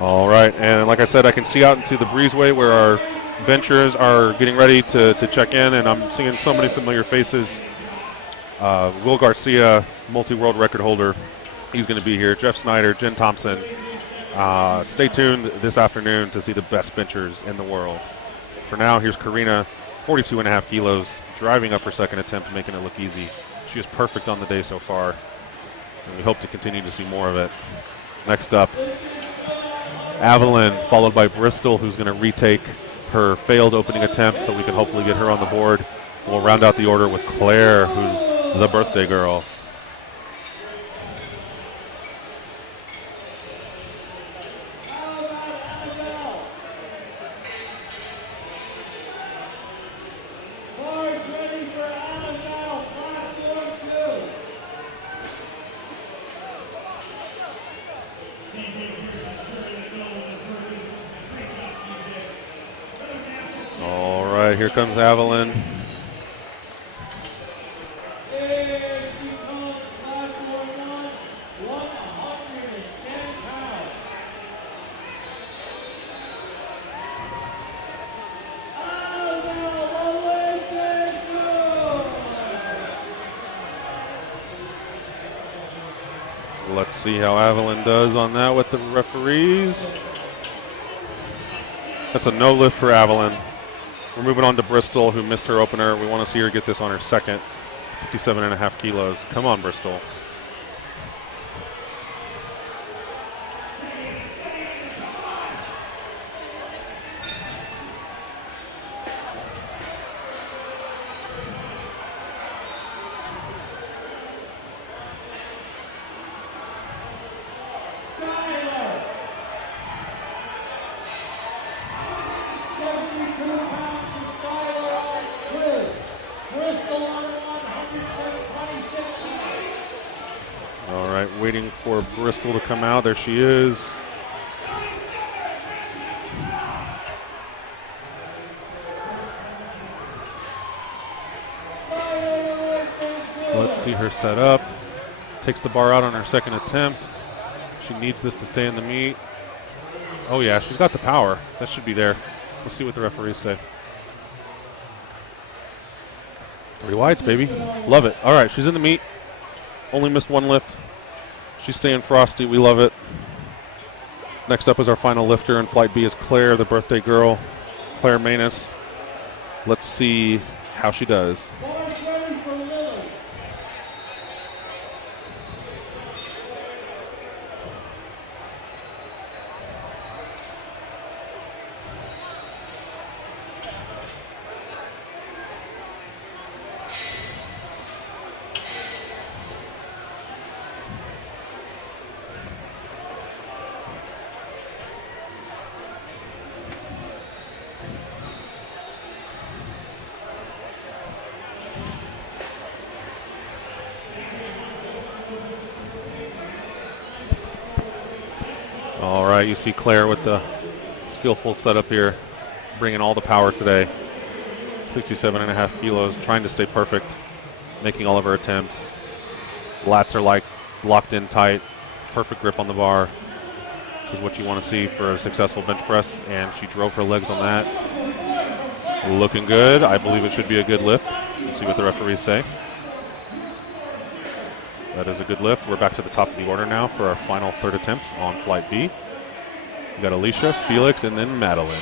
All right, and like I said, I can see out into the breezeway where our benchers are getting ready to check in, and I'm seeing so many familiar faces. Will Garcia, multi-world record holder, he's going to be here. Jeff Snyder, Jen Thompson. Stay tuned this afternoon to see the best benchers in the world. For now, here's Karina, 42.5 kilos, driving up her second attempt, making it look easy. She is perfect on the day so far, and we hope to continue to see more of it. Next up, Evelyn, followed by Bristol, who's going to retake her failed opening attempt, so we can hopefully get her on the board. We'll round out the order with Claire, who's the birthday girl. All right, here comes Evelyn. Let's see how Evelyn does on that with the referees. That's a no lift for Evelyn. We're moving on to Bristol, who missed her opener. We want to see her get this on her second, 57.5 kilos. Come on, Bristol. Waiting for Bristol to come out. There she is. Let's see her set up. Takes the bar out on her second attempt. She needs this to stay in the meet. Oh yeah, she's got the power. That should be there. Let's see what the referees say. 3 whites, baby. Love it. All right, she's in the meet. Only missed one lift. She's staying frosty. We love it. Next up is our final lifter in Flight B is Claire, the birthday girl, Claire Manus. Let's see how she does. All right, you see Claire with the skillful setup here, bringing all the power today. 67.5 kilos, trying to stay perfect, making all of her attempts. Lats are like locked in tight, perfect grip on the bar. This is what you want to see for a successful bench press, and she drove her legs on that. Looking good. I believe it should be a good lift. Let's see what the referees say. That is a good lift. We're back to the top of the order now for our final third attempt on Flight B. We got Alicia, Felix, and then Madeline.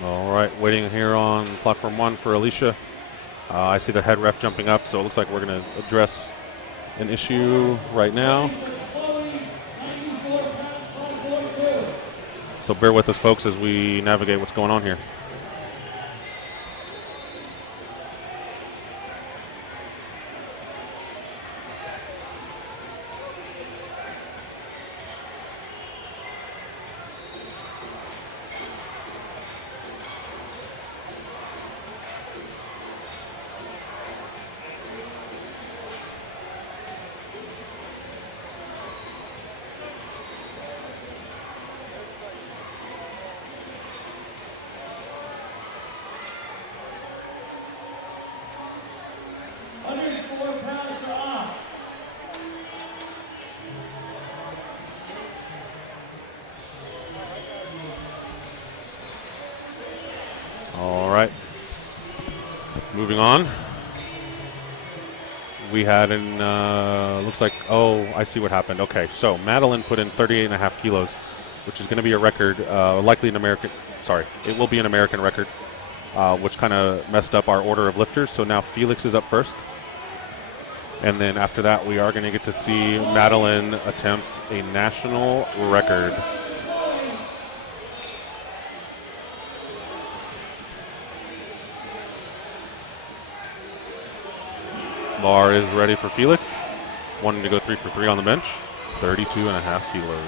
All right, waiting here on platform 1 for Alicia. I see the head ref jumping up, so it looks like we're going to address an issue right now. So bear with us, folks, as we navigate what's going on here. All right. Moving on. We had an, looks like, oh, I see what happened. Okay, so Madeline put in 38.5 kilos, which is going to be a record, likely an American, sorry, it will be an American record, which kind of messed up our order of lifters. So now Felix is up first. And then after that, we are going to get to see Madeline attempt a national record. Bar is ready for Felix. Wanting to go 3 for 3 on the bench. 32.5 kilos.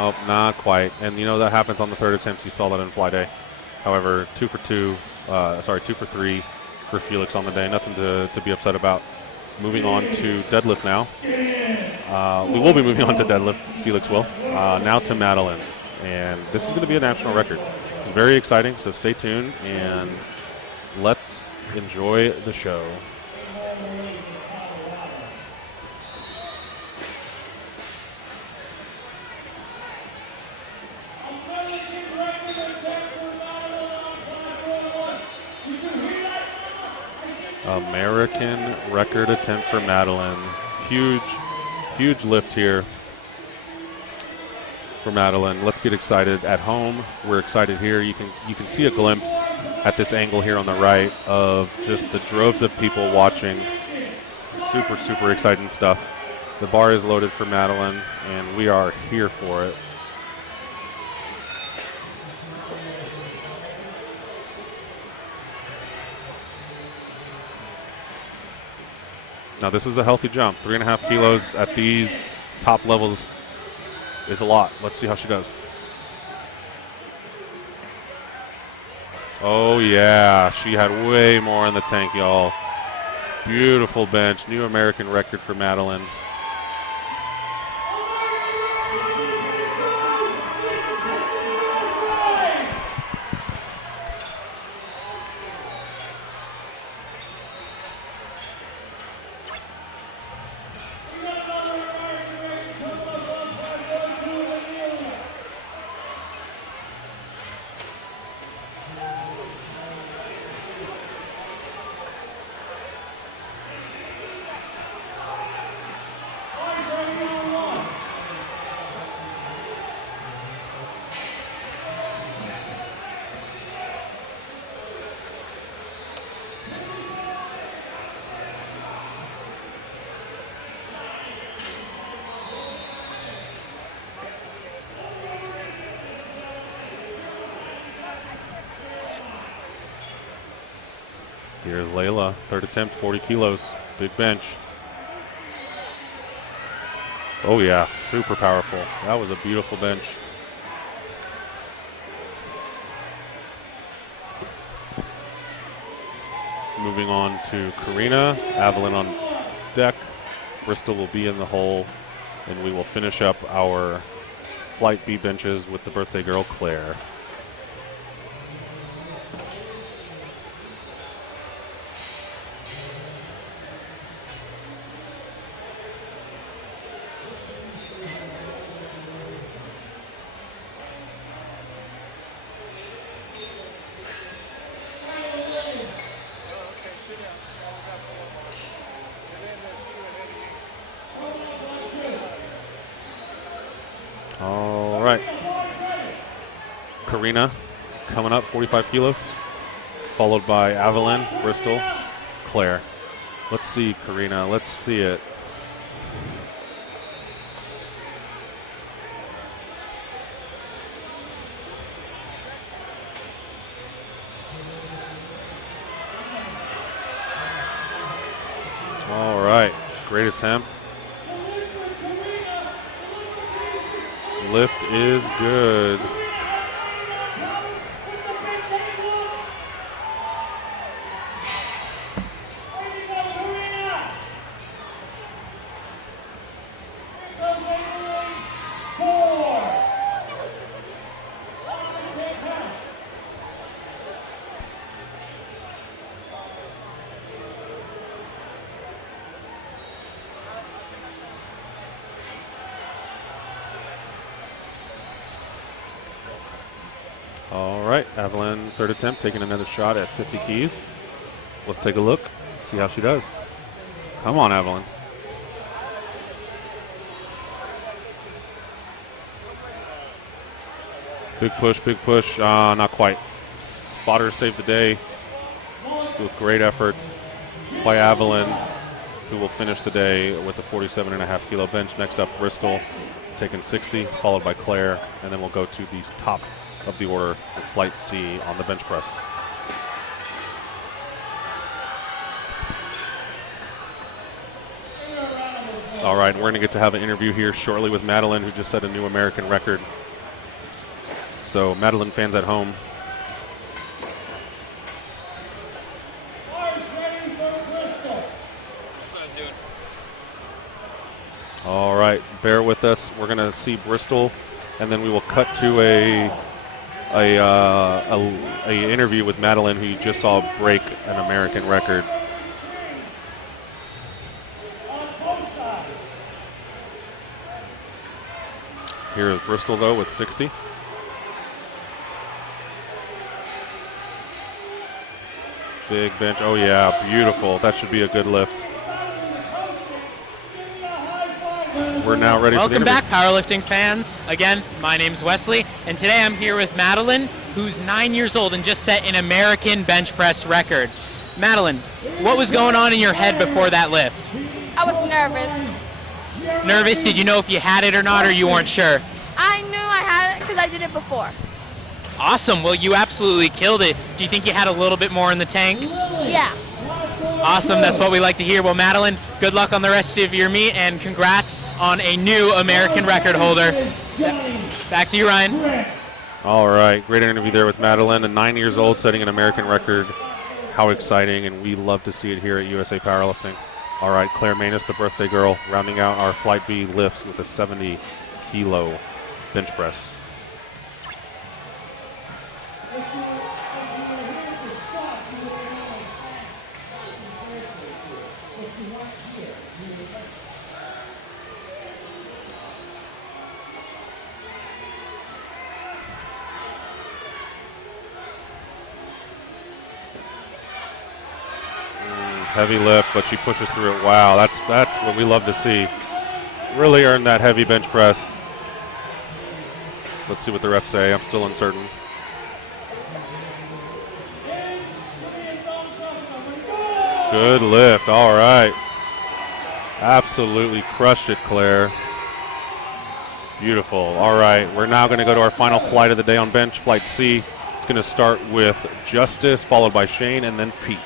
Oh, not quite. And you know that happens on the third attempt. You saw that in fly day. However, 2 for 3 for Felix on the day. Nothing to be upset about. Moving on to deadlift now. We will be moving on to deadlift. Felix will. Now to Madeline. And this is going to be a national record. It's very exciting, so stay tuned and let's enjoy the show. American record attempt for Madeline. Huge lift here for Madeline. Let's get excited at home. We're excited here. You can see a glimpse at this angle here on the right of just the droves of people watching. Super exciting stuff. The bar is loaded for Madeline, and we are here for it. Now this is a healthy jump. 3.5 kilos at these top levels is a lot. Let's see how she does. Oh yeah, she had way more in the tank, y'all. Beautiful bench, new American record for Madeline. Here's Layla, third attempt, 40 kilos, big bench. Oh yeah, super powerful. That was a beautiful bench. Moving on to Karina, Avalon on deck. Bristol will be in the hole, and we will finish up our flight B benches with the birthday girl, Claire. All right. Karina coming up, 45 kilos, followed by Evelyn, Bristol, Claire. Let's see, Karina. Let's see it. All right. Great attempt. Lift is good. All right, Evelyn, third attempt, taking another shot at 50 keys. Let's take a look, see how she does. Come on, Evelyn. Big push, not quite. Spotter saved the day with great effort by Evelyn, who will finish the day with a 47.5 kilo bench. Next up, Bristol, taking 60, followed by Claire, and then we'll go to the top of the order for Flight C on the bench press. All right, we're going to get to have an interview here shortly with Madeline, who just set a new American record. So, Madeline fans at home, all right, bear with us. We're going to see Bristol, and then we will cut to a interview with Madeline, who you just saw break an American record. Here is Bristol, though, with 60. Big bench. Oh, yeah, beautiful. That should be a good lift. We're now ready for the interview. Welcome back, powerlifting fans. Again, my name's Wesley, and today I'm here with Madeline, who's 9 years old and just set an American bench press record. Madeline, what was going on in your head before that lift? I was nervous. Nervous? Did you know if you had it or not, or you weren't sure? I knew I had it because I did it before. Awesome. Well, you absolutely killed it. Do you think you had a little bit more in the tank? Yeah. Awesome. That's what we like to hear. Well, Madeline, good luck on the rest of your meet, and congrats on a new American record holder. Back to you, Ryan. All right, great interview there with Madeline, a 9 years old, setting an American record. How exciting, and we love to see it here at USA Powerlifting. All right, Claire Manus, the birthday girl, rounding out our Flight B lifts with a 70-kilo bench press. Heavy lift, but she pushes through it. Wow, that's what we love to see. Really earned that heavy bench press. Let's see what the refs say. I'm still uncertain. Good lift. All right. Absolutely crushed it, Claire. Beautiful. All right, we're now going to go to our final flight of the day on bench, Flight C. It's going to start with Justice, followed by Shane, and then Pete.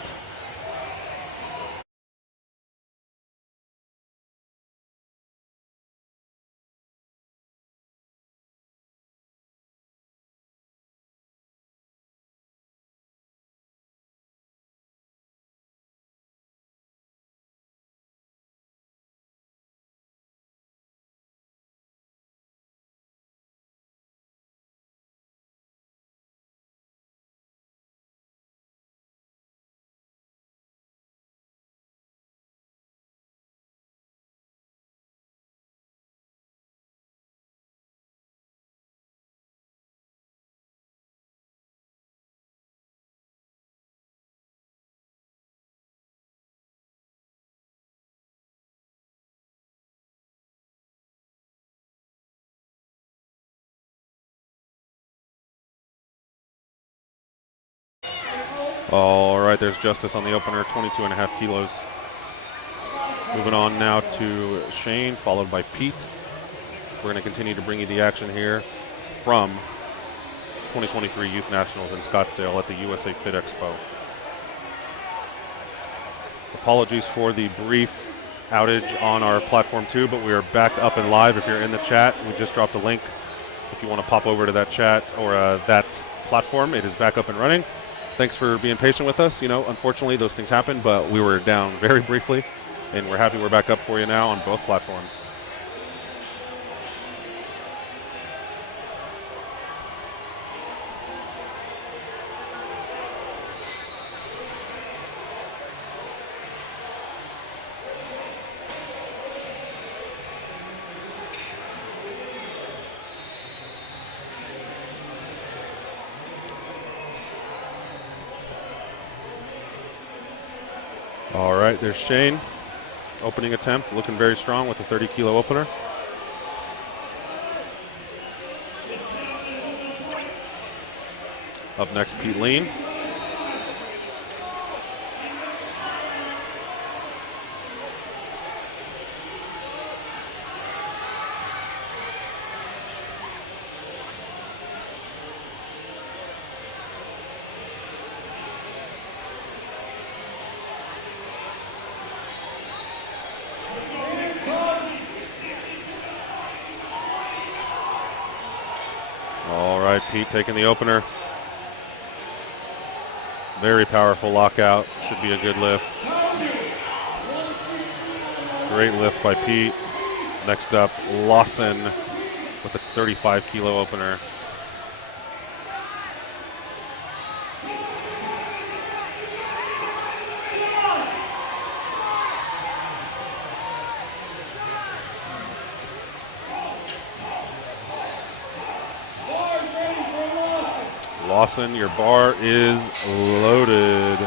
All right, there's Justice on the opener, 22.5 kilos. Moving on now to Shane, followed by Pete. We're going to continue to bring you the action here from 2023 Youth Nationals in Scottsdale at the USA Fit Expo. Apologies for the brief outage on our platform too, but we are back up and live. If you're in the chat, we just dropped a link. If you want to pop over to that chat or that platform, it is back up and running. Thanks for being patient with us. You know, unfortunately, those things happen, but we were down very briefly, and we're happy we're back up for you now on both platforms. All right, there's Shane. Opening attempt, looking very strong with a 30-kilo opener. Up next, Pete Lean. Pete taking the opener. Very powerful lockout. Should be a good lift. Great lift by Pete. Next up, Lawson with a 35-kilo opener. Lawson, your bar is loaded.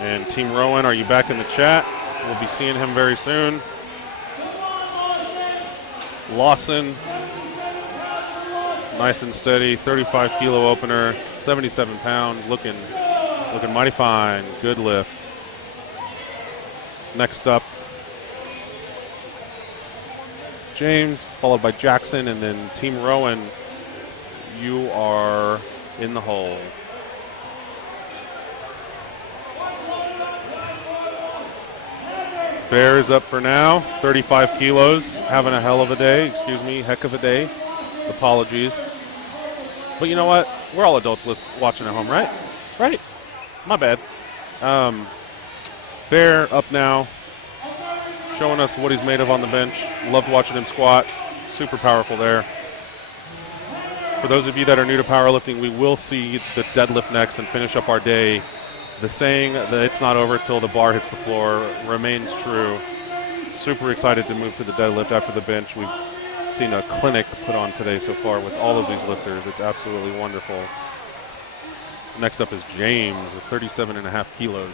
And Team Rowan, are you back in the chat? We'll be seeing him very soon. Lawson, nice and steady, 35-kilo opener, 77 pounds, looking mighty fine. Good lift. Next up, James, followed by Jackson, and then Team Rowan, you are in the hole. Bears up for now, 35 kilos, having a hell of a day, heck of a day. Apologies. But you know what? We're all adults watching at home, right? Right? My bad. Bear up now, showing us what he's made of on the bench. Loved watching him squat. Super powerful there. For those of you that are new to powerlifting, we will see the deadlift next and finish up our day. The saying that it's not over till the bar hits the floor remains true. Super excited to move to the deadlift after the bench. We've seen a clinic put on today so far with all of these lifters. It's absolutely wonderful. Next up is James with 37.5 kilos.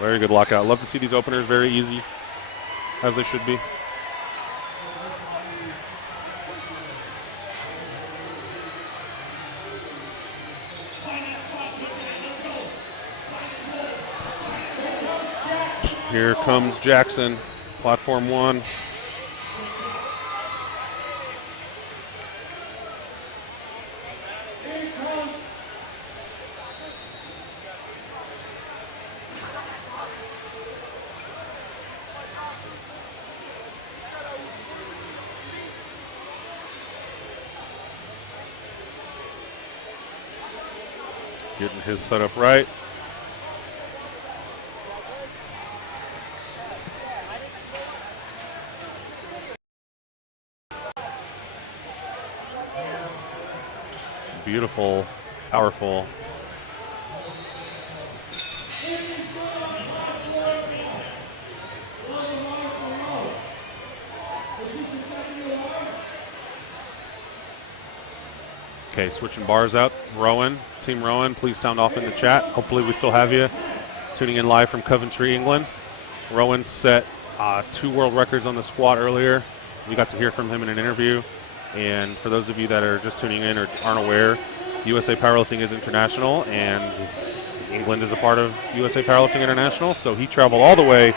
Very good lockout. Love to see these openers, very easy, as they should be. Here comes Jackson, platform 1. Getting his setup right. Beautiful, powerful. Okay, switching bars up. Rowan, Team Rowan, please sound off in the chat. Hopefully we still have you tuning in live from Coventry, England. Rowan set 2 world records on the squat earlier. We got to hear from him in an interview. And for those of you that are just tuning in or aren't aware, USA Powerlifting is international, and England is a part of USA Powerlifting International. So he traveled all the way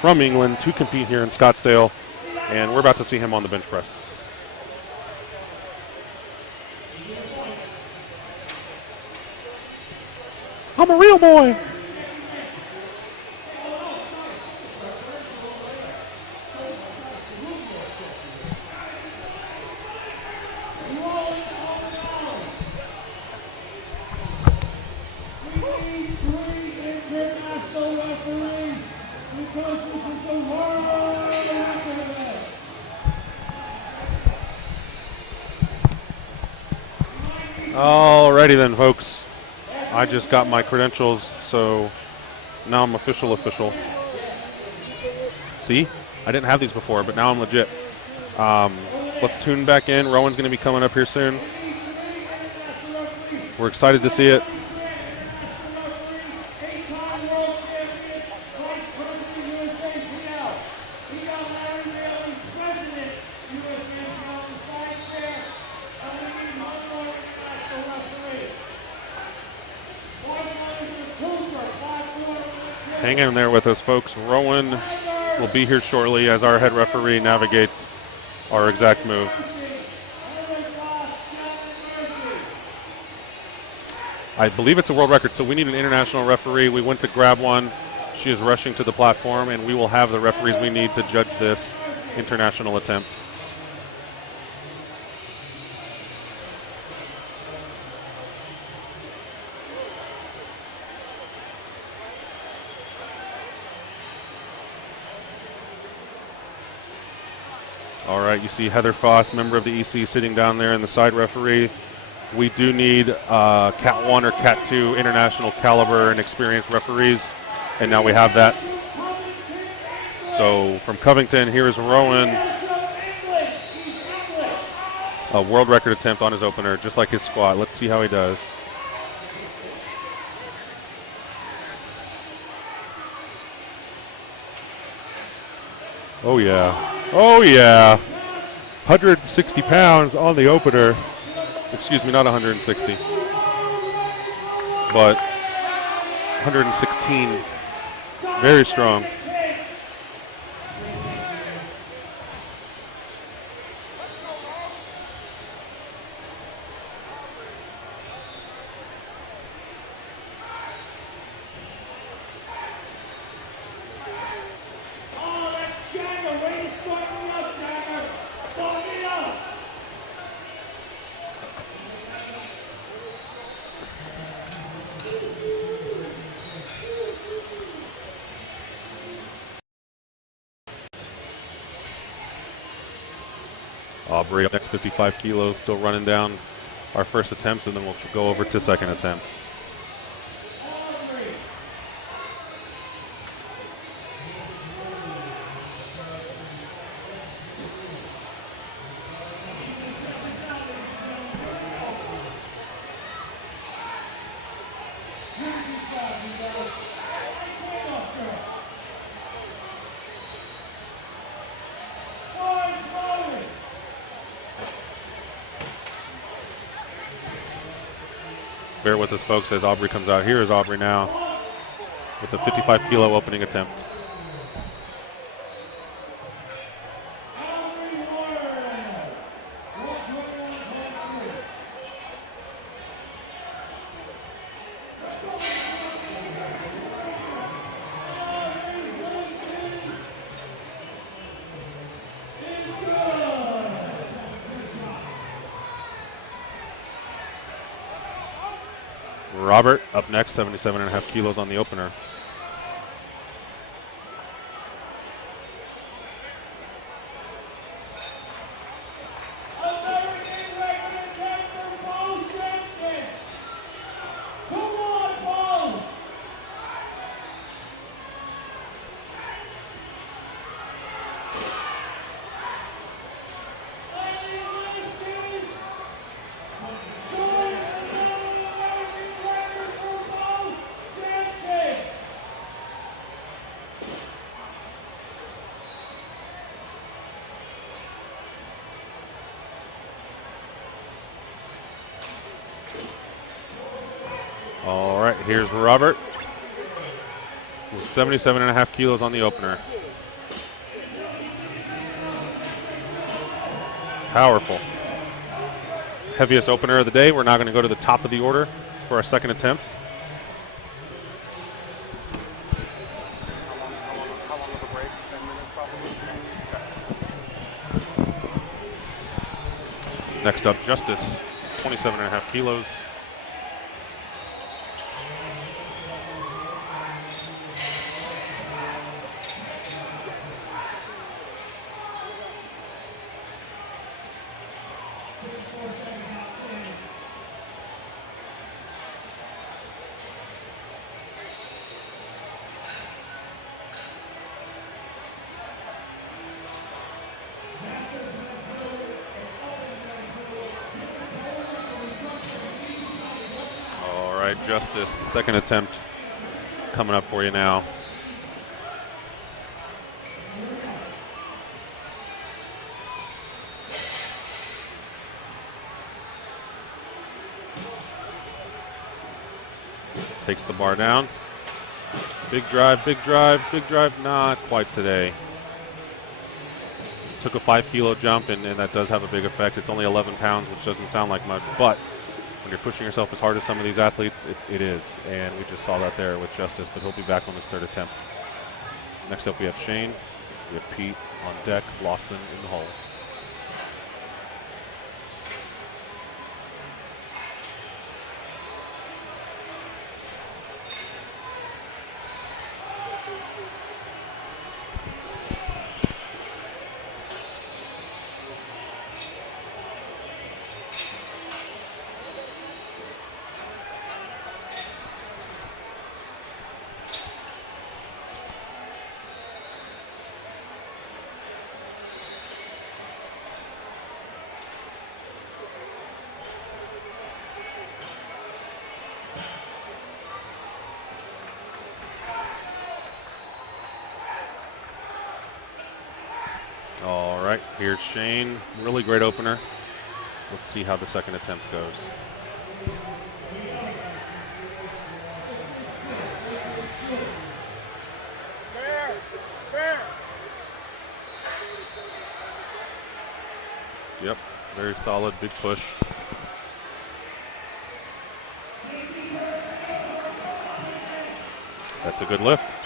from England to compete here in Scottsdale, and we're about to see him on the bench press. I'm a real boy. Alrighty then, folks. I just got my credentials, so now I'm official. See? I didn't have these before, but now I'm legit. Let's tune back in. Rowan's going to be coming up here soon. We're excited to see it. Hang in there with us, folks. Rowan will be here shortly as our head referee navigates our exact move. I believe it's a world record, so we need an international referee. We went to grab one. She is rushing to the platform, and we will have the referees we need to judge this international attempt. All right, you see Heather Foss, member of the EC, sitting down there in the side referee. We do need Cat 1 or Cat 2 international caliber and experienced referees, and now we have that. So from Covington, here's Rowan. A world record attempt on his opener, just like his squat. Let's see how he does. Oh, yeah. Oh, yeah. 160 pounds on the opener. Excuse me, not 160. But 116. Very strong. Aubrey up next, 55 kilos, still running down our first attempts, and then we'll go over to second attempts. Bear with us, folks, as Aubrey comes out. Here is Aubrey now with a 55-kilo opening attempt. Robert up next, 77.5 kilos on the opener. right, here's Robert with 77.5 kilos on the opener. Powerful. Heaviest opener of the day. We're now going to go to the top of the order for our second attempts. Next up, Justice, 27.5 kilos. Justice, second attempt coming up for you now. Takes the bar down. Big drive, big drive, big drive. Not quite today. Took a 5 kilo jump, and that does have a big effect. It's only 11 pounds, which doesn't sound like much, but when you're pushing yourself as hard as some of these athletes, it is. And we just saw that there with Justice, but he'll be back on his third attempt. Next up, we have Shane. We have Pete on deck, Lawson in the hole. All right, here's Shane. Really great opener. Let's see how the second attempt goes. Yep, very solid, big push. That's a good lift.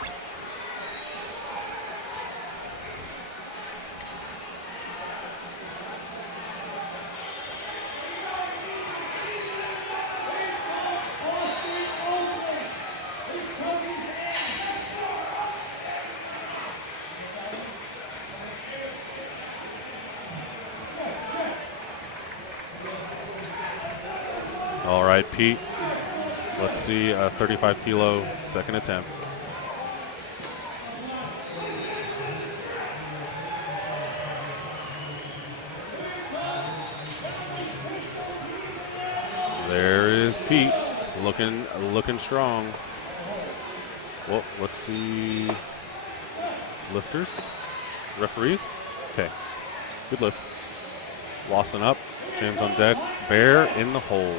All right, Pete. Let's see a 35 kilo second attempt. There is Pete, looking strong. Well, let's see. Lifters, referees. Okay, good lift. Lawson up, James on deck, Bear in the hole.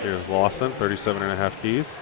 Here's Lawson, 37.5 keys.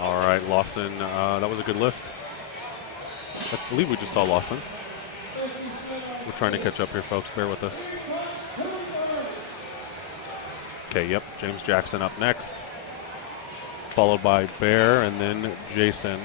All right, Lawson, that was a good lift. I believe we just saw Lawson. We're trying to catch up here, folks. Bear with us. Okay, yep, James Jackson up next, followed by Bear and then Jason.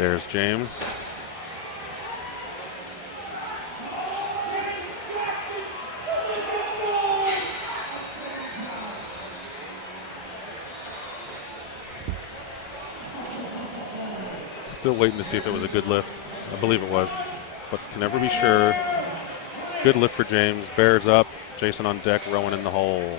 There's James. Still waiting to see if it was a good lift. I believe it was, but can never be sure. Good lift for James. Bears up. Jason on deck, Rowan in the hole.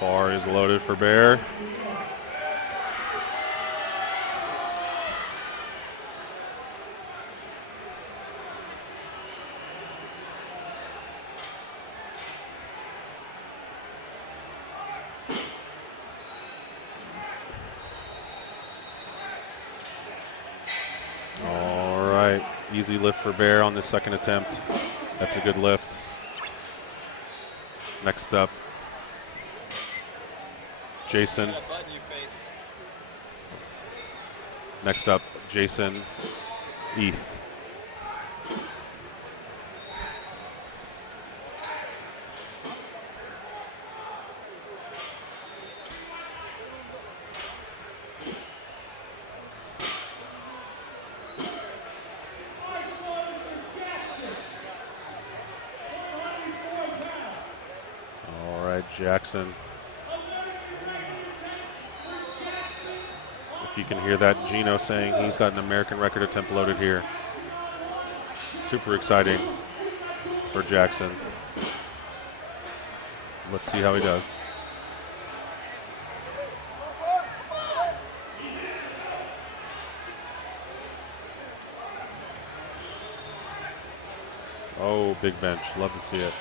Bar is loaded for Bear. All right, easy lift for Bear on this second attempt. That's a good lift. Next up, Jason. Next up, Jason Eth. All right, Jackson. You can hear that Gino saying he's got an American record attempt loaded here. Super exciting for Jackson. Let's see how he does. Oh, big bench. Love to see it.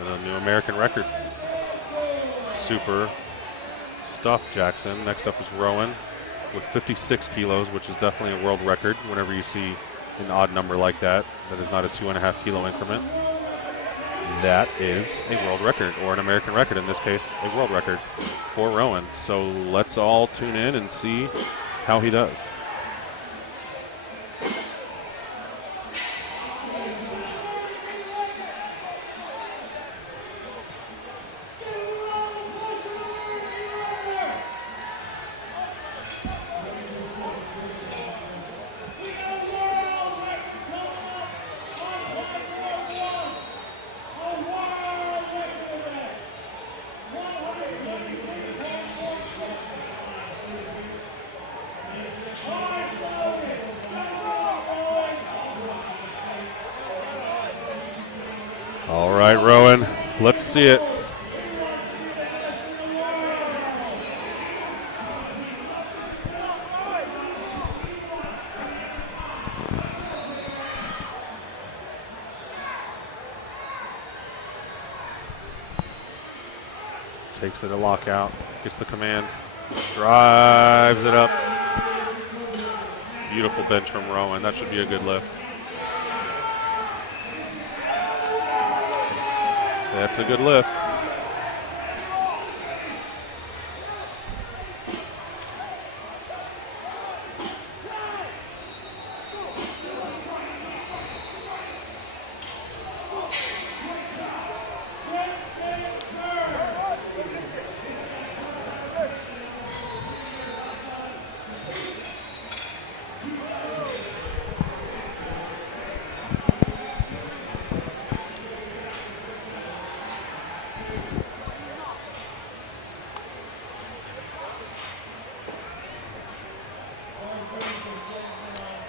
And a new American record. Super stuff, Jackson. Next up is Rowan with 56 kilos, which is definitely a world record. Whenever you see an odd number like that, that is not a 2.5 kilo increment. That is a world record, or an American record, in this case, a world record for Rowan. So let's all tune in and see how he does. All right, Rowan, let's see it. Takes it a lockout, gets the command, drives it up. Beautiful bench from Rowan. That should be a good lift. That's a good lift.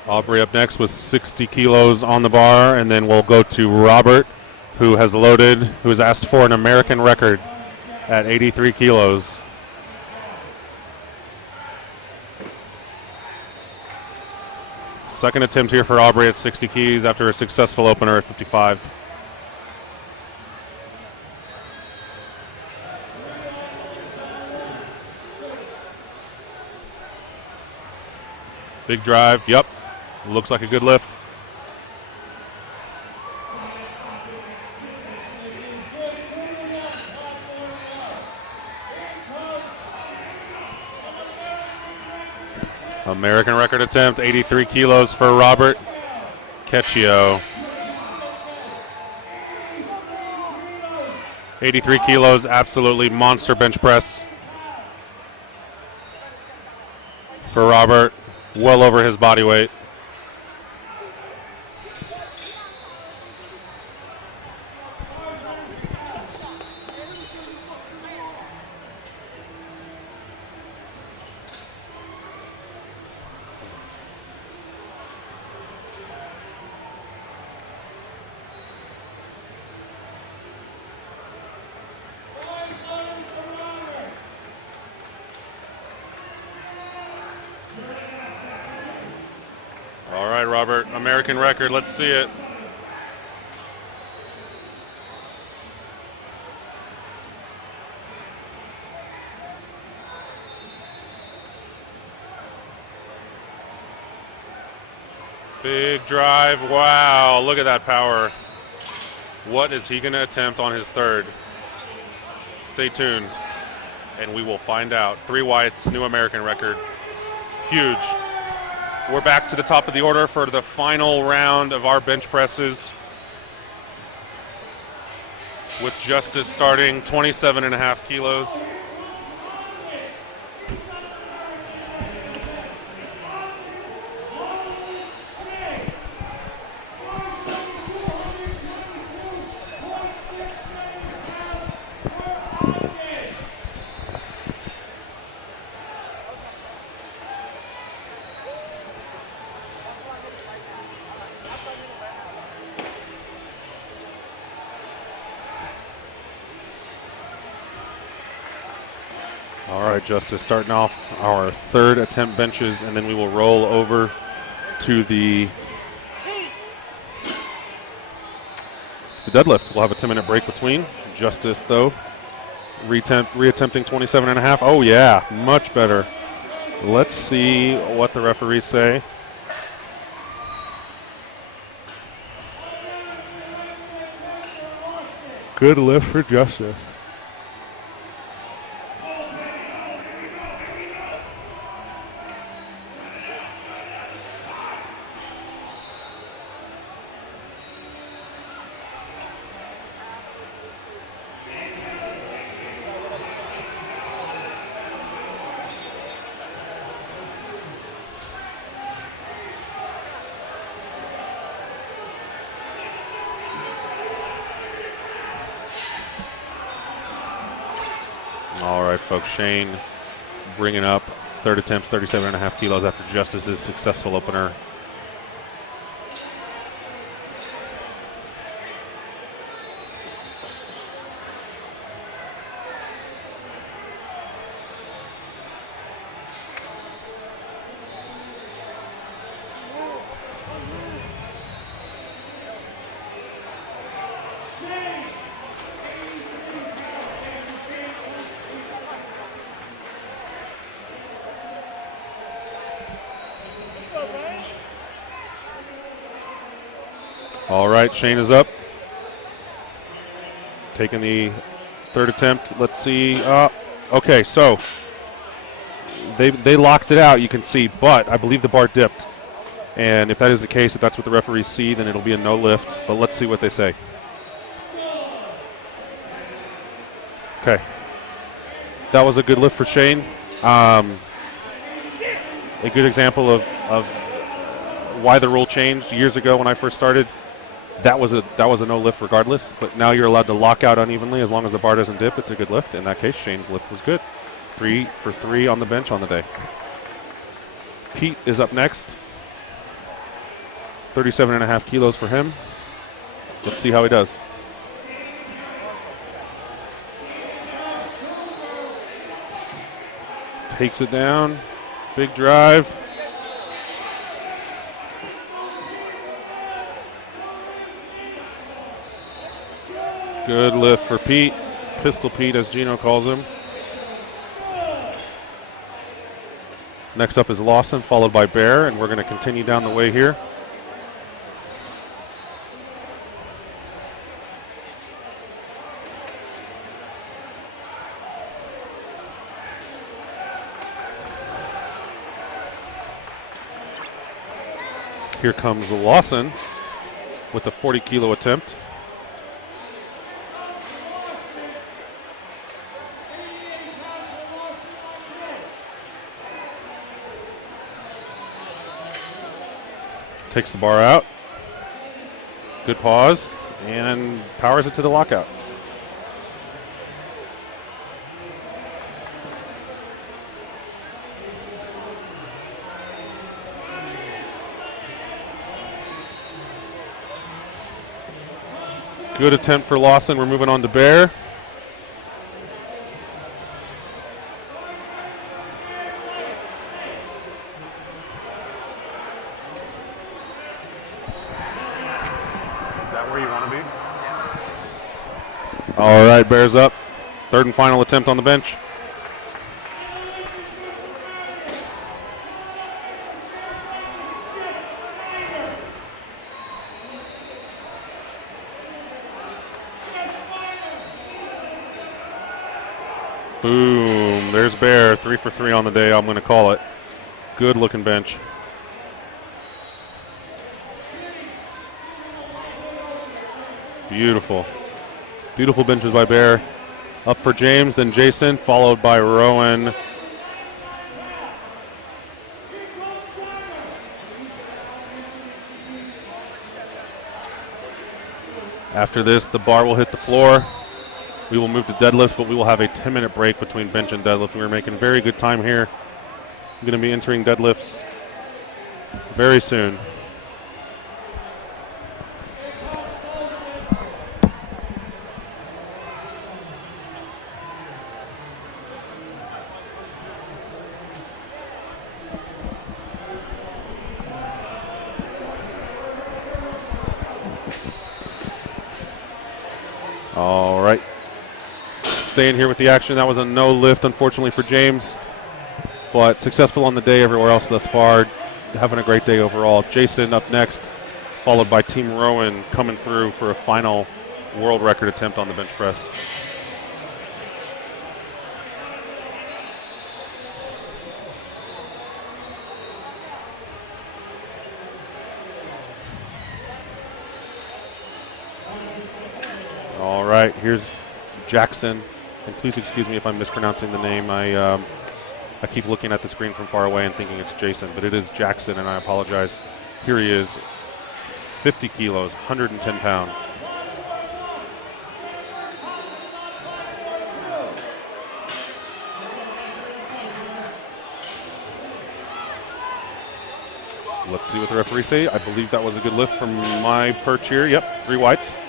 Aubrey up next with 60 kilos on the bar, and then we'll go to Robert, who has loaded, who has asked for an American record at 83 kilos. Second attempt here for Aubrey at 60 keys after a successful opener at 55. Big drive, yep. Looks like a good lift. American record attempt, 83 kilos for Robert Cecchio. 83 kilos, absolutely monster bench press for Robert, well over his body weight. All right, Robert, American record, let's see it. Big drive, wow, look at that power. What is he gonna attempt on his third? Stay tuned, and we will find out. 3 whites, new American record, huge. We're back to the top of the order for the final round of our bench presses, with Justice starting 27.5 kilos. All right, Justice, starting off our third attempt benches, and then we will roll over to the deadlift. We'll have a 10-minute break between. Justice, though, reattempting 27.5. Oh, yeah, much better. Let's see what the referees say. Good lift for Justice. All right, folks, Shane bringing up third attempts, 37.5 kilos after Justice's successful opener. All right, Shane is up. Taking the third attempt. Let's see. Okay, so they locked it out, you can see, but I believe the bar dipped. And if that is the case, if that's what the referees see, then it'll be a no lift. But let's see what they say. Okay. That was a good lift for Shane. A good example of why the rule changed years ago when I first started. That was a no lift regardless, but now you're allowed to lock out unevenly as long as the bar doesn't dip. It's a good lift. In that case, Shane's lift was good. 3 for 3 on the bench on the day. Pete is up next. 37.5 kilos for him. Let's see how he does. Takes it down. Big drive. Good lift for Pete. Pistol Pete, as Gino calls him. Next up is Lawson, followed by Bear, and we're going to continue down the way here. Here comes Lawson with a 40-kilo attempt. Takes the bar out. Good pause, and powers it to the lockout. Good attempt for Lawson. We're moving on to Bear. All right, Bear's up. Third and final attempt on the bench. Boom. There's Bear. 3 for 3 on the day, I'm going to call it. Good looking bench. Beautiful. Beautiful benches by Bear. Up for James, then Jason, followed by Rowan. After this, the bar will hit the floor. We will move to deadlifts, but we will have a 10-minute break between bench and deadlift. We're making very good time here. I'm going to be entering deadlifts very soon. All right. Staying here with the action. That was a no lift, unfortunately, for James. But successful on the day everywhere else thus far. Having a great day overall. Jason up next, followed by Team Rowan coming through for a final world record attempt on the bench press. All right, here's Jackson, and please excuse me if I'm mispronouncing the name. I keep looking at the screen from far away and thinking it's Jason, but it is Jackson, and I apologize. Here he is, 50 kilos, 110 pounds. Let's see what the referee say. I believe that was a good lift from my perch here. Yep, 3 whites.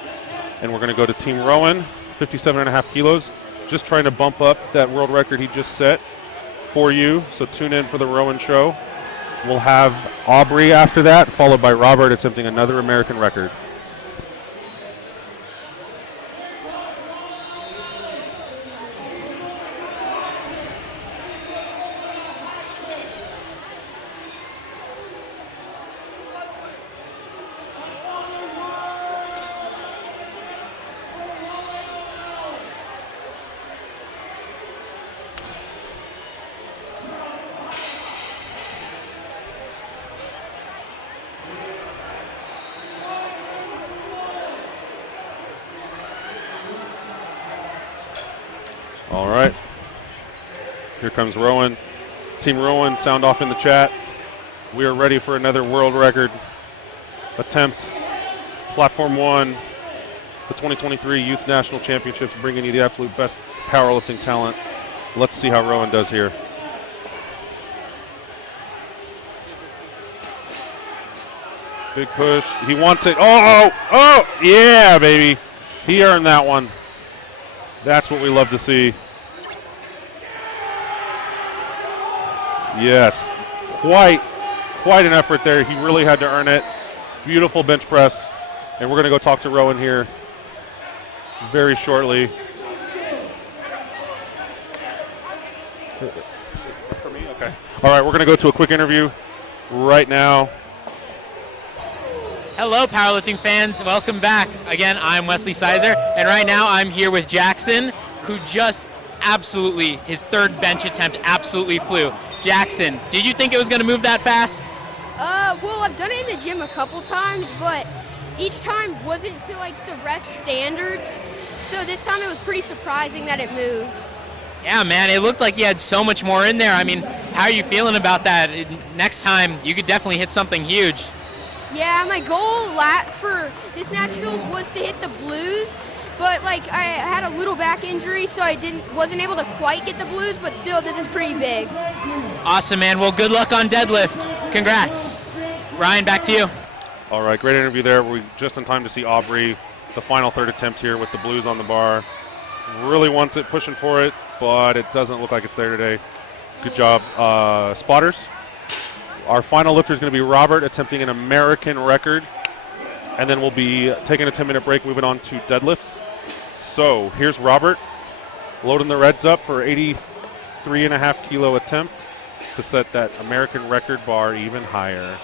And we're going to go to Team Rowan, 57.5 kilos. Just trying to bump up that world record he just set for you. So tune in for the Rowan show. We'll have Aubrey after that, followed by Robert attempting another American record. All right. Here comes Rowan. Team Rowan, sound off in the chat. We are ready for another world record attempt. Platform 1, the 2023 Youth National Championships, bringing you the absolute best powerlifting talent. Let's see how Rowan does here. Big push. He wants it. Oh, yeah, baby. He earned that one. That's what we love to see. Yes, quite an effort there. He really had to earn it. Beautiful bench press. And we're going to go talk to Rowan here very shortly. That's for me? Okay. All right, we're going to go to a quick interview right now. Hello, powerlifting fans. Welcome back. Again, I'm Wesley Sizer, and right now I'm here with Jackson, who just absolutely, his third bench attempt absolutely flew. Jackson, did you think it was going to move that fast? Well, I've done it in the gym a couple times, but each time wasn't to like the ref standards. So this time it was pretty surprising that it moved. Yeah, man, it looked like you had so much more in there. I mean, how are you feeling about that? Next time, you could definitely hit something huge. Yeah, my goal for this nationals was to hit the blues, but like I had a little back injury, so I wasn't able to quite get the blues. But still, this is pretty big. Awesome, man. Well, good luck on deadlift. Congrats. Ryan, back to you. All right, great interview there. We're just in time to see Aubrey, the final third attempt here with the blues on the bar. Really wants it, pushing for it, but it doesn't look like it's there today. Good job. Spotters. Our final lifter is going to be Robert, attempting an American record. And then we'll be taking a 10-minute break, moving on to deadlifts. So here's Robert, loading the reds up for 83.5 kilo attempt to set that American record bar even higher.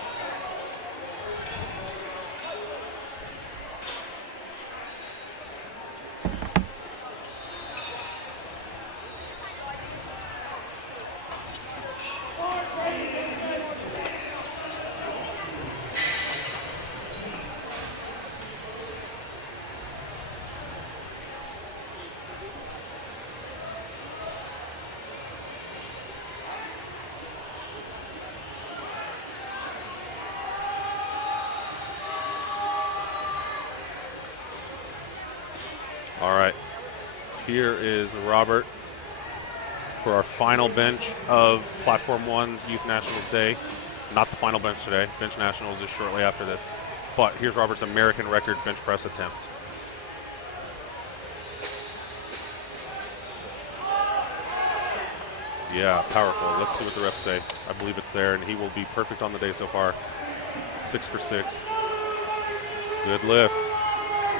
All right, here is Robert for our final bench of Platform 1's Youth Nationals Day. Not the final bench today. Bench Nationals is shortly after this. But here's Robert's American record bench press attempt. Yeah, powerful. Let's see what the refs say. I believe it's there, and he will be perfect on the day so far. 6 for 6. Good lift.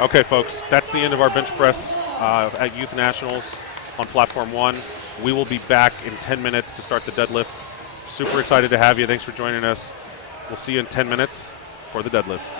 Okay, folks, that's the end of our bench press at Youth Nationals on Platform 1. We will be back in 10 minutes to start the deadlift. Super excited to have you. Thanks for joining us. We'll see you in 10 minutes for the deadlifts.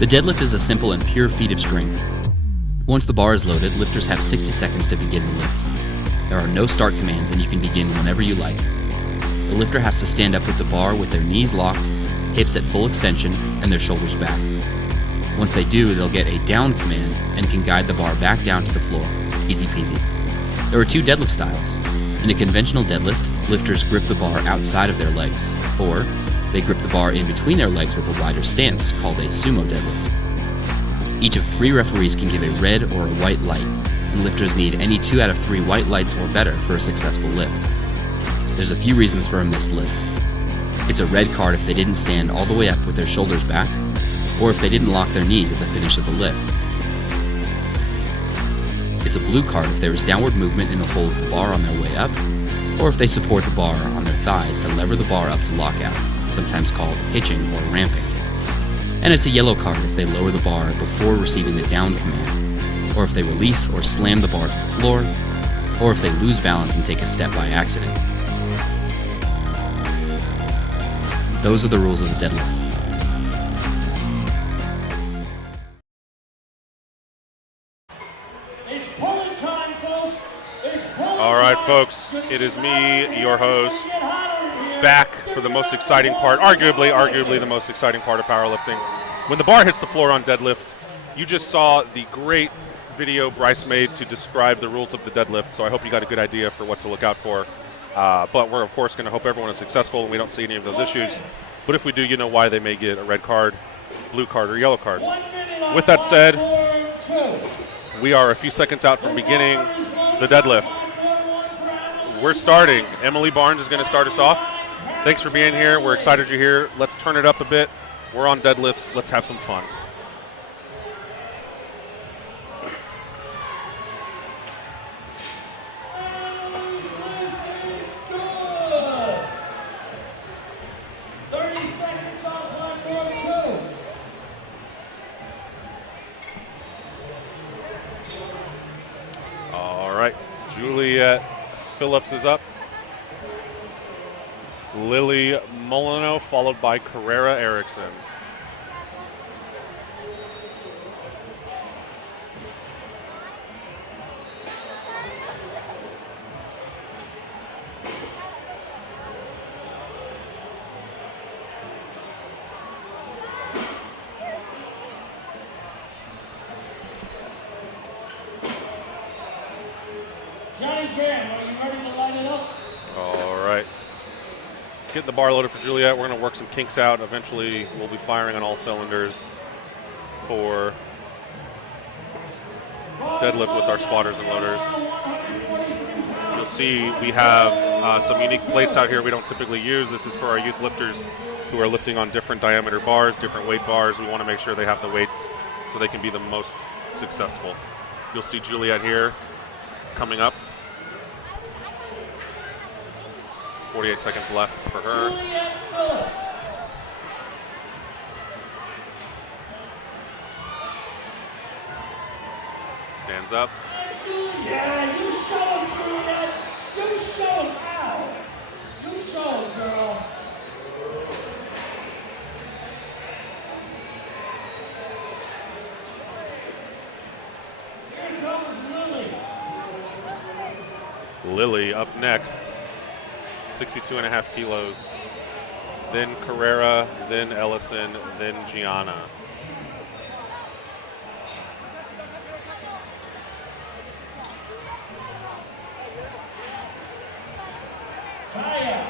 The deadlift is a simple and pure feat of strength. Once the bar is loaded, lifters have 60 seconds to begin the lift. There are no start commands and you can begin whenever you like. The lifter has to stand up with the bar with their knees locked, hips at full extension, and their shoulders back. Once they do, they'll get a down command and can guide the bar back down to the floor. Easy peasy. There are 2 deadlift styles. In a conventional deadlift, lifters grip the bar outside of their legs, or they grip the bar in between their legs with a wider stance called a sumo deadlift. Each of 3 referees can give a red or a white light, and lifters need any 2 out of 3 white lights or better for a successful lift. There's a few reasons for a missed lift. It's a red card if they didn't stand all the way up with their shoulders back, or if they didn't lock their knees at the finish of the lift. It's a blue card if there is downward movement in the hold of the bar on their way up, or if they support the bar on their thighs to lever the bar up to lockout, sometimes called hitching or ramping. And it's a yellow card if they lower the bar before receiving the down command, or if they release or slam the bar to the floor, or if they lose balance and take a step by accident. Those are the rules of the deadlift. It's pulling time, folks. It's pulling All right, time. folks, it is me, your host, back for the most exciting part, arguably the most exciting part of powerlifting. When the bar hits the floor on deadlift, you just saw the great video Bryce made to describe the rules of the deadlift, so I hope you got a good idea for what to look out for. But we're, of course, going to hope everyone is successful and we don't see any of those issues. But if we do, you know why they may get a red card, blue card, or yellow card. With that said, we are a few seconds out from beginning the deadlift. We're starting. Emily Barnes is going to start us off. Thanks for being here. We're excited you're here. Let's turn it up a bit. We're on deadlifts. Let's have some fun. All right. Juliet Phillips is up. Lily Molino, followed by Carrera Erickson. Johnny Graham, are you ready to light it up? All right. Getting the bar loaded for Juliet. We're going to work some kinks out. Eventually, we'll be firing on all cylinders for deadlift with our spotters and loaders. You'll see we have some unique plates out here we don't typically use. This is for our youth lifters who are lifting on different diameter bars, different weight bars. We want to make sure they have the weights so they can be the most successful. You'll see Juliet here coming up. 48 seconds left for her. Juliet Phillips. Stands up. Yeah, you show him, Juliet. You show him. Ow. You show him, girl. Here comes Lily. Lily up next. 62.5 kilos. Then Carrera, then Ellison, then Gianna. Kaya.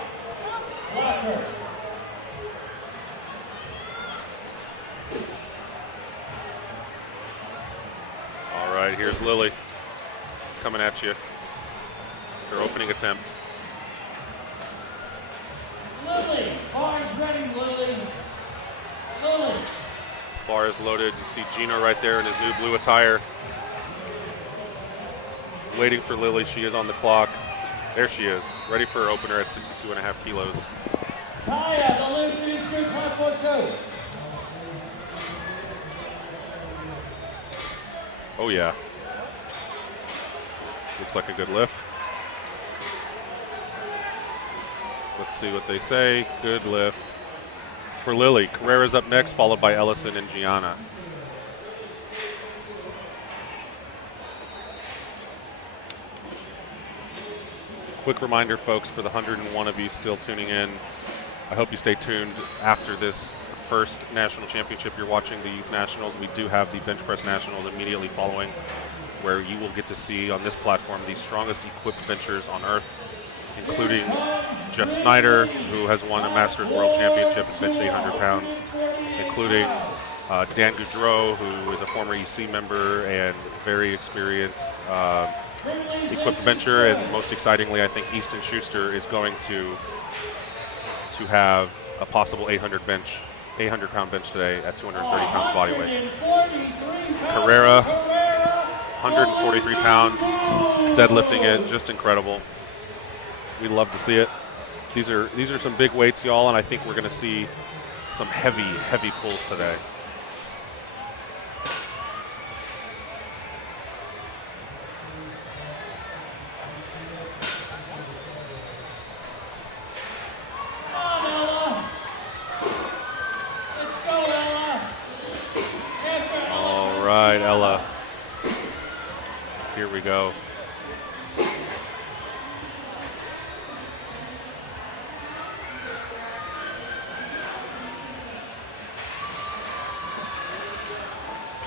Blackhurst. All right, here's Lily coming at you. Her opening attempt. Lily. Bar's ready, Lily. Lily. Bar is loaded. You see Gino right there in his new blue attire. Waiting for Lily. She is on the clock. There she is, ready for her opener at 62.5 kilos. Kaya, the lift is group 542. Oh yeah. Looks like a good lift. Let's see what they say. Good lift. for Lily. Carrera's up next, followed by Ellison and Gianna. Quick reminder, folks, for the 101 of you still tuning in, I hope you stay tuned after this first national championship. You're watching the Youth Nationals. We do have the Bench Press Nationals immediately following, where you will get to see on this platform the strongest equipped benchers on earth, including Jeff Snyder, who has won a Masters World Championship and benched 800 pounds, including Dan Goudreau, who is a former EC member and very experienced equipped bencher, and most excitingly, I think Easton Schuster is going to have a possible 800-pound bench today at 230 pounds body weight. Carrera, 143 pounds, deadlifting it, just incredible. We love to see it. These are some big weights, y'all, and I think we're going to see some heavy pulls today. All right, Ella. Here we go.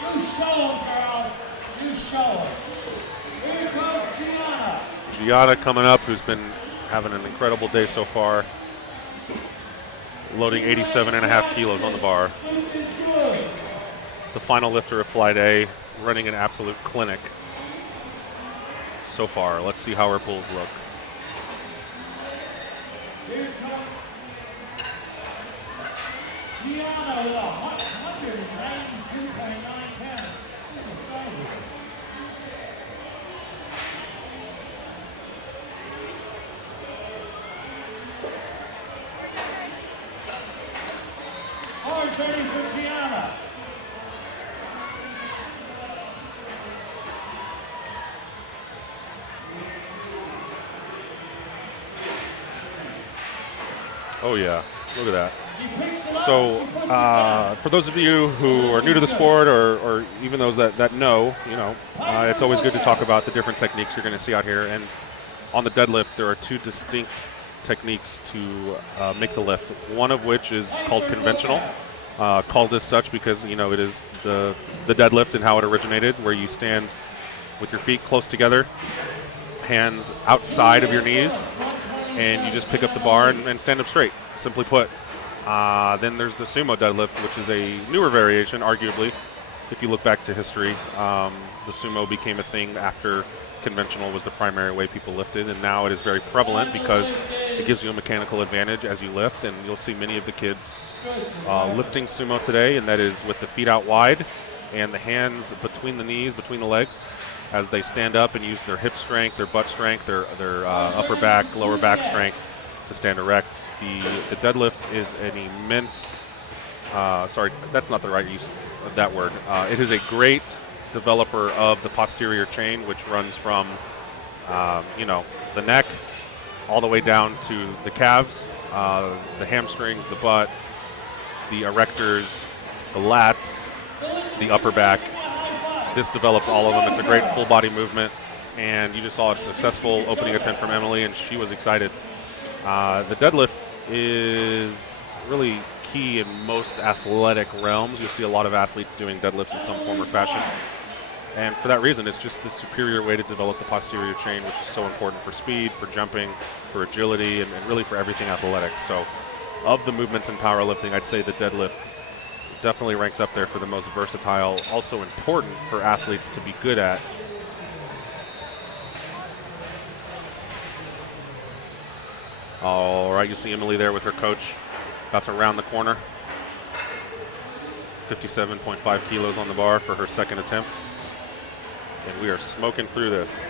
You show him, girl. You show him. Here comes Gianna. Gianna coming up, who's been having an incredible day so far. Loading 87.5 kilos on the bar. The final lifter of Flight A, running an absolute clinic so far. Let's see how her pulls look. Here comes Gianna with 192.9 pounds. Horse ready for Gianna. Oh yeah, look at that. So for those of you who are new to the sport, or even those that know, it's always good to talk about the different techniques you're going to see out here. And on the deadlift, there are two distinct techniques to make the lift. One of which is called conventional, called as such because it is the deadlift and how it originated, where you stand with your feet close together, hands outside of your knees, and you just pick up the bar and stand up straight, simply put. Then there's the sumo deadlift, which is a newer variation, arguably. If you look back to history, the sumo became a thing after conventional was the primary way people lifted, and now it is very prevalent because it gives you a mechanical advantage as you lift, and you'll see many of the kids lifting sumo today, and that is with the feet out wide and the hands between the knees, between the legs, as they stand up and use their hip strength, their butt strength, their upper back, lower back strength to stand erect. The deadlift is an immense, sorry, that's not the right use of that word. It is a great developer of the posterior chain, which runs from, the neck all the way down to the calves, the hamstrings, the butt, the erectors, the lats, the upper back. This develops all of them. It's a great full body movement, and you just saw a successful opening attempt from Emily, and she was excited. The deadlift is really key in most athletic realms. You'll see a lot of athletes doing deadlifts in some form or fashion. And for that reason, it's just the superior way to develop the posterior chain, which is so important for speed, for jumping, for agility, and really for everything athletic. So of the movements in powerlifting, I'd say the deadlift definitely ranks up there for the most versatile, also important for athletes to be good at. All right, you see Emily there with her coach, about to round the corner. 57.5 kilos on the bar for her second attempt. And we are smoking through this.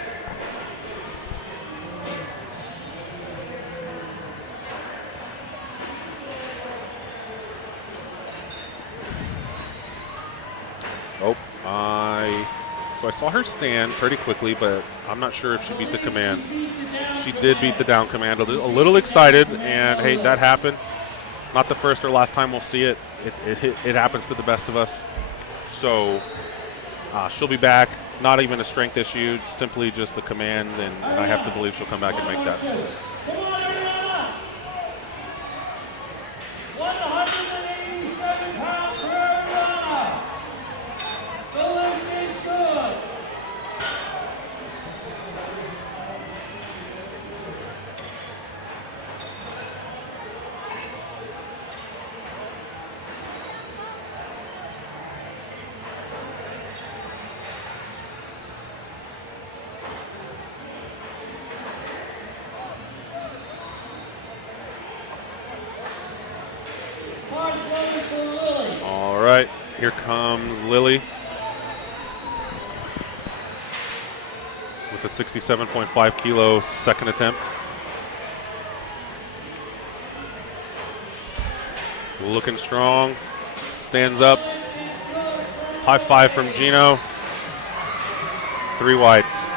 So I saw her stand pretty quickly, but I'm not sure if she beat the command. She did beat the down command. A little excited, and hey, that happens. not the first or last time we'll see it. It happens to the best of us. So she'll be back. Not even a strength issue, simply just the commands, and I have to believe she'll come back and make that. Come on, Ariana! 187 pounds for Ariana. The lift is good. All right, here comes Lily with a 67.5 kilo second attempt. Looking strong, stands up, high five from Gino, 3 whites.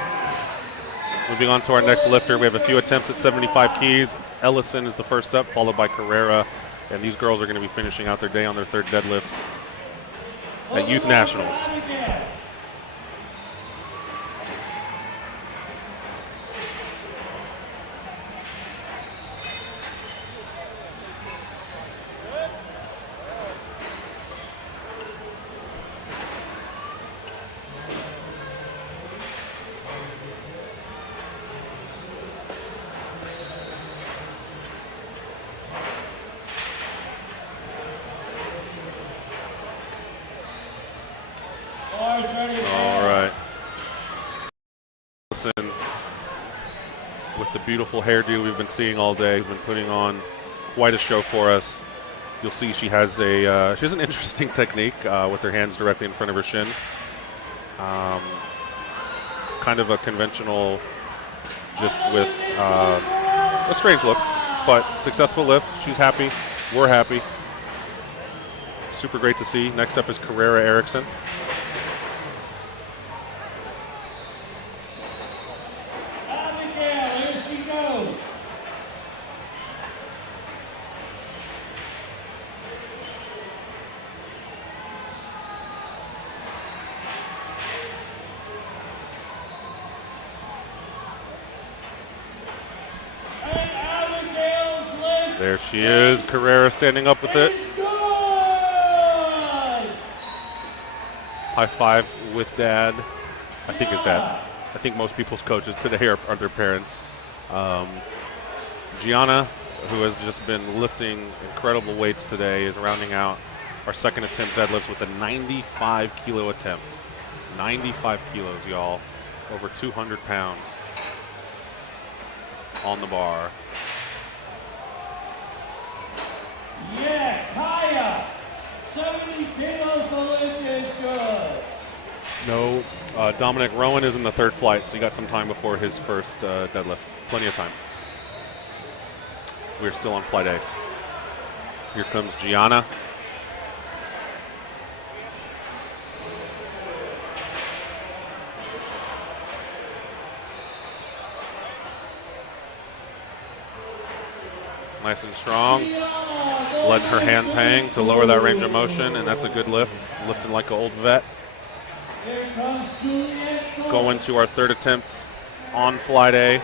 Moving on to our next lifter, we have a few attempts at 75 keys. Ellison is the first up, followed by Carrera. And these girls are going to be finishing out their day on their 3rd deadlifts at Youth Nationals. All right. Listen, with the beautiful hairdo we've been seeing all day, has been putting on quite a show for us. You'll see she has an interesting technique with her hands directly in front of her shins. Kind of a conventional, just with a strange look, but successful lift. She's happy. We're happy. Super great to see. Next up is Carrera Erickson. There she is, Carrera standing up with it. High five with Dad. I think his dad. I think most people's coaches today are their parents. Gianna, who has just been lifting incredible weights today, is rounding out our 2nd attempt deadlifts with a 95 kilo attempt. 95 kilos, y'all. Over 200 pounds on the bar. Yeah, Kaya, 70 kilos, the lift is good. No, Dominic Rowan is in the 3rd flight, so he got some time before his first deadlift. Plenty of time. We're still on flight A. Here comes Gianna. Nice and strong. Letting her hands hang to lower that range of motion, and that's a good lift. Lifting like an old vet. Going to our 3rd attempts on flight A.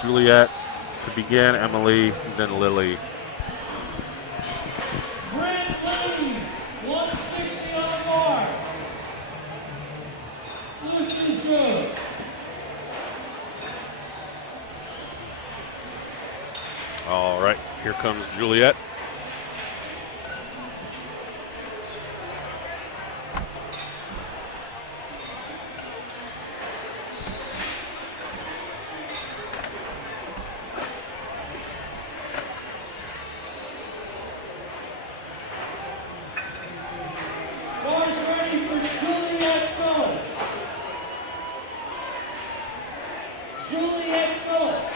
Juliet to begin, Emily, then Lily. Grant Lee, 160 on the bar. Lift is good. All right, here comes Juliet. Bars ready for Juliet Phillips. Juliet Phillips.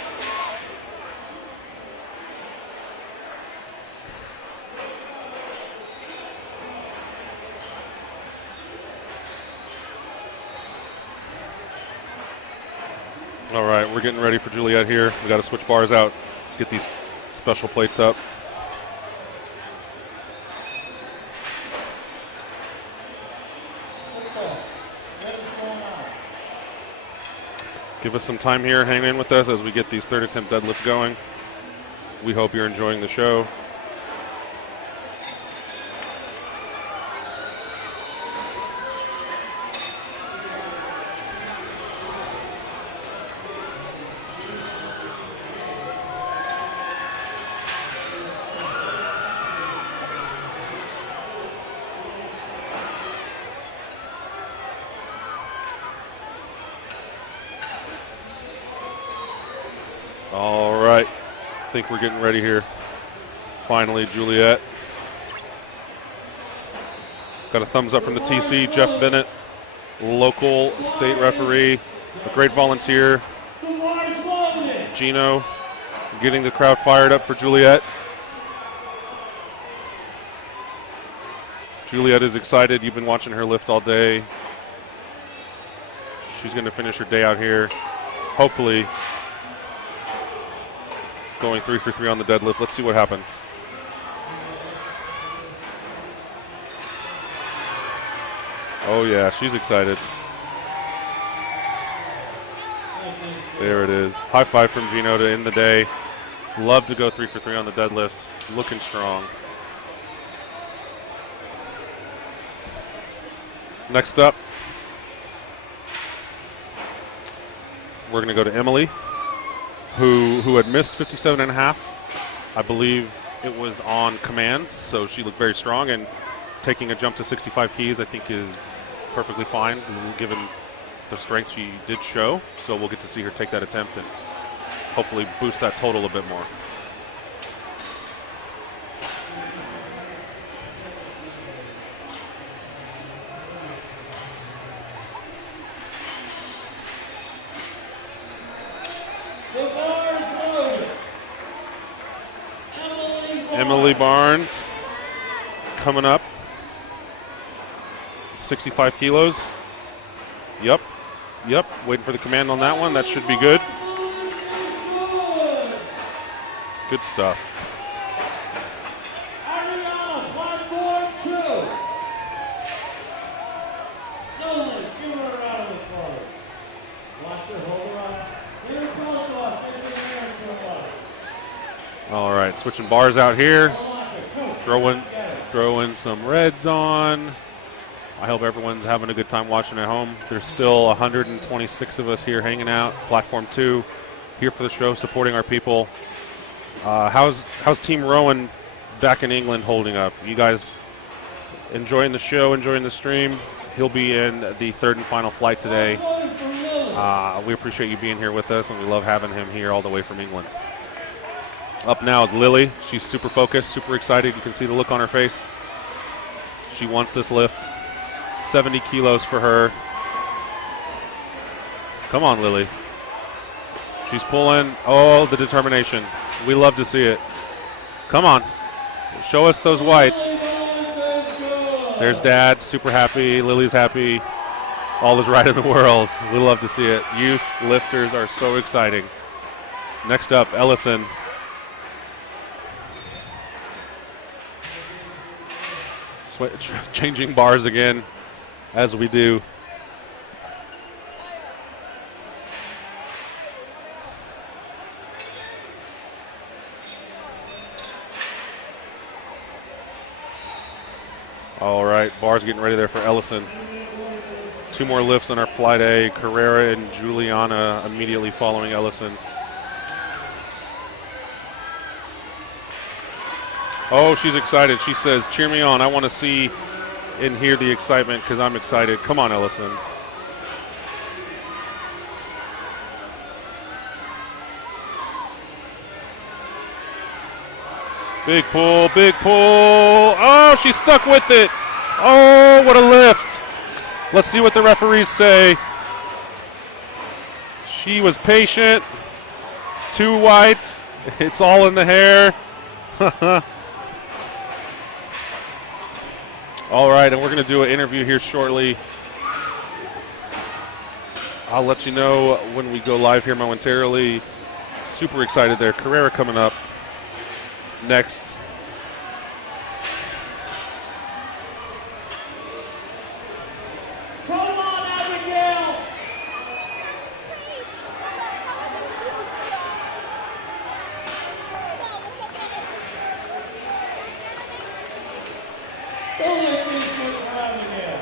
All right, we're getting ready for Juliet here. We got to switch bars out, get these Special plates up. Give us some time here. Hang in with us as we get these third attempt deadlifts going. We hope you're enjoying the show. All right, I think we're getting ready here. Finally, Juliet. Got a thumbs up from the TC, Jeff Bennett, local state referee, a great volunteer. Gino getting the crowd fired up for Juliet. Juliet is excited. You've been watching her lift all day. She's going to finish her day out here, hopefully going 3 for 3 on the deadlift. Let's see what happens. Oh yeah, she's excited. There it is. High five from Gino to end the day. Love to go 3 for 3 on the deadlifts. Looking strong. Next up, we're going to go to Emily, who had missed 57.5. I believe it was on commands, so she looked very strong, and taking a jump to 65 keys I think is perfectly fine given the strength she did show. So we'll get to see her take that attempt and hopefully boost that total a bit more. Emily Barnes coming up. 65 kilos. Yep. Waiting for the command on that one. That should be good. Good stuff. All right, switching bars out here. Throw in some reds on. I hope everyone's having a good time watching at home. There's still 126 of us here hanging out. Platform 2, here for the show, supporting our people. How's Team Rowan back in England holding up? You guys enjoying the show, enjoying the stream? He'll be in the third and final flight today. We appreciate you being here with us, and we love having him here all the way from England. Up now is Lily. She's super focused, super excited. You can see the look on her face. She wants this lift. 70 kilos for her. Come on, Lily. She's pulling. Oh, the determination. We love to see it. Come on. Show us those whites. There's Dad, super happy. Lily's happy. All is right in the world. We love to see it. Youth lifters are so exciting. Next up, Ellison. Changing bars again, as we do. All right, bars getting ready there for Ellison. 2 more lifts on our flight A. Carrera and Juliana immediately following Ellison. Oh, she's excited. She says, cheer me on. I want to see and hear the excitement because I'm excited. Come on, Ellison. Big pull, big pull. Oh, she's stuck with it. Oh, what a lift. Let's see what the referees say. She was patient. 2 whites. It's all in the hair. All right, and we're going to do an interview here shortly. I'll let you know when we go live here momentarily. Super excited there. Carrera coming up. next. Come on, Abigail! The lift is good for Abigail.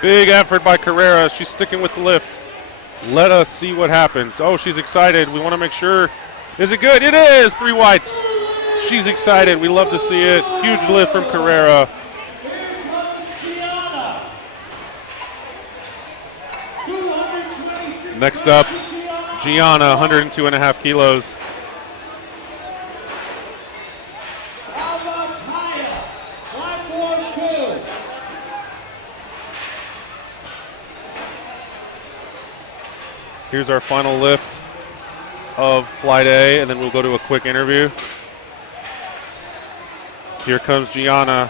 Big effort by Carrera. She's sticking with the lift. Let us see what happens. Oh, she's excited. We want to make sure. Is it good? It is. 3 whites. She's excited. We love to see it. Huge lift from Carrera. Here comes Gianna. 226 Next up, Gianna. Gianna, 102.5 kilos. How about Kaya? 542. Here's our final lift of Flight A, and then we'll go to a quick interview. Here comes Gianna,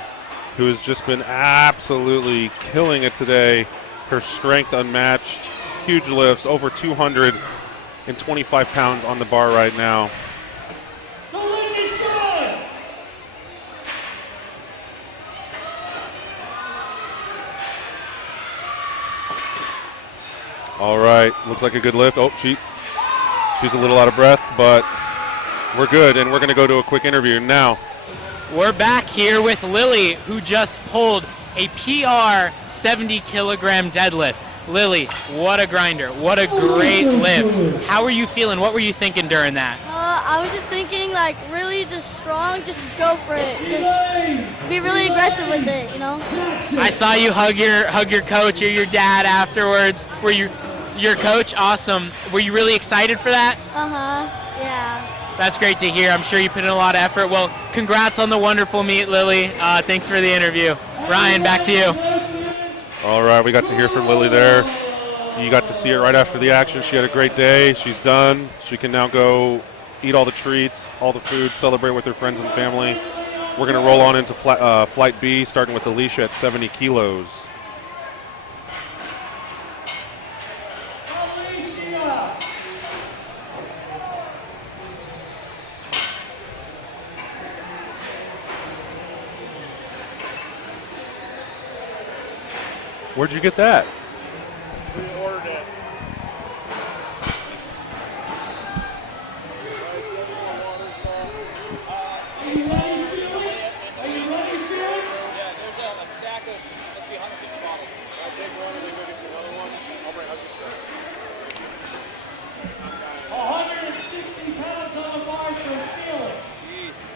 who has just been absolutely killing it today. Her strength unmatched, huge lifts, over 225 pounds on the bar right now. The lift is good. All right, looks like a good lift. Oh, she's a little out of breath, but we're good, and we're going to go to a quick interview now. We're back here with Lily, who just pulled a PR 70 kilogram deadlift. Lily, what a grinder. What a great lift. How are you feeling? What were you thinking during that? I was just thinking, like, really just strong, just go for it. Just be really aggressive with it, you know? I saw you hug your coach or your dad afterwards. Were you your coach? Awesome. Were you really excited for that? Uh-huh, yeah. That's great to hear. I'm sure you put in a lot of effort. Well, congrats on the wonderful meet, Lily. Thanks for the interview. Ryan, back to you. All right, we got to hear from Lily there. You got to see it right after the action. She had a great day. She's done. She can now go eat all the treats, all the food, celebrate with her friends and family. We're going to roll on into Flight B, starting with Alicia at 70 kilos. Alicia. Where'd you get that? We ordered it. Are you ready, Felix? Are you ready, Felix? Yeah, there's a stack of, must be 150 bottles. I'll take one and then go get you another one. I'll get you 160 pounds on the bar for Felix. Jesus.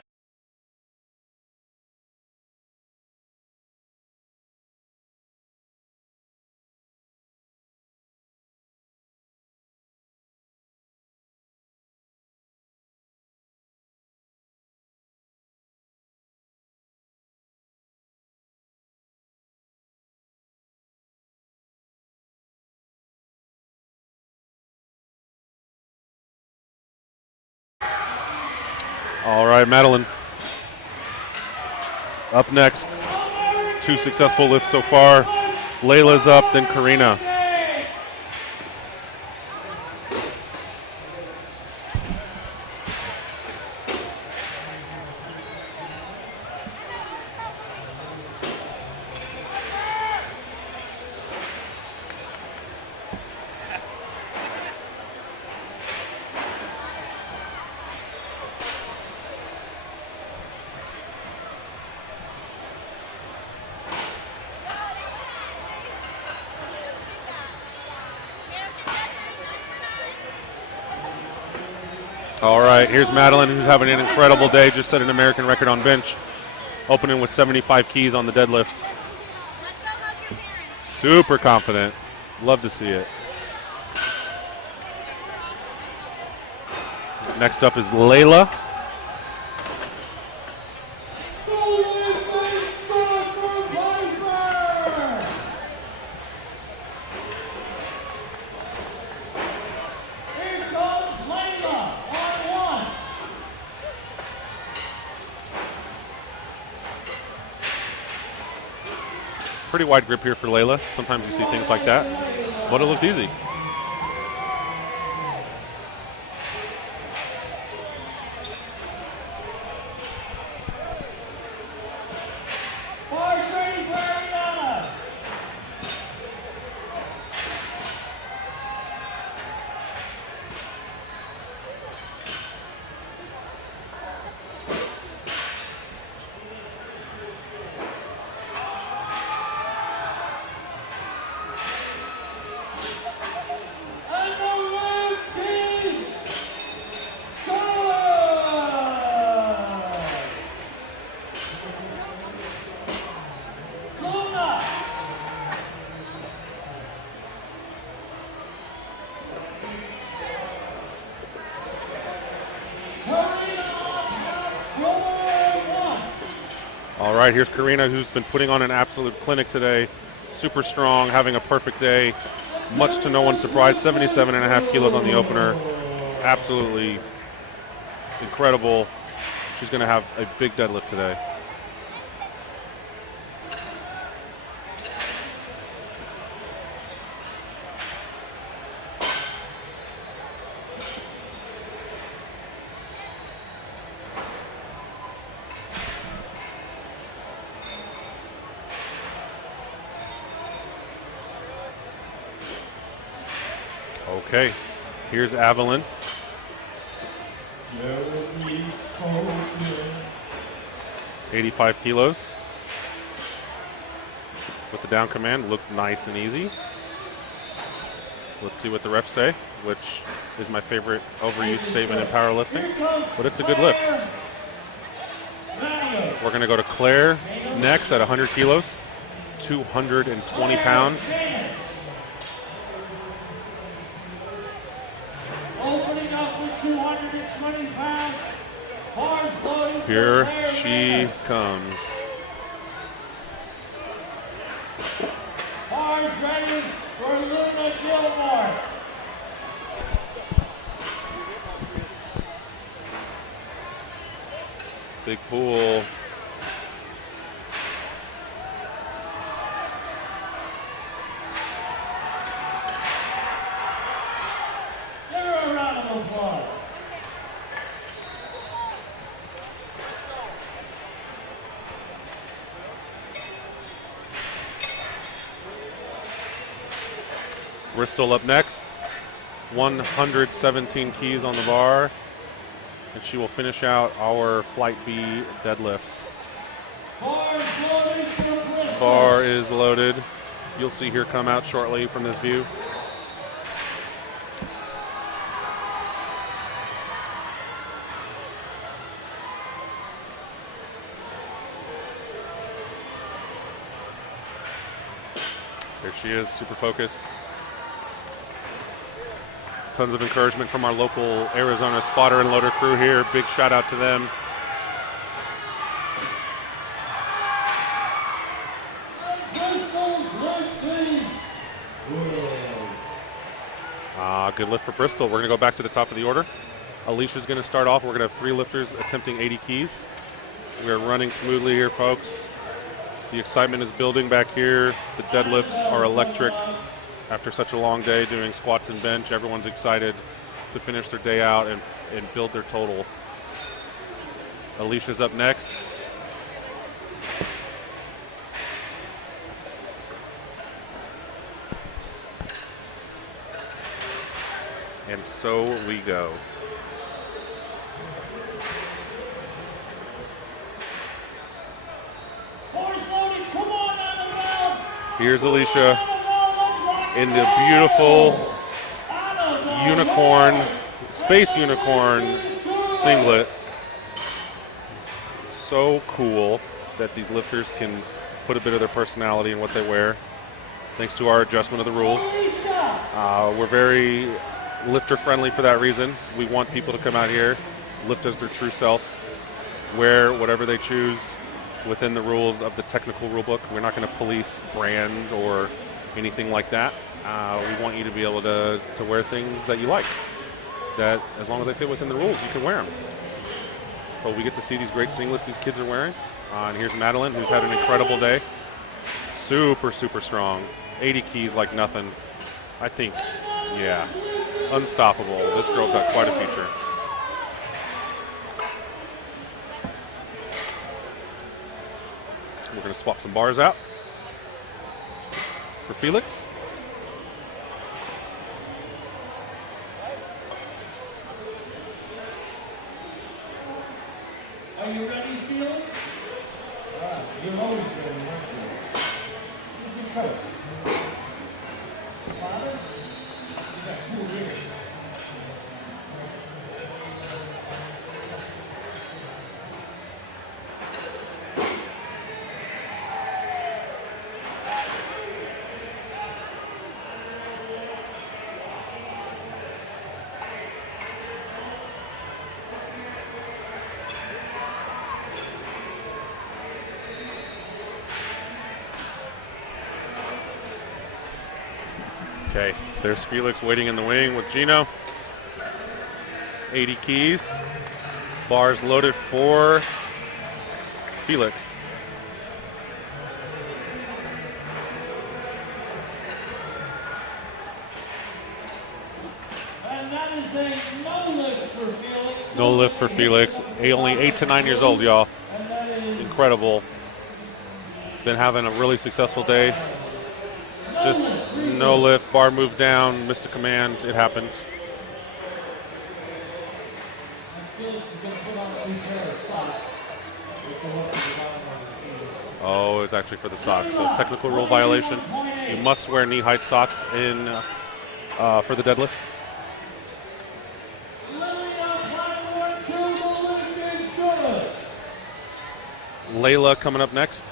All right, Madeline. Up next. 2 successful lifts so far. Layla's up, then Karina. All right, here's Madeline, who's having an incredible day. Just set an American record on bench, opening with 75 keys on the deadlift. Super confident. Love to see it. Next up is Layla. Pretty wide grip here for Layla. Sometimes you see things like that, but it looked easy. Bars ready for Ariana. And the lift is good. Luna. All right, here's Karina, who's been putting on an absolute clinic today. Super strong, having a perfect day. Much to no one's surprise, 77.5 kilos on the opener. Absolutely incredible. She's going to have a big deadlift today. Okay, here's Evelyn. 85 kilos. With the down command, looked nice and easy. Let's see what the refs say, which is my favorite overuse statement in powerlifting, but it's a good lift. We're going to go to Claire next at 100 kilos, 220 pounds. Opening up with 220 pounds. Bars loaded. Here she comes. Bars ready for Luna Gilmore. Big pool. Give her a round of applause. Bristol up next. 117 keys on the bar. And she will finish out our Flight B deadlifts. Bars loaded for Bristol. Bar is loaded. You'll see her come out shortly from this view. There she is, super focused. Tons of encouragement from our local Arizona spotter and loader crew here. Big shout out to them. Bristol's lift, please. Good lift for Bristol. We're going to go back to the top of the order. Alicia's going to start off. We're going to have 3 lifters attempting 80 keys. We're running smoothly here, folks. The excitement is building back here. The deadlifts are electric. After such a long day doing squats and bench, everyone's excited to finish their day out and build their total. Alicia's up next. And so we go. Bars loaded. Come on on the round. Here's Alicia in the beautiful unicorn, space unicorn singlet. So cool that these lifters can put a bit of their personality in what they wear, thanks to our adjustment of the rules. We're very lifter friendly for that reason. We want people to come out here, lift as their true self, wear whatever they choose within the rules of the technical rule book. We're not going to police brands or anything like that. We want you to be able to wear things that you like, that as long as they fit within the rules, you can wear them. So we get to see these great singlets these kids are wearing. And here's Madeline, who's had an incredible day. super, super strong. 80 keys like nothing. I think, yeah, unstoppable. This girl's got quite a future. We're going to swap some bars out for Felix. Are you ready, Felix? You're always ready, aren't you? This is coach. Father? You got cool ears. Okay, there's Felix waiting in the wing with Gino. 80 keys. Bars loaded for Felix. And that is a no lift for Felix. No lift for Felix. Only 8 to 9 years old, y'all. Incredible. Been having a really successful day. Just no lift, bar moved down, missed a command. It happens. Oh, it's actually for the socks. So technical rule violation. You must wear knee-height socks in for the deadlift. Layla coming up next.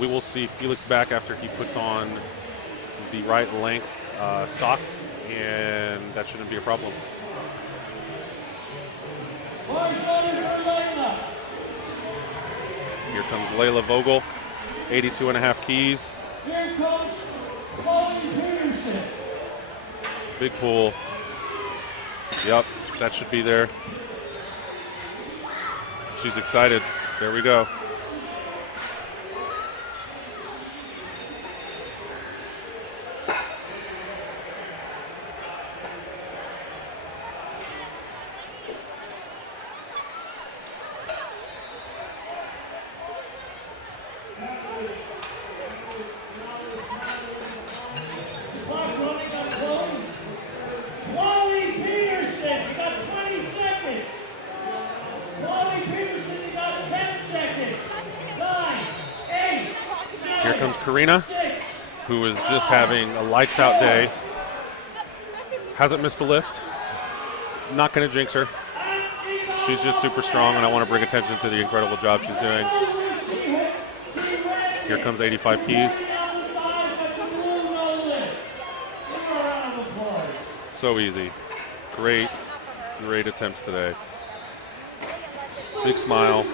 We will see Felix back after he puts on the right length socks, and that shouldn't be a problem. Here comes Layla Vogel, 82 and a half keys. Here comes Chloe Peterson. Big pull. Yep, that should be there. She's excited. There we go. Here comes Karina, who is just having a lights out day. Hasn't missed a lift. Not going to jinx her. She's just super strong, and I want to bring attention to the incredible job she's doing. Here comes 85 keys. So easy. Great, great attempts today. Big smile.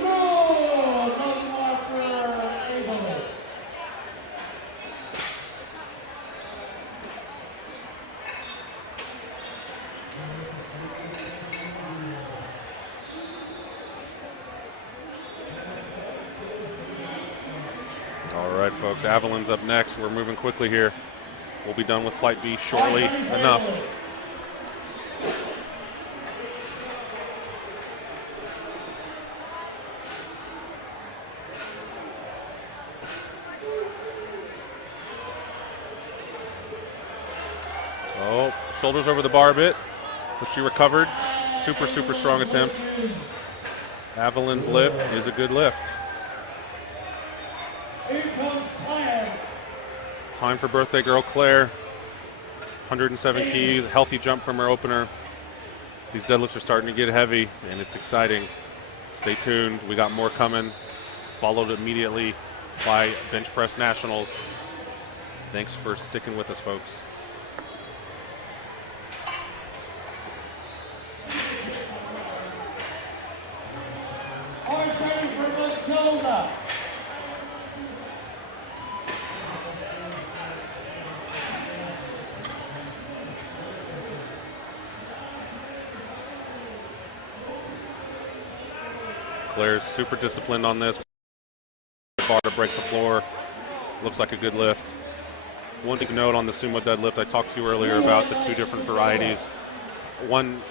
All right, folks, Avalon's up next. We're moving quickly here. We'll be done with Flight B shortly enough. Oh, shoulders over the bar a bit, but she recovered. Super, super strong attempt. Avalon's lift is a good lift. Here comes Claire. Time for birthday girl Claire. 107 keys, healthy jump from her opener. These deadlifts are starting to get heavy, and it's exciting. Stay tuned. We got more coming. Followed immediately by bench press nationals. Thanks for sticking with us, folks. Arms ready for Matilda. Claire's super disciplined on this. Bar to break the floor. Looks like a good lift. One thing to note on the sumo deadlift, I talked to you earlier about the 2 different varieties. One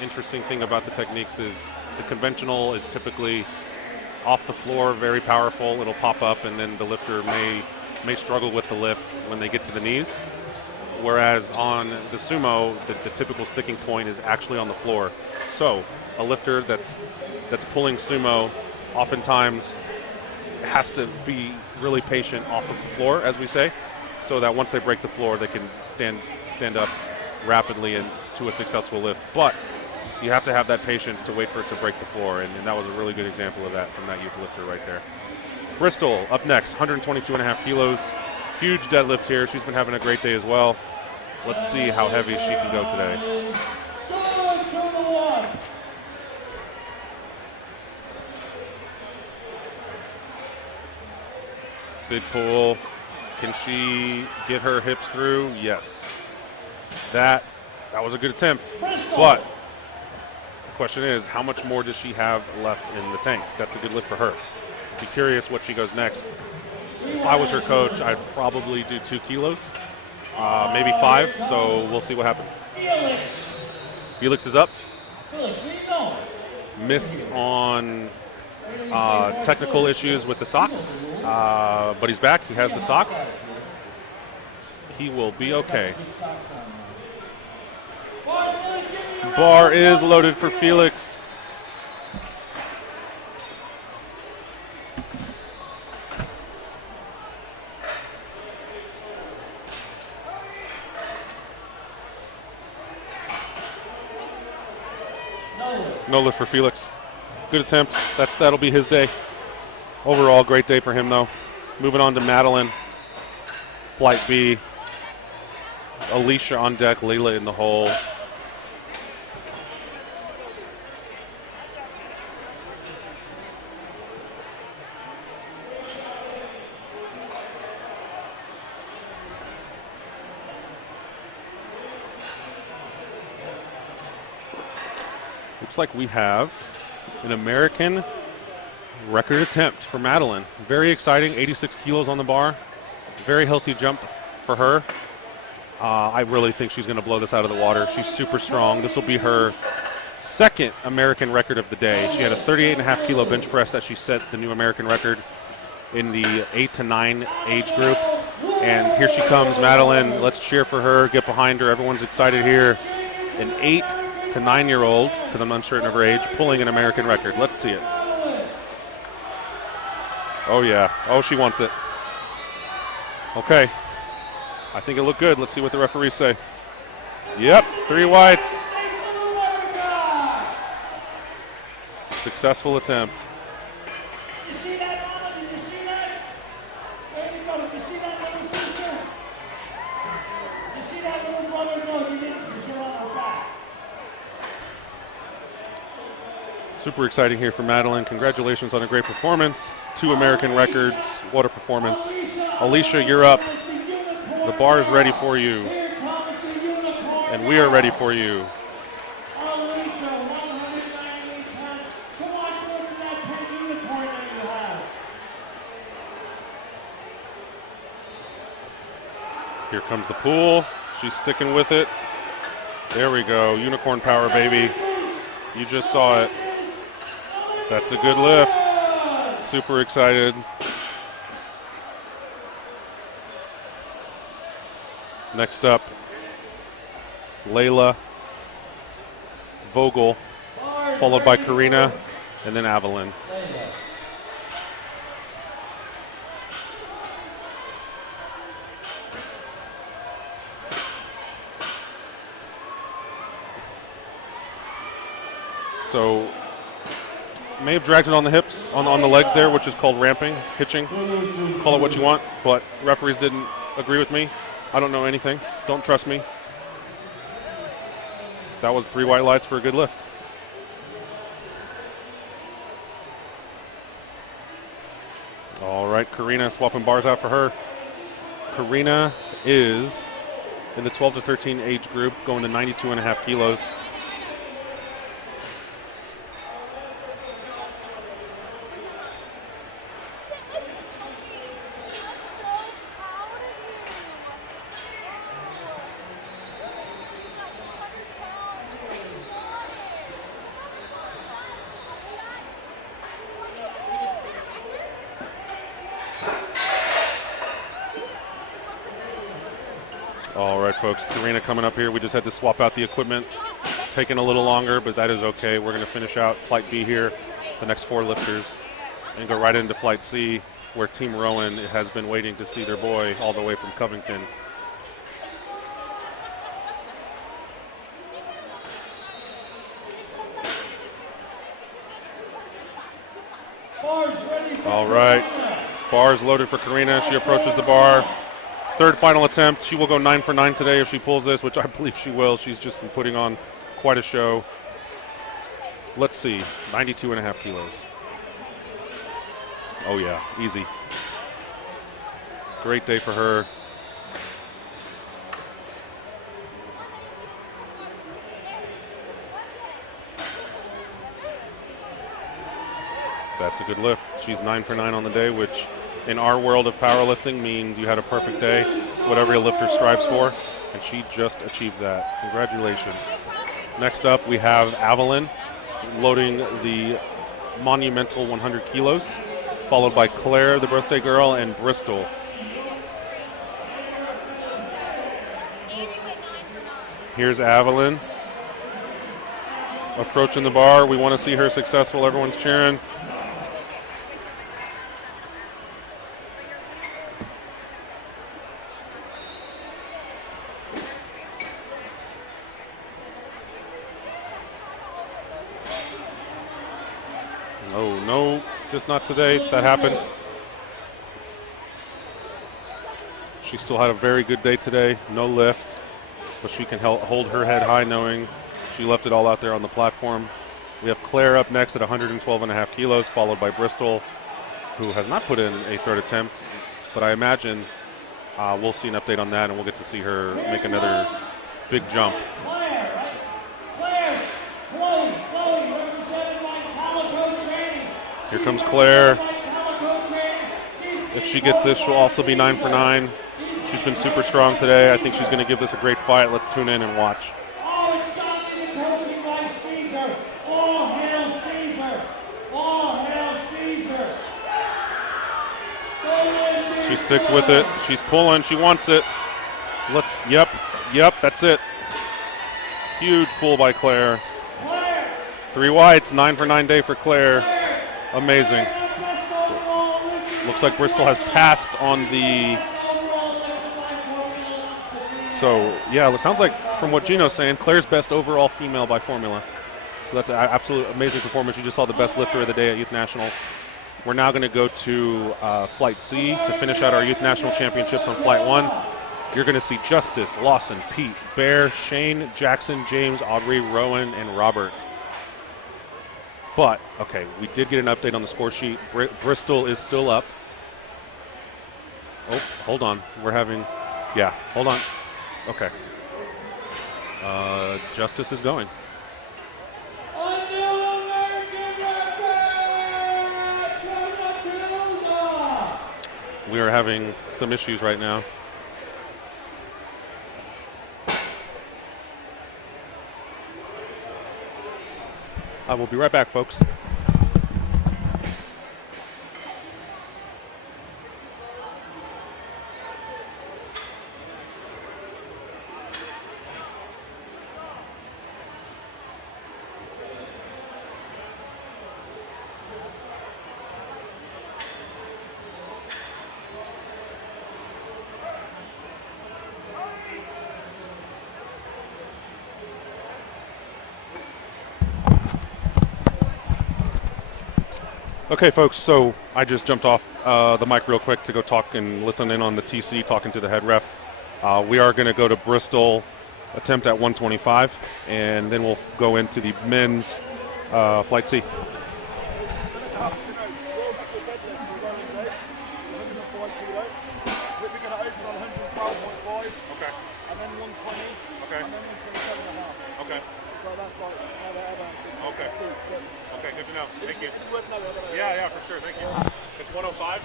interesting thing about the techniques is the conventional is typically off the floor, very powerful. It'll pop up, and then the lifter may struggle with the lift when they get to the knees. Whereas on the sumo, the typical sticking point is actually on the floor. So a lifter that's pulling sumo oftentimes has to be really patient off of the floor, as we say, so that once they break the floor, they can stand up rapidly and to a successful lift. But you have to have that patience to wait for it to break the floor, and that was a really good example of that from that youth lifter right there. Bristol up next, 122.5 kilos. Huge deadlift here. She's been having a great day as well. Let's see how heavy she can go today. Big pull. Can she get her hips through? Yes. That was a good attempt. But the question is, how much more does she have left in the tank? That's a good lift for her. I'd be curious what she goes next. If I was her coach, I'd probably do 2 kilos, maybe 5, so we'll see what happens. Felix is up. Missed on technical issues with the socks, but he's back. He has the socks. He will be okay. Bar is loaded for Felix. No lift for Felix. Good attempt. That'll be his day. Overall, great day for him, though. Moving on to Madeline. Flight B. Alicia on deck. Layla in the hole. Looks like we have an American record attempt for Madeline. Very exciting, 86 kilos on the bar. Very healthy jump for her. I really think she's going to blow this out of the water. She's super strong. This will be her second American record of the day. She had a 38.5 kilo bench press that she set the new American record in the 8 to 9 age group. And here she comes, Madeline. Let's cheer for her, get behind her. Everyone's excited here. An 8 to 9-year-old, because I'm uncertain of her age, pulling an American record. Let's see it. Oh, yeah. Oh, she wants it. Okay. I think it looked good. Let's see what the referees say. Yep, 3 whites. Successful attempt. Did you see that, Mama? Did you see that? There you go. Did you see that, little sister? Did you see that, little brother? No, you didn't, because you're on her back. Super exciting here for Madeline. Congratulations on a great performance. 2 American records. What a performance. Alicia, you're up. The bar is ready for you. And we are ready for you. Alicia, 198 pounds. Come on, go to that pink unicorn that you have. Here comes the pool. She's sticking with it. There we go. Unicorn power, baby. You just saw it. That's a good lift. Super excited. Next up, Layla, Vogel, followed by Karina, and then Evelyn. So, may have dragged it on the hips, on the legs there, which is called ramping, hitching. Call it what you want, but referees didn't agree with me. I don't know anything. Don't trust me. That was 3 white lights for a good lift. All right, Karina swapping bars out for her. Karina is in the 12 to 13 age group, going to 92.5 kilos. All right, folks, Karina coming up here. We just had to swap out the equipment. Taking a little longer, but that is okay. We're going to finish out Flight B here, the next 4 lifters, and go right into Flight C, where Team Rowan has been waiting to see their boy all the way from Covington. All right, bars loaded for Karina. She approaches the bar. Third final attempt. She will go 9 for 9 today if she pulls this, which I believe she will. She's just been putting on quite a show. Let's see, 92.5 kilos. Oh yeah, easy. Great day for her. That's a good lift. She's 9 for 9 on the day, which in our world of powerlifting means you had a perfect day. It's what every lifter strives for, and she just achieved that. Congratulations. Next up, we have Avalyn loading the monumental 100 kilos, followed by Claire, the birthday girl, and Bristol. Here's Avalyn approaching the bar. We want to see her successful. Everyone's cheering. Oh, no, just not today. That happens. She still had a very good day today. No lift, but she can hold her head high knowing she left it all out there on the platform. We have Claire up next at 112.5 kilos, followed by Bristol, who has not put in a third attempt, but I imagine we'll see an update on that, and we'll get to see her make another big jump. Here comes Claire. If she gets this, she'll also be 9 for 9. She's been super strong today. I think she's going to give this a great fight. Let's tune in and watch. Oh, it's got to be the coaching by Caesar. All hail Caesar. All hail Caesar. She sticks with it. She's pulling. She wants it. Yep, that's it. Huge pull by Claire. 3 whites, 9 for 9 day for Claire. Amazing. Looks like Bristol has passed on the... So, yeah, it sounds like from what Gino's saying, Claire's best overall female by formula. So that's an absolute amazing performance. You just saw the best lifter of the day at Youth Nationals. We're now going to go to Flight C to finish out our Youth National Championships on Flight 1. You're going to see Justice, Lawson, Pete, Bear, Shane, Jackson, James, Audrey, Rowan, and Robert. But, okay, we did get an update on the score sheet. Bristol is still up. Oh, hold on. We're having, yeah, hold on. Okay. Justice is going. We are having some issues right now. I will be right back, folks. Okay, folks, so I just jumped off the mic real quick to go talk and listen in on the TC, talking to the head ref. We are going to go to Bristol, attempt at 125, and then we'll go into the men's Flight C. Yeah, for sure. Thank you. It's 105?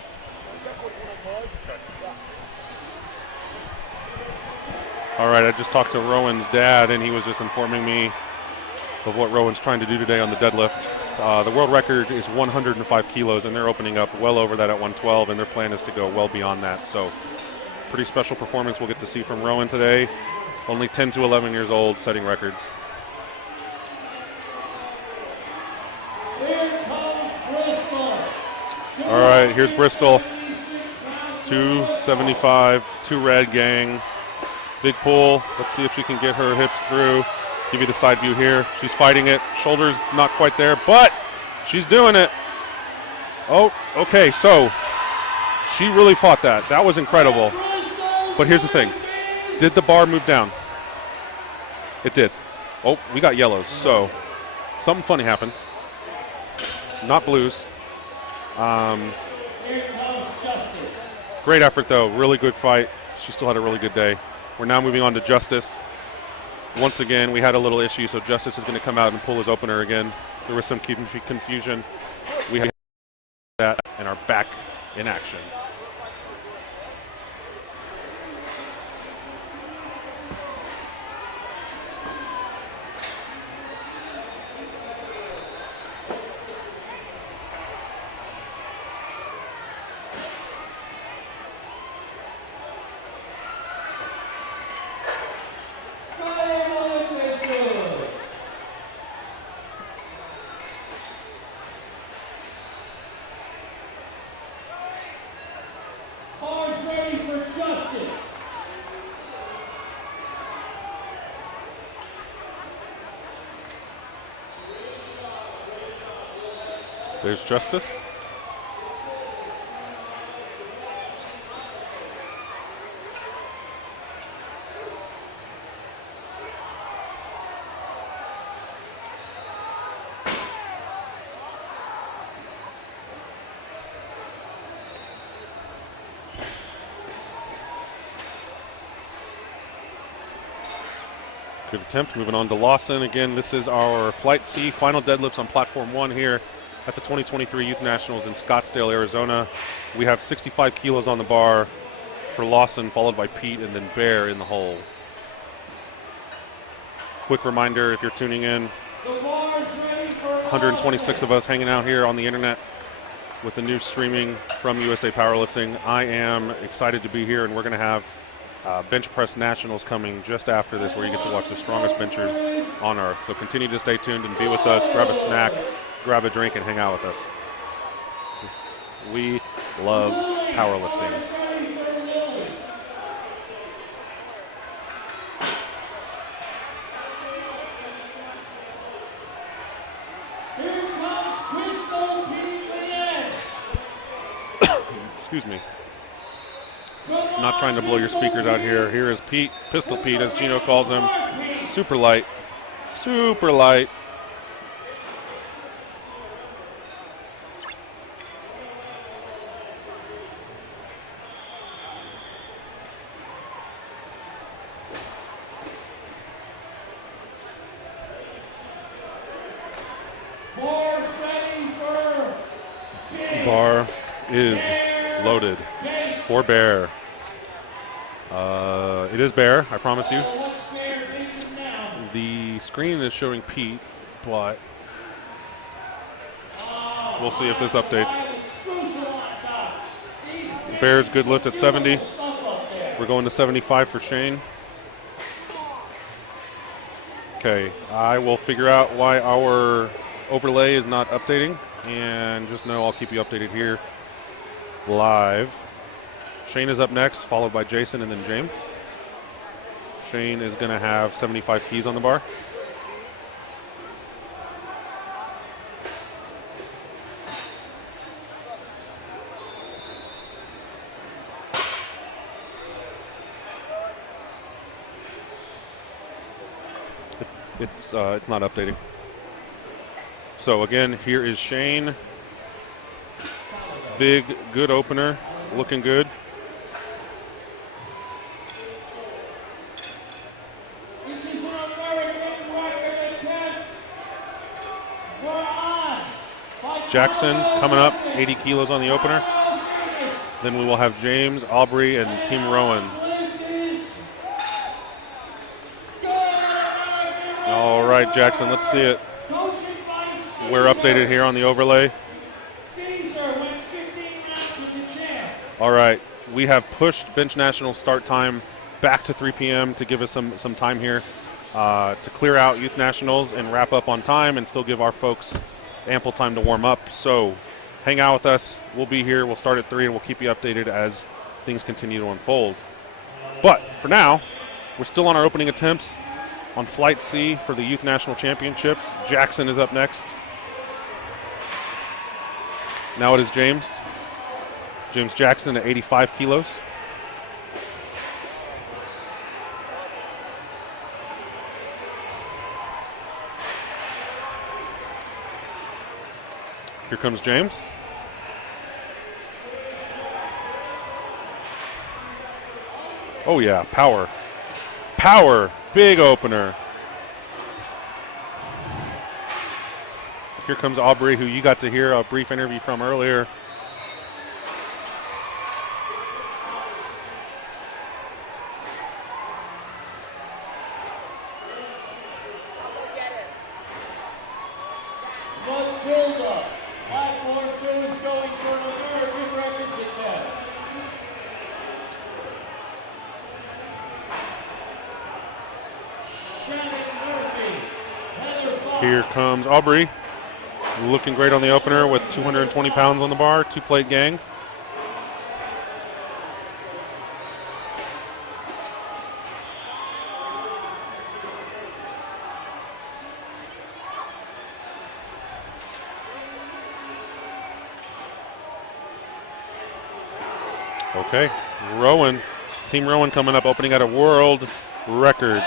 All right, I just talked to Rowan's dad, and he was just informing me of what Rowan's trying to do today on the deadlift. The world record is 105 kilos, and they're opening up well over that at 112, and their plan is to go well beyond that. So Pretty special performance we'll get to see from Rowan today. Only 10 to 11 years old, setting records. Here comes Bristol. All right, here's Bristol. 275, 2 red gang. Big pull. Let's see if she can get her hips through. Give you the side view here. She's fighting it. Shoulders not quite there, but she's doing it. Oh, okay, so she really fought that. That was incredible. But here's the thing. Did the bar move down? It did. Oh, we got yellows, so something funny happened. Not blues. Great effort, though. Really good fight. She still had a really good day. We're now moving on to Justice. Once again, we had a little issue, so Justice is going to come out and pull his opener again. There was some confusion. We had that and are back in action. Bars ready for Justice. There's Justice. Good attempt. Moving on to Lawson. Again, this is our Flight C final deadlifts on Platform 1 here at the 2023 Youth Nationals in Scottsdale, Arizona. We have 65 kilos on the bar for Lawson, followed by Pete, and then Bear in the hole. Quick reminder, if you're tuning in, 126 of us hanging out here on the internet with the new streaming from USA Powerlifting. I am excited to be here, and we're going to have bench press nationals coming just after this, where you get to watch the strongest benchers on earth. So continue to stay tuned and be with us. Grab a snack, grab a drink, and hang out with us. We love powerlifting. Here comes Bristol P. Excuse me. Not trying to blow your speakers out here. Here is Pete, Pistol Pete, as Gino calls him. Super light. Super light. Bar is loaded for Bear. It is Bear, I promise you. The screen is showing Pete, but we'll see if this updates. Bear's good lift at 70. We're going to 75 for Shane. Okay, I will figure out why our overlay is not updating, and just know I'll keep you updated here live. Shane is up next, followed by Jason and then James. Shane is going to have 75 keys on the bar. It's not updating. So again, here is Shane. Big, good opener, looking good. This is an American record attempt. We're on. Jackson coming up, 80 kilos on the opener. Then we will have James, Aubrey, and Team Rowan. All right, Jackson, let's see it. We're updated here on the overlay. All right, we have pushed bench national start time back to 3 p.m. to give us some time here to clear out youth nationals and wrap up on time and still give our folks ample time to warm up. So hang out with us. We'll be here. We'll start at 3 and we'll keep you updated as things continue to unfold. But for now, we're still on our opening attempts on Flight C for the Youth National Championships. Jackson is up next. Now it is James Jackson at 85 kilos. Here comes James. Oh yeah, power. Power, big opener. Here comes Aubrey, who you got to hear a brief interview from earlier. Matilda, platform 2 is going for an American records attempt. Here comes Aubrey, looking great on the opener with 220 pounds on the bar, 2-plate gang. Okay, Rowan, Team Rowan coming up, opening at a world record.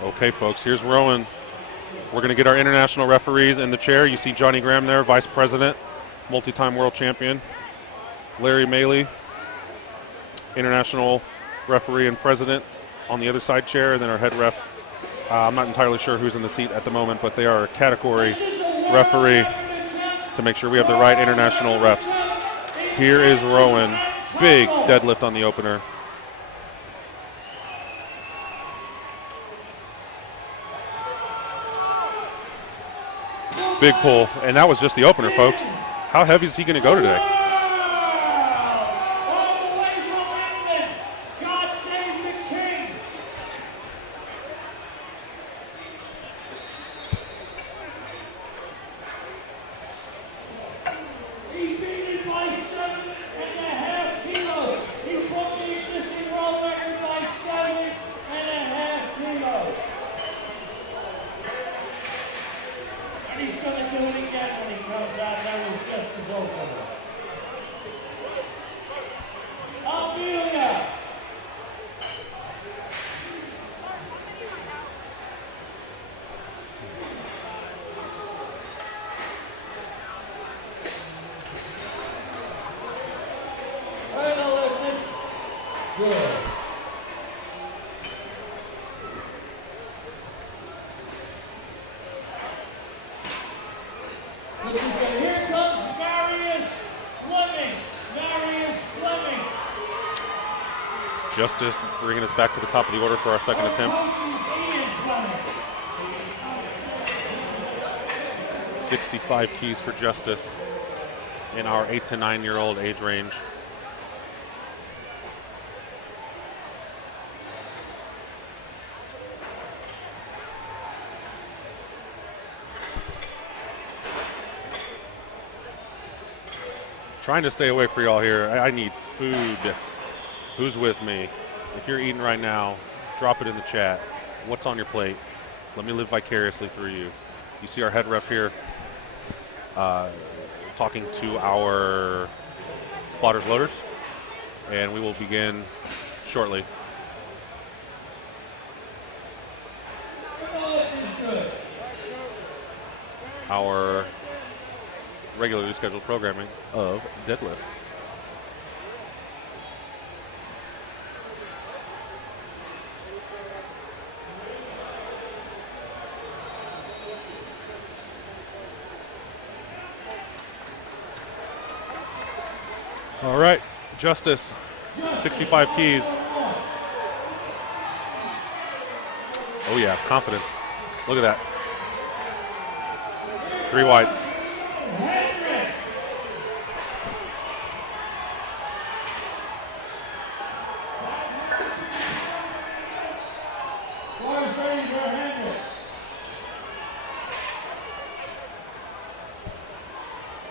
Okay, folks, here's Rowan. We're going to get our international referees in the chair. You see Johnny Graham there, vice president, multi-time world champion. Larry Maley, international referee and president, on the other side chair, and then our head ref. I'm not entirely sure who's in the seat at the moment, but they are a category referee to make sure we have the right international refs. Here is Rowan, big deadlift on the opener. Big pull, and that was just the opener, folks. How heavy is he going to go today? God save the king. He beat it by 7.5 kilos. He broke the existing world record by 7.5 kilos. And he's going to do it again when he comes out. That was just his opener. Amelia. Good. Here comes Marius Fleming. Marius Fleming. Justice bringing us back to the top of the order for our second attempt. 65 keys for Justice in our 8 to 9-year-old age range. Trying to stay awake for y'all here. I need food. Who's with me? If you're eating right now, drop it in the chat. What's on your plate? Let me live vicariously through you. You see our head ref here talking to our spotters loaders, and we will begin shortly. Our regularly scheduled programming of Deadlift. All right, Justice, 65 keys. Oh yeah, confidence. Look at that. 3 whites.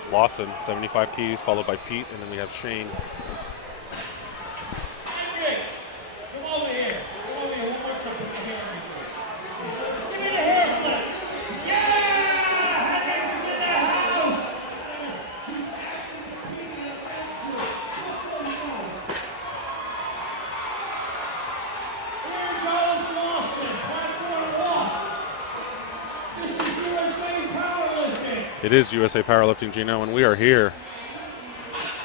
Lawson, 75 keys, followed by Pete, and then we have Shane. Come over here. Come over here. One more time. Put your hand in first. Give me the hair flip. Yeah! Hendricks in the house! Here goes Lawson. Platform 1. This is USA Powerlifting. It is USA Powerlifting, Gino, and we are here.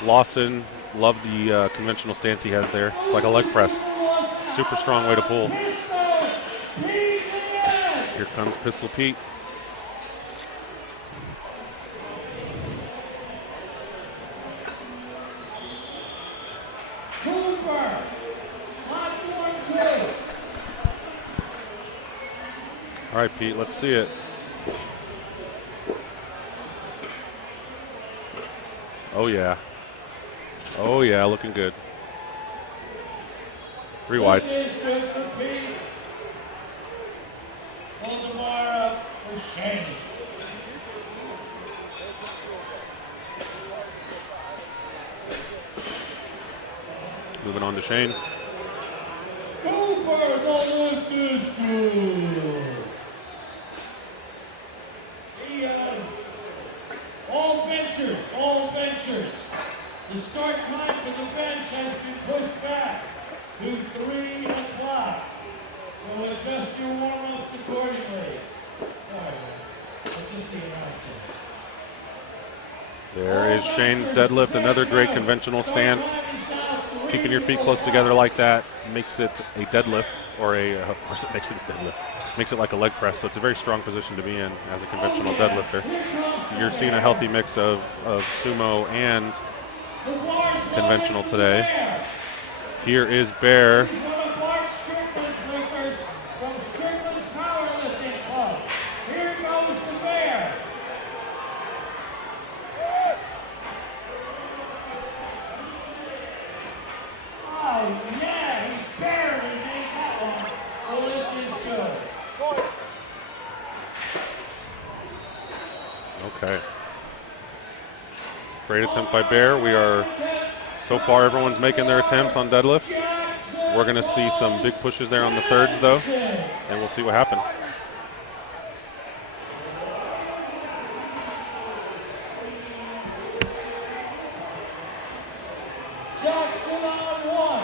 Lawson, love the conventional stance he has there, like a leg press. Super strong way to pull. Here comes Pistol Pete. Cooper. Platform 2. All right, Pete, let's see it. Oh, yeah. Oh, yeah, looking good. 3 whites. Is good for Pete. Hold the bar up for Shane. Moving on to Shane. Cooper, don't look this good. All benchers, all benchers. The start time for the bench has been pushed back to 3 o'clock. So adjust your warm-ups accordingly. Sorry, that's just the announcer. There is Shane's deadlift, another great conventional stance. Keeping your feet close together like that makes it a deadlift, or of course it makes it a deadlift. Makes it like a leg press, so it's a very strong position to be in as a conventional deadlifter. You're seeing a healthy mix of sumo and conventional today. Here is Bear. Here goes the Bear. Oh yeah, he barely made that one. The lift is good. Okay. Great attempt by Bear. We are, so far everyone's making their attempts on deadlift. We're going to see some big pushes there on the thirds though, and we'll see what happens. Jackson on 1.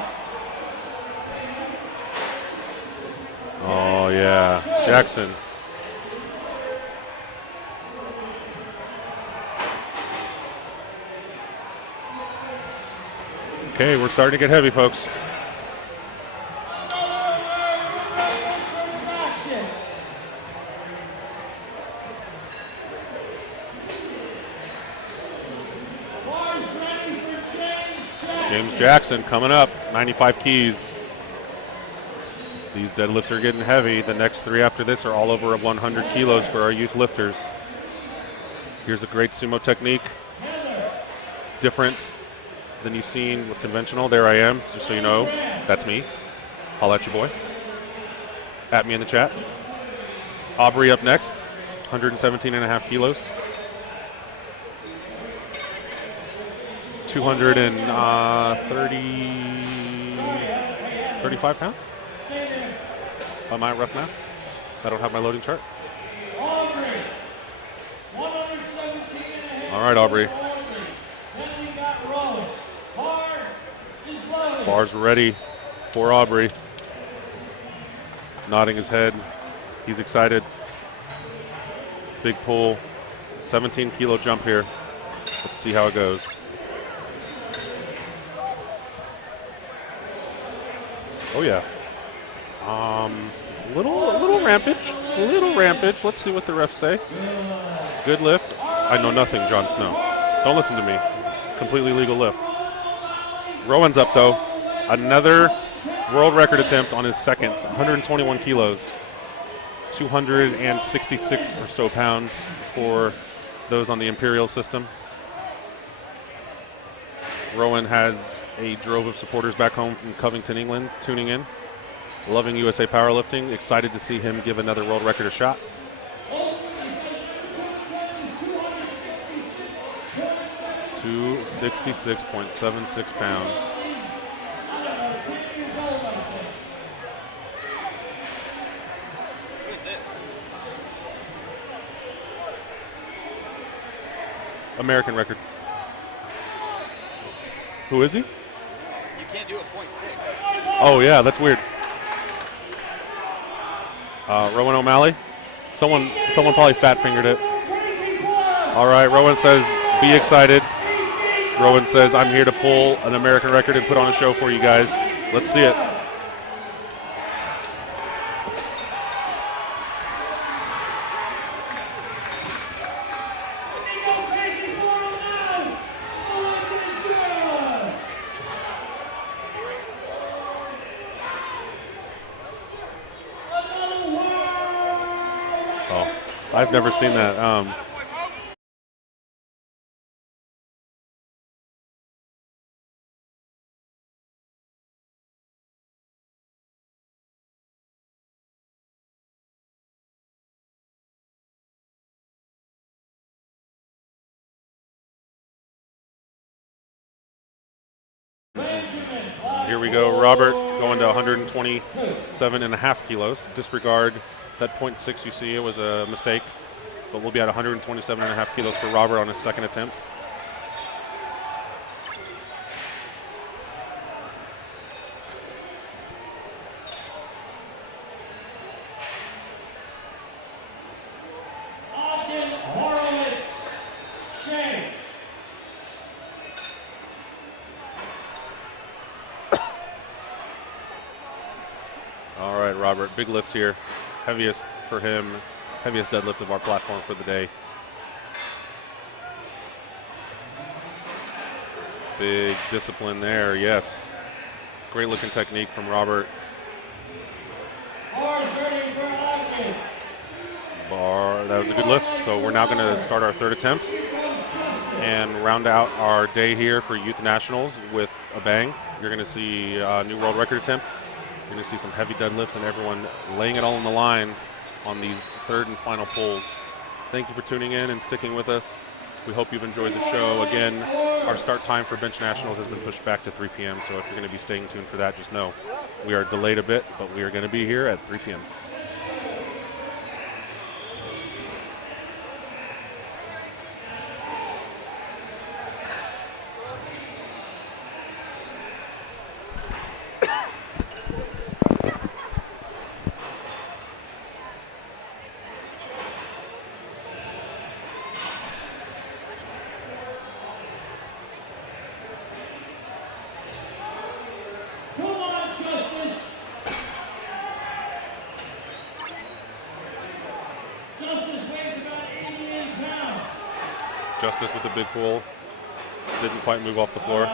Oh yeah, Jackson. Okay, we're starting to get heavy, folks. James Jackson coming up, 95 keys. These deadlifts are getting heavy. The next 3 after this are all over 100 kilos for our youth lifters. Here's a great sumo technique. Different than you've seen with conventional. There I am, just so you know, that's me. Holla at your boy. At me in the chat. Aubrey up next, 117.5 kilos. 35 pounds? Am I rough math? I don't have my loading chart. Aubrey, 117.5. All right, Aubrey. Then we got Rowan. Bar is loaded. Bar's ready for Aubrey. Nodding his head. He's excited. Big pull. 17 kilo jump here. Let's see how it goes. Oh yeah. Little rampage. Little rampage. Let's see what the refs say. Good lift. I know nothing, Jon Snow. Don't listen to me. Completely legal lift. Rowan's up, though. Another world record attempt on his second, 121 kilos, 266 or so pounds for those on the Imperial system. Rowan has a drove of supporters back home from Covington, England, tuning in, loving USA Powerlifting, excited to see him give another world record a shot. 266.76 pounds. What is this? American record. Who is he? You can't do a .6. Oh, yeah, that's weird. Rowan O'Malley. Someone probably fat-fingered it. All right, Rowan says, be excited. Rowan says, I'm here to pull an American record and put on a show for you guys. Let's see it. Oh, I've never seen that. Here we go, Robert going to 127.5 kilos. Disregard that .6 you see, it was a mistake, but we'll be at 127.5 kilos for Robert on his second attempt. All right, Robert, big lift here. Heaviest for him, heaviest deadlift of our platform for the day. Big discipline there, yes. Great looking technique from Robert. Bar, that was a good lift. So we're now going to start our third attempts and round out our day here for Youth Nationals with a bang. You're going to see a new world record attempt. You're going to see some heavy deadlifts and everyone laying it all on the line on these third and final pulls. Thank you for tuning in and sticking with us. We hope you've enjoyed the show. Again, our start time for Bench Nationals has been pushed back to 3 p.m., so if you're going to be staying tuned for that, just know we are delayed a bit, but we are going to be here at 3 p.m. Justice with the big pull. Didn't quite move off the floor.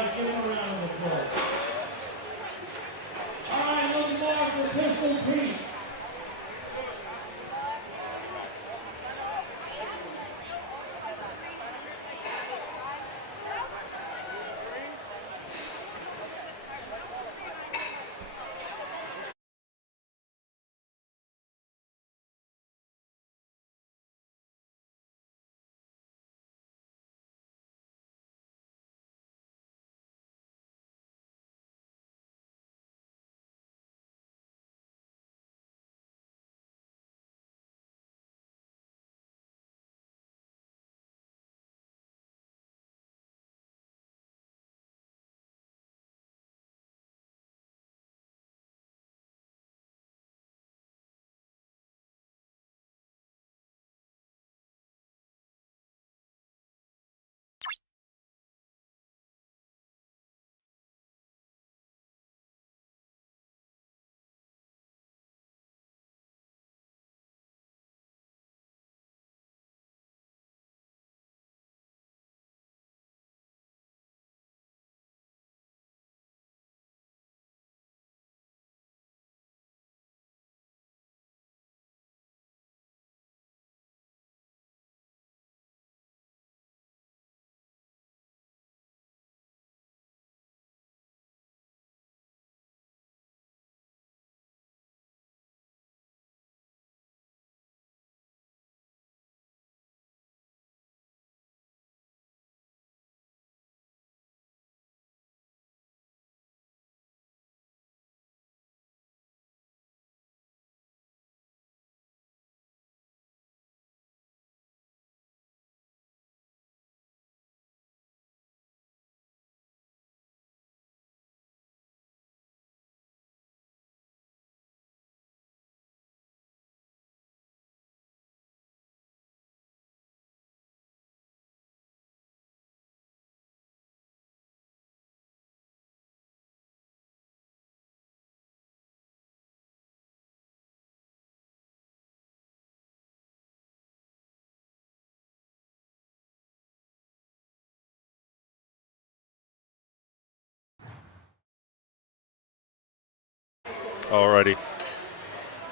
Alrighty.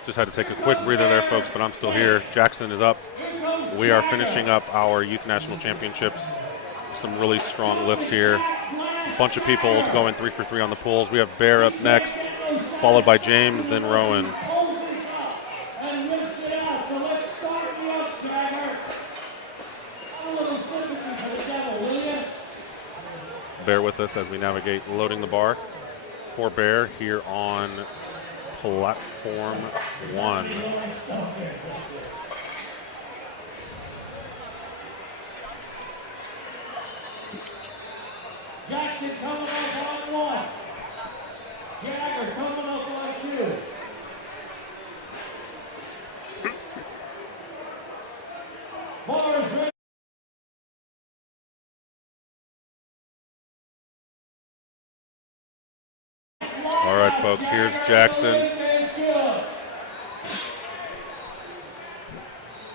Just had to take a quick breather there, folks, but I'm still here. Jackson is up. We are finishing up our Youth National Championships. Some really strong lifts here. A bunch of people going 3 for 3 on the pulls. We have Bear up next, followed by James, then Rowan. Bear with us as we navigate loading the bar for Bear here on platform 1. Jackson coming up on 1. Jagger coming up on 2. Bars ready. All right, folks, here's Jackson.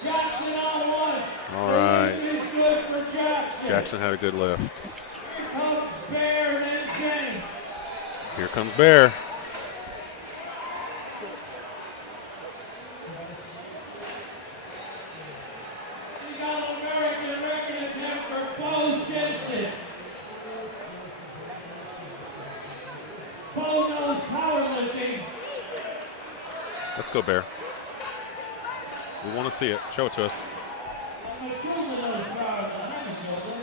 Jackson on 1. All right. Is good for Jackson. Jackson had a good lift. Here comes Bear and James. Here comes Bear. We got an American record attempt for Bo Jensen. Bo knows powerlifting. Let's go, Bear. We want to see it. Show it to us. Matilda knows powerlifting. Hi, Matilda.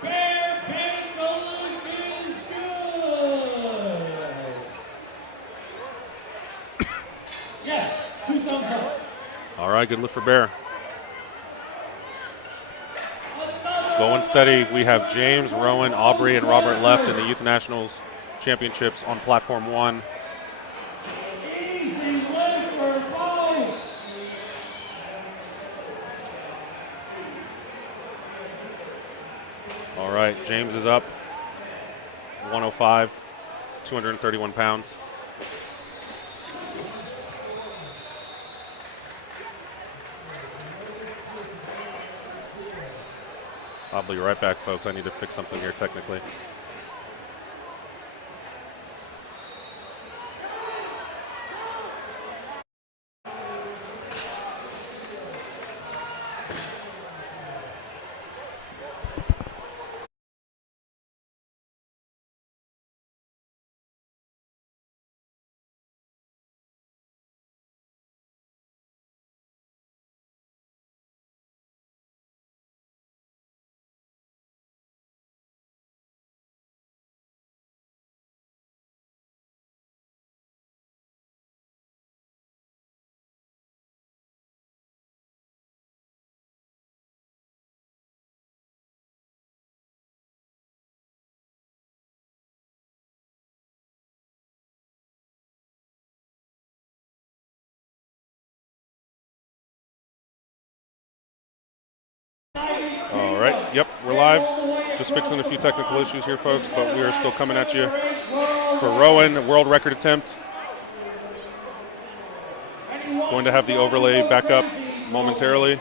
Bear Pinnacle is good. Yes, 2 thumbs up. All right, good lift for Bear. Going steady, we have James, Rowan, Aubrey, and Robert left in the Youth Nationals Championships on platform 1. Easy lift for Bo. All right, James is up. 105, 231 pounds. I'll be right back, folks. I need to fix something here technically. All right, yep, we're live. Just fixing a few technical issues here, folks, but we are still coming at you for Rowan, world record attempt. Going to have the overlay back up momentarily.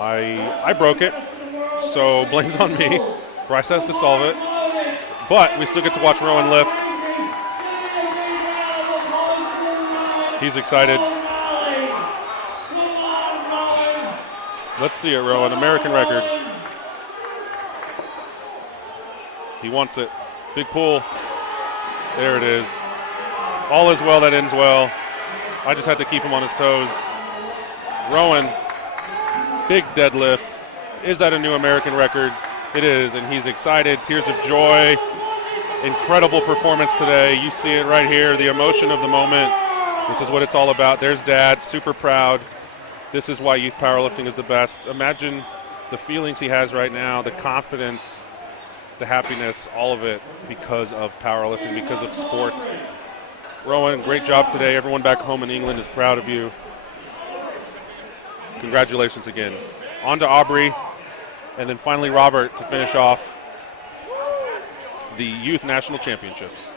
I broke it, so blame's on me. Bryce has to solve it, but we still get to watch Rowan lift. He's excited. Let's see it, Rowan. American record. He wants it. Big pull. There it is. All is well that ends well. I just had to keep him on his toes. Rowan, big deadlift. Is that a new American record? It is, and he's excited. Tears of joy. Incredible performance today. You see it right here, the emotion of the moment. This is what it's all about. There's Dad, super proud. This is why youth powerlifting is the best. Imagine the feelings he has right now, the confidence, the happiness, all of it because of powerlifting, because of sport. Rowan, great job today. Everyone back home in England is proud of you. Congratulations again. On to Aubrey, and then finally Robert to finish off the Youth National Championships.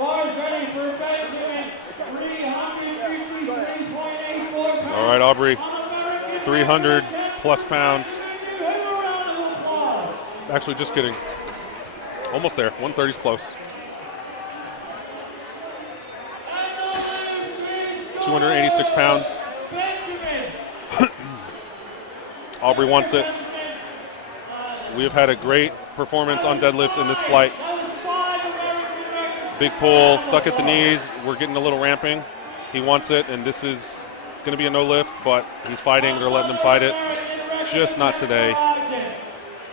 Bars ready for Benjamin. 353.84 pounds. All right, Aubrey. 300 plus pounds. Actually, just kidding. Almost there. 130's close. 286 pounds. Aubrey wants it. We have had a great performance on deadlifts in this flight. Big pull, stuck at the knees. We're getting a little ramping. He wants it, and it's going to be a no lift, but he's fighting. They're letting him fight it. Just not today.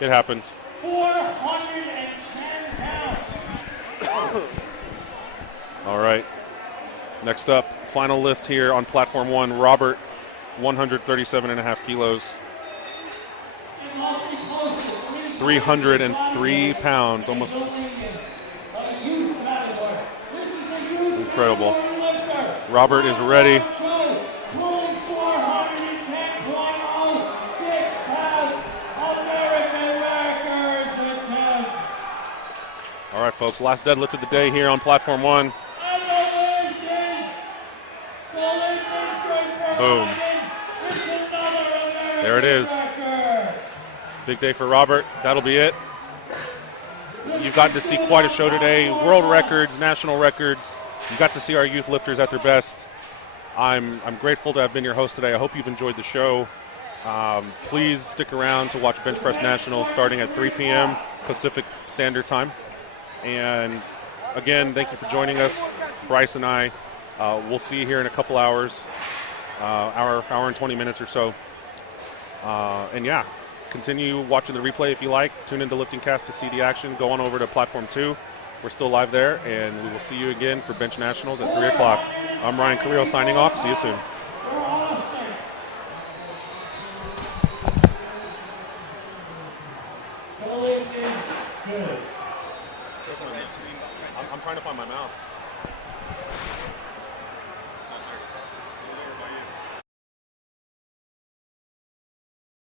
It happens. 410 pounds. All right. Next up, final lift here on platform 1. Robert, 137.5 kilos. 303 pounds, almost incredible. Robert is ready. All right, folks, last deadlift of the day here on platform 1. Boom. There it is. Big day for Robert. That'll be it. You've gotten to see quite a show today. World records, national records. You got to see our youth lifters at their best. I'm grateful to have been your host today. I hope you've enjoyed the show. Please stick around to watch Bench Press Nationals starting at 3 p.m. Pacific Standard Time. And again, thank you for joining us. Bryce and I, we'll see you here in a couple hours, hour and 20 minutes or so. And yeah, continue watching the replay if you like. Tune into LiftingCast to see the action. Go on over to Platform 2. We're still live there, and we will see you again for Bench Nationals at 3 o'clock. I'm Ryan Carrillo signing off. See you soon. I'm trying to find my mouse.